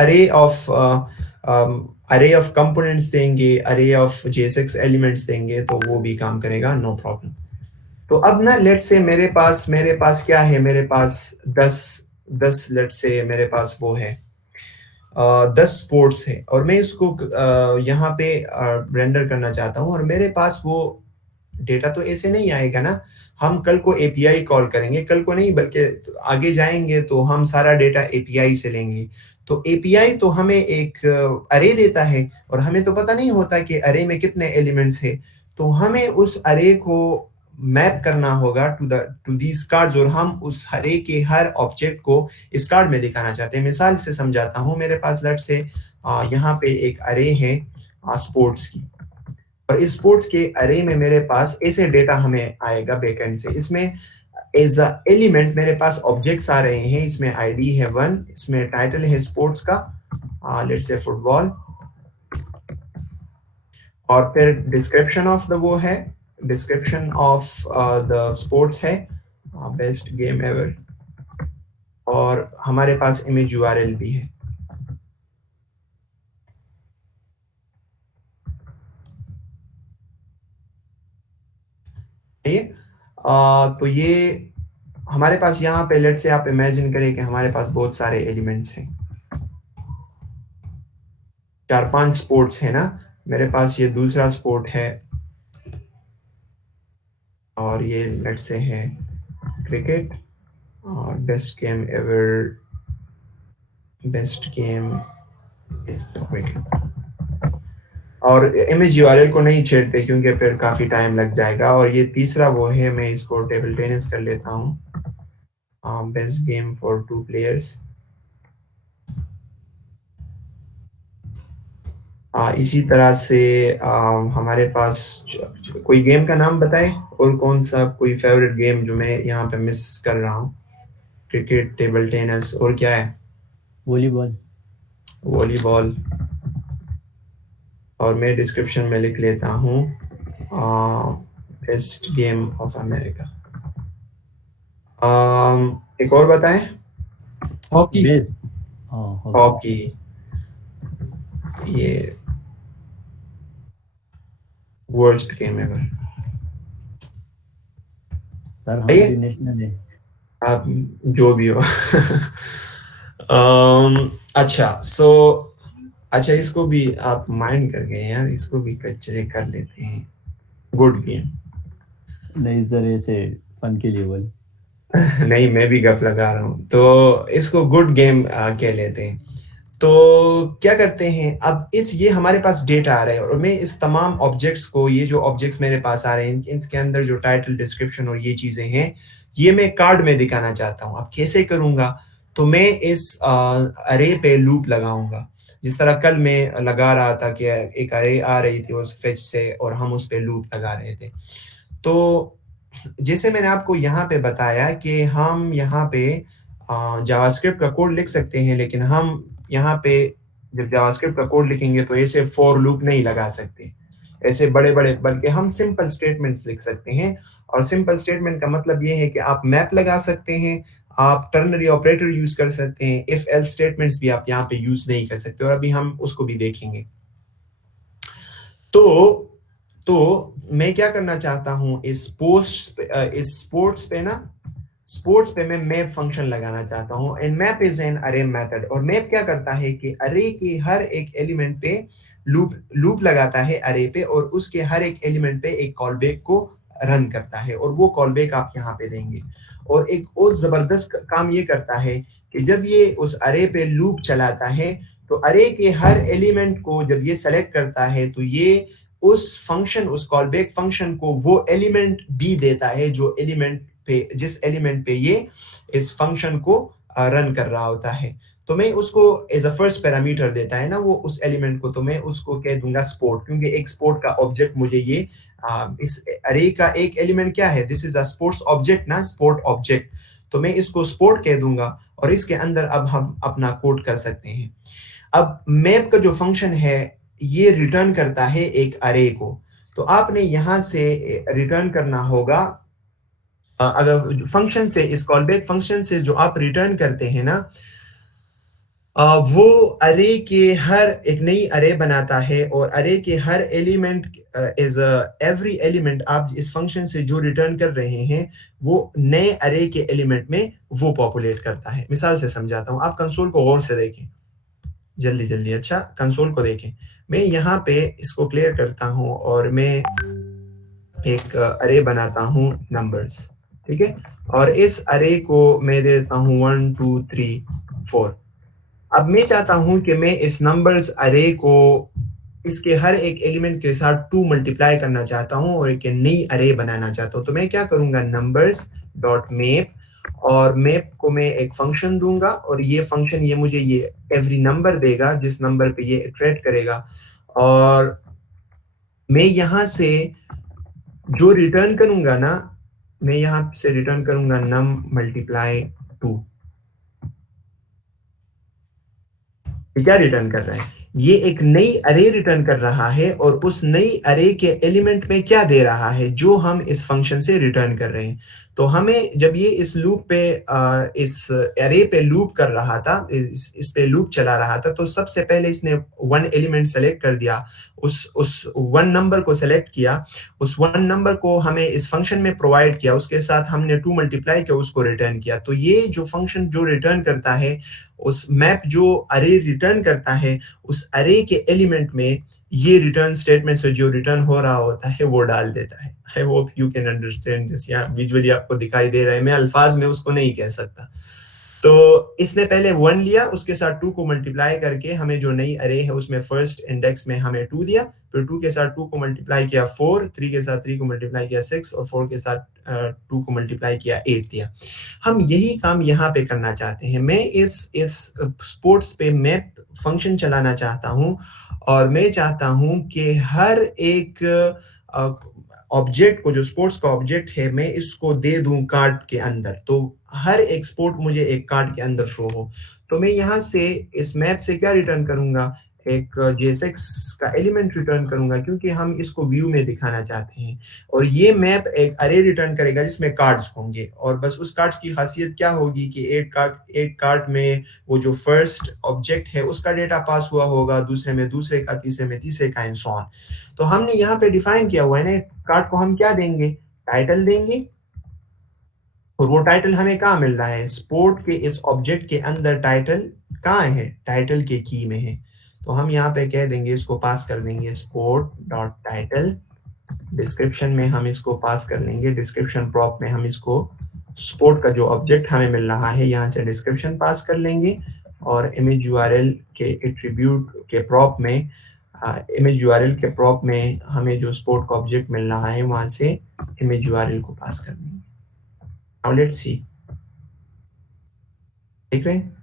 अरे ऑफ कंपोनेंट्स देंगे, अरे ऑफ JSX एलिमेंट्स देंगे तो वो भी काम करेगा, नो प्रॉब्लम। तो अब ना लेट्स से मेरे पास क्या है, मेरे पास 10 लेट्स से मेरे पास वो है 10 स्पोर्ट्स है और मैं इसको यहाँ पे रेंडर करना चाहता हूँ और मेरे पास वो डेटा तो ऐसे नहीं आएगा ना। हम कल को API कॉल करेंगे, कल को नहीं बल्कि आगे जाएंगे तो हम सारा डेटा API से लेंगे। तो API तो हमें एक अरे देता है और हमें तो पता नहीं होता कि अरे में कितने एलिमेंट्स है। तो हमें उस अरे को मैप करना होगा टू दीज कार्ड्स और हम उस अरे के हर ऑब्जेक्ट को इस कार्ड में दिखाना चाहते हैं। मिसाल से समझाता हूँ, मेरे पास लेट्स से यहाँ पे एक अरे है स्पोर्ट्स की और इस स्पोर्ट्स के अरे में मेरे पास ऐसे डेटा हमें आएगा बैकएंड से। इसमें एज अ एलिमेंट मेरे पास ऑब्जेक्ट्स आ रहे हैं। इसमें आईडी है 1, इसमें टाइटल है स्पोर्ट्स का लेट्स से फुटबॉल, और फिर डिस्क्रिप्शन ऑफ द वो है, डिस्क्रिप्शन ऑफ द स्पोर्ट्स है बेस्ट गेम एवर, और हमारे पास इमेज URL भी है। तो ये हमारे पास यहाँ पे लेट से आप इमेजिन करें कि हमारे पास बहुत सारे एलिमेंट्स हैं, 4-5 स्पोर्ट्स है ना। मेरे पास ये दूसरा स्पोर्ट है और ये लेट से है क्रिकेट और best game ever, best game is cricket. और इमेज URL को नहीं छेड़ते क्योंकि फिर काफी टाइम लग जाएगा। और ये तीसरा वो है, मैं इसको टेबल टेनिस कर लेता हूँ, बेस्ट गेम फॉर 2 प्लेयर्स। इसी तरह से हमारे पास कोई गेम का नाम बताए और कौन सा कोई फेवरेट गेम जो मैं यहाँ पे मिस कर रहा हूँ। क्रिकेट, टेबल टेनिस, और क्या है? वॉलीबॉल। और मैं डिस्क्रिप्शन में लिख लेता हूँ बेस्ट गेम ऑफ अमेरिका। एक और बताएं। हॉकी। हॉकी, ये वर्स्ट गेम एवर। सर हमारी नेशनल है, आप जो भी हो। अच्छा इसको भी आप माइंड कर गए यार, इसको भी चले कर लेते हैं। Good game. नहीं सर ऐसे फन के लिए बोल। नहीं, मैं भी गप लगा रहा हूँ, तो इसको गुड गेम कह लेते हैं। तो क्या करते हैं अब, ये हमारे पास डेटा आ रहा है और मैं इस तमाम ऑब्जेक्ट्स को, ये जो ऑब्जेक्ट्स मेरे पास आ रहे हैं इनके अंदर जो टाइटल, डिस्क्रिप्शन और ये चीजें हैं, ये मैं कार्ड में दिखाना चाहता हूँ। अब कैसे करूंगा? तो मैं इस अरे पे लूप लगाऊंगा, जिस तरह कल मैं लगा रहा था कि एक अरे आ रही थी उस फेच से और हम उस पे लूप लगा रहे थे। तो जैसे मैंने आपको यहाँ पे बताया कि हम यहाँ पे जावास्क्रिप्ट का कोड लिख सकते हैं, लेकिन हम यहाँ पे जब जावास्क्रिप्ट का कोड लिखेंगे तो ऐसे फॉर लूप नहीं लगा सकते, ऐसे बड़े बड़े, बल्कि हम सिंपल स्टेटमेंट्स लिख सकते हैं। और सिंपल स्टेटमेंट का मतलब ये है कि आप मैप लगा सकते हैं, आप टर्नरी ऑपरेटर यूज कर सकते हैं, इफ एल्स स्टेटमेंट्स भी आप यहाँ पे यूज नहीं कर सकते, और अभी हम उसको भी देखेंगे। तो मैं क्या करना चाहता हूँ, इस स्पोर्ट्स पे मैं मैप फंक्शन लगाना चाहता हूँ। एंड मैप इज एन अरे मेथड, और मैप क्या करता है कि अरे के हर एक एलिमेंट पे लूप लगाता है अरे पे, और उसके हर एक एलिमेंट पे एक कॉल बैक को रन करता है और वो कॉल बैक आप यहाँ पे देंगे। और एक और ज़बरदस्त काम ये करता है कि जब ये उस अरे पे लूप चलाता है तो अरे के हर एलिमेंट को जब ये सेलेक्ट करता है तो ये उस फंक्शन, उस कॉल बैक फंक्शन को वो एलिमेंट भी देता है जो एलिमेंट पे, जिस एलिमेंट पे ये इस फंक्शन को रन कर रहा होता है। तो मैं उसको एज अ फर्स्ट पैरामीटर देता है ना वो उस एलिमेंट को, तो मैं उसको कह दूंगा स्पोर्ट, क्योंकि एक स्पोर्ट का ऑब्जेक्ट मुझे ये इस अरे का एक एलिमेंट क्या है, this is a sports object ना, स्पोर्ट ऑब्जेक्ट, तो मैं इसको स्पोर्ट कह दूंगा और इसके अंदर अब हम अपना कोड कर सकते हैं। अब मैप का जो फंक्शन है ये रिटर्न करता है एक अरे को, तो आपने यहां से रिटर्न करना होगा अगर फंक्शन से, इस कॉलबैक फंक्शन से जो आप रिटर्न करते हैं ना वो अरे के हर एक नई अरे बनाता है और अरे के हर एलिमेंट इज एवरी एलिमेंट आप इस फंक्शन से जो रिटर्न कर रहे हैं वो नए अरे के एलिमेंट में वो पॉपुलेट करता है। मिसाल से समझाता हूँ, आप कंसोल को गौर से देखें जल्दी जल्दी। अच्छा, कंसोल को देखें, मैं यहाँ पे इसको क्लियर करता हूँ और मैं एक अरे बनाता हूँ नंबर्स, ठीक है, और इस अरे को मैं देता हूँ 1 2 3 4। अब मैं चाहता हूं कि मैं इस नंबर्स अरे को इसके हर एक एलिमेंट के साथ 2 मल्टीप्लाई करना चाहता हूं और एक नई अरे बनाना चाहता हूं। तो मैं क्या करूंगा, नंबर्स डॉट मैप, और मैप को मैं एक फंक्शन दूंगा और ये फंक्शन ये मुझे ये एवरी नंबर देगा जिस नंबर पे ये इटरेट करेगा, और मैं यहां से जो रिटर्न करूंगा ना, मैं यहां से रिटर्न करूंगा नम मल्टीप्लाई 2। क्या रिटर्न कर रहा है, ये एक नई अरे रिटर्न कर रहा है और उस नई अरे के एलिमेंट में क्या दे रहा है जो हम इस फंक्शन से रिटर्न कर रहे हैं। तो हमें जब ये इस लूप पे इस अरे पे लूप कर रहा था, इस पे लूप चला रहा था, तो सबसे पहले इसने 1 एलिमेंट सेलेक्ट कर दिया, उस 1 नंबर को सेलेक्ट किया, उस 1 नंबर को हमें इस फंक्शन में प्रोवाइड किया, उसके साथ हमने 2 मल्टीप्लाई किया, उसको रिटर्न किया। तो ये जो फंक्शन जो रिटर्न करता है, उस मैप जो अरे रिटर्न करता है, उस अरे के एलिमेंट में ये रिटर्न स्टेटमेंट से जो रिटर्न हो रहा होता है वो डाल देता है। I hope you can understand this. यहाँ विजुअली आपको दिखाई दे रहा है, मैं अल्फाज में उसको नहीं कह सकता। तो इसने पहले 1 लिया, उसके साथ 2 को मल्टीप्लाई करके हमें जो नई अरे है उसमें फर्स्ट इंडेक्स में हमें 2 दिया, फिर 2 के साथ 2 को मल्टीप्लाई किया 4, 3 के साथ 3 को मल्टीप्लाई किया 6 और 4 के साथ 2 को मल्टीप्लाई किया 8 दिया। हम यही काम यहाँ पे करना चाहते हैं। मैं इस स्पोर्ट्स पे मैप फंक्शन चलाना चाहता हूँ और मैं चाहता हूँ कि हर एक ऑब्जेक्ट को, जो स्पोर्ट्स का ऑब्जेक्ट है, मैं इसको दे दूं कार्ड के अंदर, तो हर एक स्पोर्ट मुझे एक कार्ड के अंदर शो हो। तो मैं यहाँ से इस मैप से क्या रिटर्न करूंगा, एक JSX का एलिमेंट रिटर्न करूंगा, क्योंकि हम इसको व्यू में दिखाना चाहते हैं। और ये मैप एक अरे रिटर्न करेगा जिसमें कार्ड्स होंगे, और बस उस कार्ड्स की खासियत क्या होगी कि एक कार्ड में वो जो फर्स्ट ऑब्जेक्ट है उसका डेटा पास हुआ होगा, दूसरे में दूसरे का, तीसरे में तीसरे का, एंड सो ऑन। तो हमने यहाँ पे डिफाइन किया हुआ है ना, कार्ड को हम क्या देंगे, टाइटल देंगे, और वो टाइटल हमें कहाँ मिल रहा है, स्पोर्ट के इस ऑब्जेक्ट के अंदर टाइटल कहाँ है, टाइटल के की में है। तो हम यहाँ पे कह देंगे, इसको पास कर देंगे स्पोर्ट डॉट टाइटल। डिस्क्रिप्शन में हम इसको पास कर लेंगे, डिस्क्रिप्शन प्रॉप में हम इसको स्पोर्ट का जो ऑब्जेक्ट हमें मिल रहा है यहाँ से डिस्क्रिप्शन पास कर लेंगे, और इमेज यूआरएल के एट्रीब्यूट के प्रॉप में, इमेज यूआरएल के प्रॉप में हमें जो स्पोर्ट का ऑब्जेक्ट मिल रहा है वहां से इमेज यूआरएल को पास कर देंगे। Now let's see, देख रहे हैं,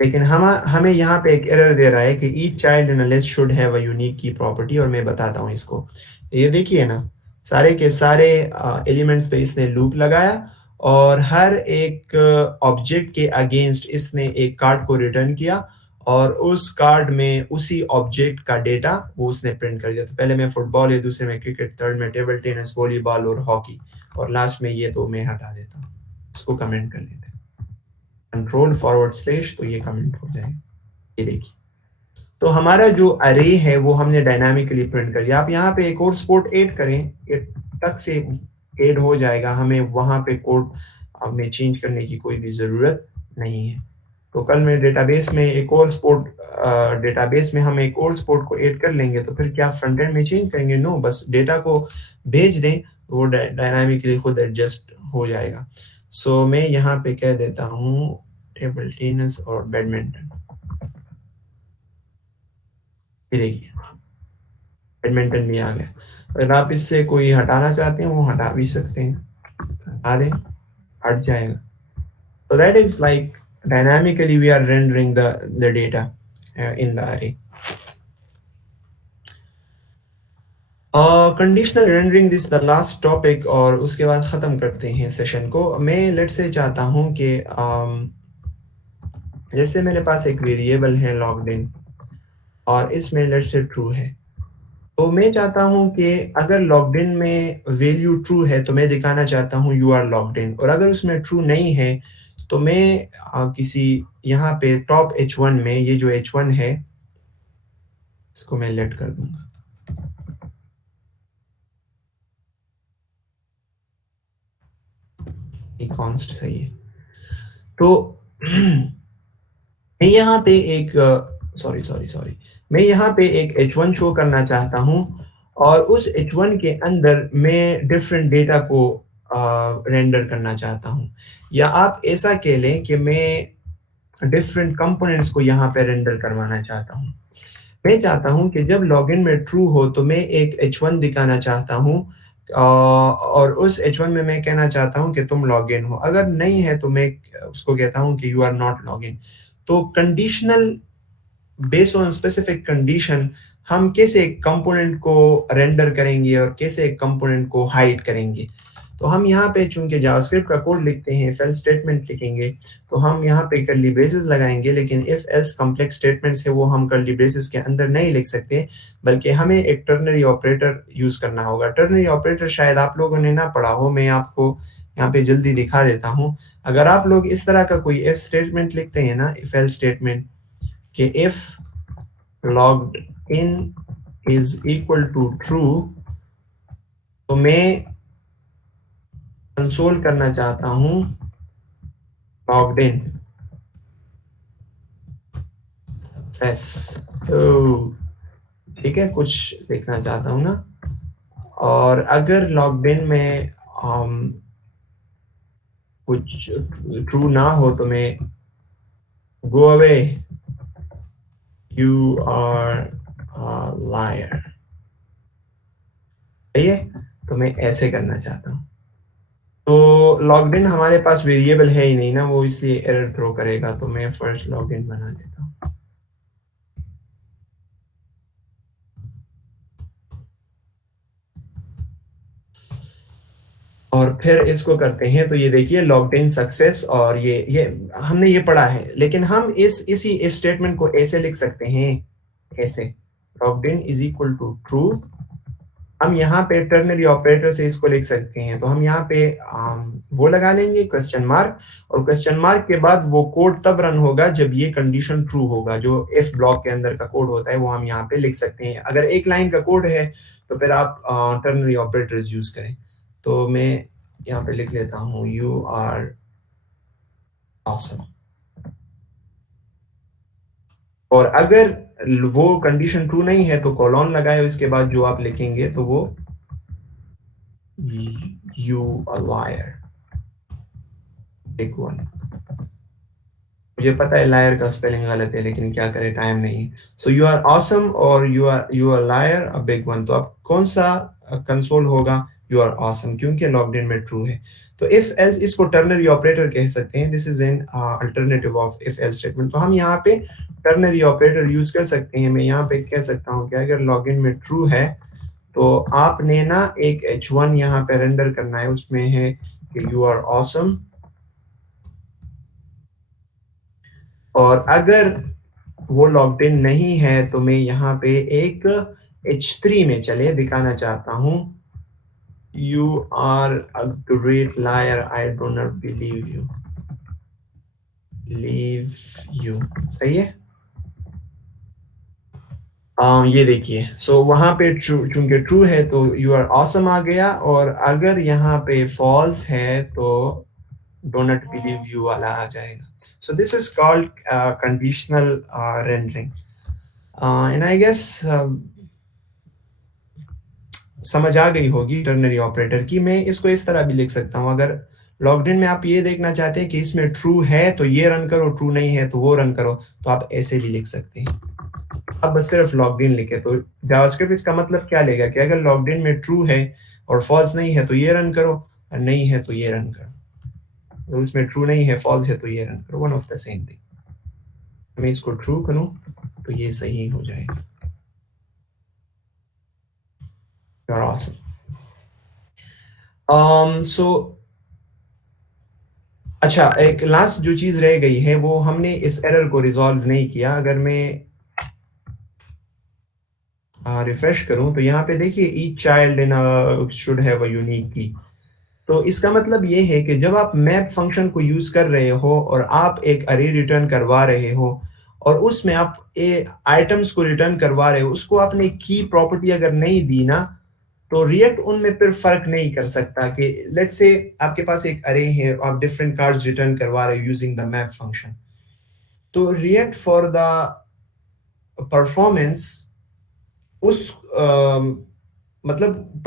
लेकिन हमें यहाँ पे एक एरर दे रहा है कि each child in a list should have a unique key property, और मैं बताता हूँ इसको। ये देखिए ना, सारे के सारे एलिमेंट्स पे इसने लूप लगाया और हर एक ऑब्जेक्ट के अगेंस्ट इसने एक कार्ड को रिटर्न किया, और उस कार्ड में उसी ऑब्जेक्ट का डेटा वो उसने प्रिंट कर दिया। तो पहले में फुटबॉल है, दूसरे में क्रिकेट, थर्ड में टेबल टेनिस, वॉलीबॉल और हॉकी, और लास्ट में ये 2 मैं हटा देता हूँ, इसको कमेंट कर लेते हैं, कंट्रोल/, तो ये कमेंट हो जाएगा। ये देखिए, तो हमारा जो अरे है वो हमने डायनामिकली प्रिंट कर दिया। आप यहाँ पे एक और स्पोर्ट ऐड करें, ये तक से ऐड हो जाएगा, हमें वहां पे कोड में चेंज करने की कोई भी जरूरत नहीं है। तो कल मैं डेटाबेस में एक और स्पोर्ट डेटाबेस में हम एक और स्पोर्ट को ऐड कर लेंगे, तो फिर क्या फ्रंट एंड में चेंज करेंगे? नो, बस डेटा को भेज दें, वो डायनामिकली खुद एडजस्ट हो जाएगा। सो मैं यहाँ पे कह देता हूँ टेबल टेनिस और बैडमिंटन। ये देखिए बैडमिंटन भी आ गया। अगर आप इससे कोई हटाना चाहते हैं वो हटा भी सकते हैं, हटा दें, हट जाएगा। So that is like dynamically we are rendering the data in the array. Conditional rendering, this is the last topic और उसके बाद ख़त्म करते हैं सेशन को। मैं लेट से चाहता हूँ कि लेट से मेरे पास एक वेरिएबल है लॉग्ड इन और इसमें लेट से ट्रू है, तो मैं चाहता हूँ कि अगर लॉग्ड इन में वैल्यू ट्रू है तो मैं दिखाना चाहता हूँ यू आर लॉग्ड इन, और अगर उसमें ट्रू नहीं है तो मैं किसी यहाँ पे टॉप h1 में, ये जो h1 है इसको मैं लेट कर दूंगा, ये कॉन्स्ट सही है। तो मैं यहाँ पे एक सॉरी मैं यहाँ पे एक h1 शो करना चाहता हूँ और उस h1 के अंदर मैं डिफरेंट डेटा को रेंडर करना चाहता हूँ, या आप ऐसा कह लें कि मैं डिफरेंट कंपोनेंट्स को यहाँ पे रेंडर करवाना चाहता हूँ। मैं चाहता हूँ कि जब लॉगिन में ट्रू हो तो मैं एक h1 दिखाना चाहता हूँ और उस h1 में मैं कहना चाहता हूँ कि तुम लॉगिन हो, अगर नहीं है तो मैं उसको कहता हूँ कि यू आर नॉट लॉगिन। तो conditional based on specific condition हम कैसे एक कंपोनेंट को रेंडर करेंगे और कैसे एक कंपोनेंट को हाइड करेंगे। तो हम यहाँ पे चूंकि जावास्क्रिप्ट का कोड लिखते हैं, इफ एल्स स्टेटमेंट लिखेंगे तो हम यहाँ पे कर्ली ब्रेसेस लगाएंगे, लेकिन इफ एल्स कॉम्प्लेक्स स्टेटमेंट्स है वो हम कर्ली ब्रेसेस के अंदर नहीं लिख सकते, बल्कि हमें एक टर्नरी ऑपरेटर यूज करना होगा। टर्नरी ऑपरेटर शायद आप लोगों ने ना पढ़ा हो, मैं आपको यहाँ पे जल्दी दिखा देता हूँ। अगर आप लोग इस तरह का कोई इफ स्टेटमेंट लिखते हैं ना, इफ एल्स स्टेटमेंट कि if logged in is equal to true, तो मैं कंसोल करना चाहता हूं लॉग्ड इन सक्सेस, ठीक है, कुछ देखना चाहता हूं ना। और अगर लॉग्ड इन में कुछ ट्रू ना हो तो मैं go away, you are liar, सही है। तो मैं ऐसे करना चाहता हूं। तो लॉग्ड इन हमारे पास वेरिएबल है ही नहीं ना, वो इसलिए एरर थ्रो करेगा, तो मैं फर्स्ट लॉग्ड इन बना देता हूँ। और फिर इसको करते हैं, तो ये देखिए लॉग्ड इन सक्सेस, और ये हमने ये पढ़ा है, लेकिन हम इसी इफ स्टेटमेंट को ऐसे लिख सकते हैं, ऐसे logged in is equal to true. हम यहाँ पे टर्नरी ऑपरेटर से इसको लिख सकते हैं, तो हम यहाँ पे वो लगा लेंगे क्वेश्चन मार्क, और क्वेश्चन मार्क के बाद वो कोड तब रन होगा जब ये कंडीशन ट्रू होगा। जो इफ ब्लॉक के अंदर का कोड होता है वो हम यहाँ पे लिख सकते हैं। अगर एक लाइन का कोड है तो फिर आप टर्नरी ऑपरेटर्स यूज करें। तो मैं यहाँ पे लिख लेता हूँ यू आर ऑसम, और अगर वो कंडीशन ट्रू नहीं है तो कॉलन लगाए, इसके बाद जो आप लिखेंगे तो वो you are liar, big one. मुझे पता है लायर का स्पेलिंग गलत है, लेकिन क्या करें, टाइम नहीं। सो यू आर ऑसम और you are liar a big one. तो अब कौन सा कंसोल होगा? यू आर ऑसम, क्योंकि लॉग्ड इन में ट्रू है। तो इफ एल्स इसको टर्नरी ऑपरेटर कह सकते हैं, this is an alternative of if else statement. तो हम यहाँ पे टर्नरी ऑपरेटर यूज कर सकते हैं। मैं यहाँ पे कह सकता हूँ कि अगर लॉगिन में ट्रू है तो आपने ना एक h1 यहाँ पे रेंडर करना है, उसमें है कि यू आर ऑसम, और अगर वो लॉग्ड इन नहीं है तो मैं यहाँ पे एक h3 में चले दिखाना चाहता हूँ you are a great liar, I do not believe you, सही है। ये देखिए, सो वहां पे चूंकि ट्रू है तो यू आर ऑसम आ गया, और अगर यहाँ पे फॉल्स है तो डो नॉट बिलीव यू वाला आ जाएगा। So this is called conditional rendering. And I guess समझ आ गई होगी टर्नरी ऑपरेटर की। मैं इसको इस तरह भी लिख सकता हूँ, अगर लॉग्ड इन में आप ये देखना चाहते हैं कि इसमें ट्रू है तो ये रन करो, ट्रू नहीं है तो वो रन करो, तो आप ऐसे भी लिख सकते हैं। अब बस सिर्फ लॉग्ड इन लिखे तो जावास्क्रिप्ट इसका मतलब क्या लेगा कि अगर लॉग्ड इन में ट्रू है और फॉल्स नहीं है तो ये रन करो, और नहीं है तो ये रन करो। रूल्स में ट्रू नहीं है, फॉल्स है तो ये रन करो, one of the same thing. मैं इसको ट्रू करूं तो ये सही हो जाएगा। You're awesome. So अच्छा, एक लास्ट जो चीज रह गई है वो हमने इस एरर को रिजॉल्व नहीं किया। अगर मैं रिफ्रेश करूं तो यहाँ पे देखिए each child in should have a unique की। तो इसका मतलब ये है कि जब आप मैप फंक्शन को यूज कर रहे हो और आप एक अरे रिटर्न करवा रहे हो और उसमें आप आइटम्स को रिटर्न करवा रहे हो, उसको आपने की प्रॉपर्टी अगर नहीं दी ना, तो रिएक्ट उनमें फिर फर्क नहीं कर सकता कि लेट्स से आपके पास एक अरे है, आप डिफरेंट कार्ड्स रिटर्न करवा रहे हो यूजिंग द मैप फंक्शन। तो रिएक्ट फॉर द परफॉर्मेंस उस मतलब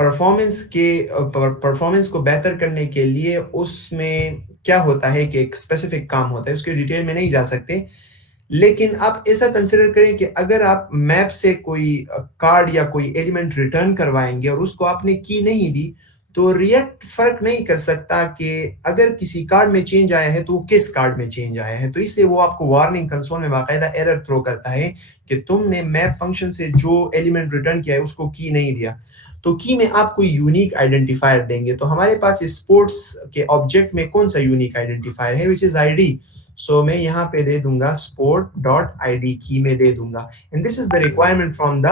परफॉर्मेंस को बेहतर करने के लिए उसमें क्या होता है कि एक स्पेसिफिक काम होता है, उसके डिटेल में नहीं जा सकते। लेकिन आप ऐसा कंसिडर करें कि अगर आप मैप से कोई कार्ड या कोई एलिमेंट रिटर्न करवाएंगे और उसको आपने की नहीं दी, तो रिएक्ट फर्क नहीं कर सकता कि अगर किसी कार्ड में चेंज आया है तो वो किस कार्ड में चेंज आया है। तो इसलिए वो आपको वार्निंग कंसोल में बाकायदा एरर थ्रो करता है कि तुमने मैप फंक्शन से जो एलिमेंट रिटर्न किया है उसको की नहीं दिया। तो की में आपको यूनिक आइडेंटिफायर देंगे। तो हमारे पास स्पोर्ट्स के ऑब्जेक्ट में कौन सा यूनिक आइडेंटिफायर है, विच इज आईडी। सो मैं यहाँ पे दे दूंगा sport.id की में दे दूंगा। And this is the requirement from the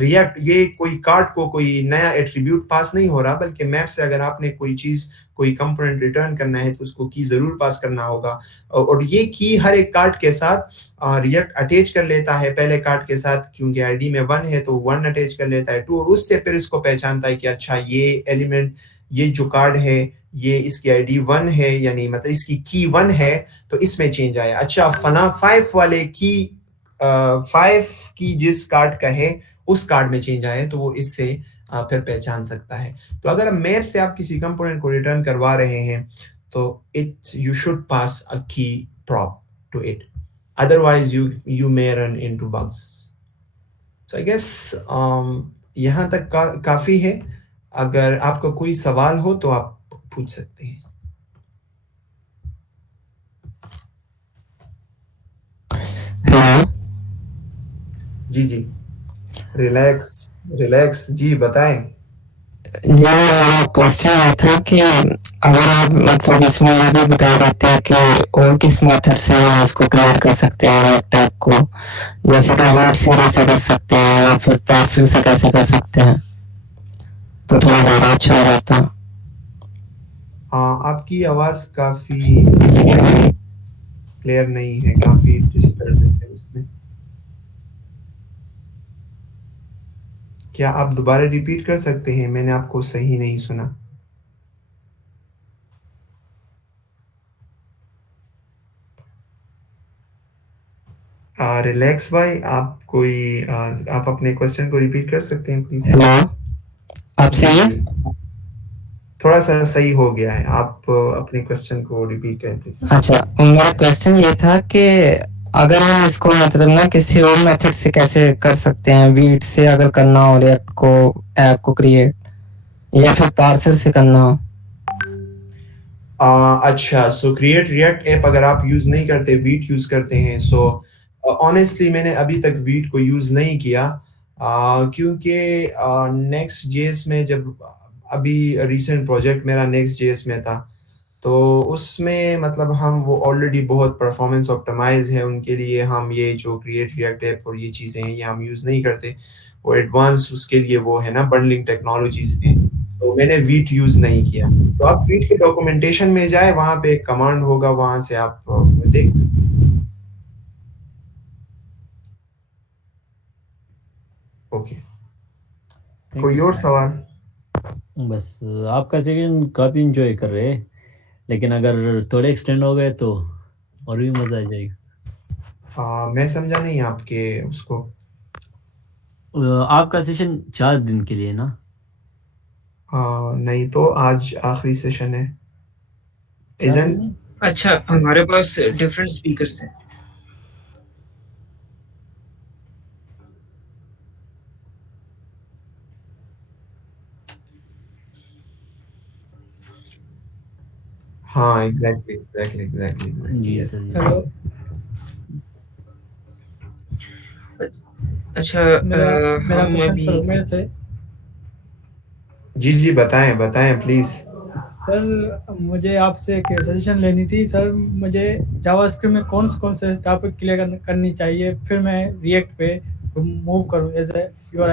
react. ये कोई कार्ड को कोई नया एट्रीब्यूट पास नहीं हो रहा, बल्कि मैप से अगर आपने कोई चीज कोई कंपोनेंट रिटर्न करना है तो उसको की जरूर पास करना होगा। और ये की हर एक कार्ड के साथ रिएक्ट अटैच कर लेता है। पहले कार्ड के साथ क्योंकि आईडी में 1 है तो 1 अटैच कर लेता है 2, और उससे फिर इसको पहचानता है कि अच्छा ये एलिमेंट, ये जो कार्ड है ये इसकी आईडी 1 है, यानी मतलब इसकी की 1 है तो इसमें चेंज आया। अच्छा फला 5 वाले की 5 की जिस कार्ड का है उस कार्ड में चेंज आया, तो वो इससे फिर पहचान सकता है। तो अगर मैप से आप किसी कंपोनेंट को रिटर्न करवा रहे हैं तो you should pass a key prop to it, otherwise you may run into bugs. So I guess यहाँ तक काफी है। अगर आपका कोई सवाल हो तो आप पूछ सकते हैं। हाँ जी जी, रिलैक्स जी, बताएं। ये मेरा क्वेश्चन ये था कि अगर आप मतलब इसमें ये भी बता देते हैं कि और किस मेथड से हम इसको क्रिएट कर सकते हैं टैग को, जैसे कि अलर्ट से कैसे कर सकते हैं या फिर पार्सल से कैसे कर सकते हैं, तो थोड़ा ज़्यादा अच्छा हो जाता। आपकी आवाज काफी क्लियर नहीं है, काफी डिस्टर्बेंस है उसमें। क्या आप दोबारा रिपीट कर सकते हैं? मैंने आपको सही नहीं सुना। रिलैक्स भाई, आप अपने क्वेश्चन को रिपीट कर सकते हैं प्लीज? हेलो, आप सही है? थोड़ा सा सही हो गया है, आप अपने क्वेश्चन को रिपीट करें प्लीज। अच्छा, मेरा क्वेश्चन ये था कि अगर हम इसको मतलब ना किसी और मेथड से कैसे कर सकते हैं, वीट से अगर करना हो रिएक्ट को, ऐप को क्रिएट, या फिर पार्सर से करना हो। अच्छा, सो क्रिएट रिएक्ट ऐप अगर आप यूज नहीं करते, वीट यूज करते हैं, सो ऑनेस्टली मैंने अभी तक वीट को यूज नहीं किया, क्योंकि नेक्स्ट जेएस में जब अभी रिसेंट प्रोजेक्ट मेरा नेक्स्ट जेएस में था, तो उसमें मतलब हम वो ऑलरेडी बहुत परफॉर्मेंस ऑप्टिमाइज है उनके लिए, हम ये जो क्रिएट रिएक्ट ऐप और ये चीज़ें हैं ये हम यूज़ नहीं करते। वो एडवांस उसके लिए वो है ना बंडलिंग टेक्नोलॉजीज में, तो मैंने वीट यूज़ नहीं किया। तो आप वीट के डॉक्यूमेंटेशन में जाए, वहाँ पे एक कमांड होगा, वहाँ से आप देख सकते हैं। ओके, कोई और सवाल? बस आपका सेशन काफ़ी इंजॉय कर रहे हैं, लेकिन अगर थोड़े एक्सटेंड हो गए तो और भी मज़ा आ जाएगा। मैं समझा नहीं आपके उसको। आपका सेशन 4 दिन के लिए ना? नहीं तो आज आखिरी सेशन है। 4 दिन इज़न नहीं? अच्छा, हमारे पास डिफरेंट स्पीकर्स हैं। हाँ, एग्ज़ैक्टली, जी यस, सर, जी। Hello yes. अच्छा, मेरा हम क्वेश्चन अभी सर उमेर से। जी, बताएँ प्लीज़। सर मुझे आपसे एक सजेशन लेनी थी सर। मुझे जावास्क्रिप्ट में कौन से टॉपिक क्लियर करनी चाहिए, फिर मैं रिएक्ट पे मूव करूँ एज ए योर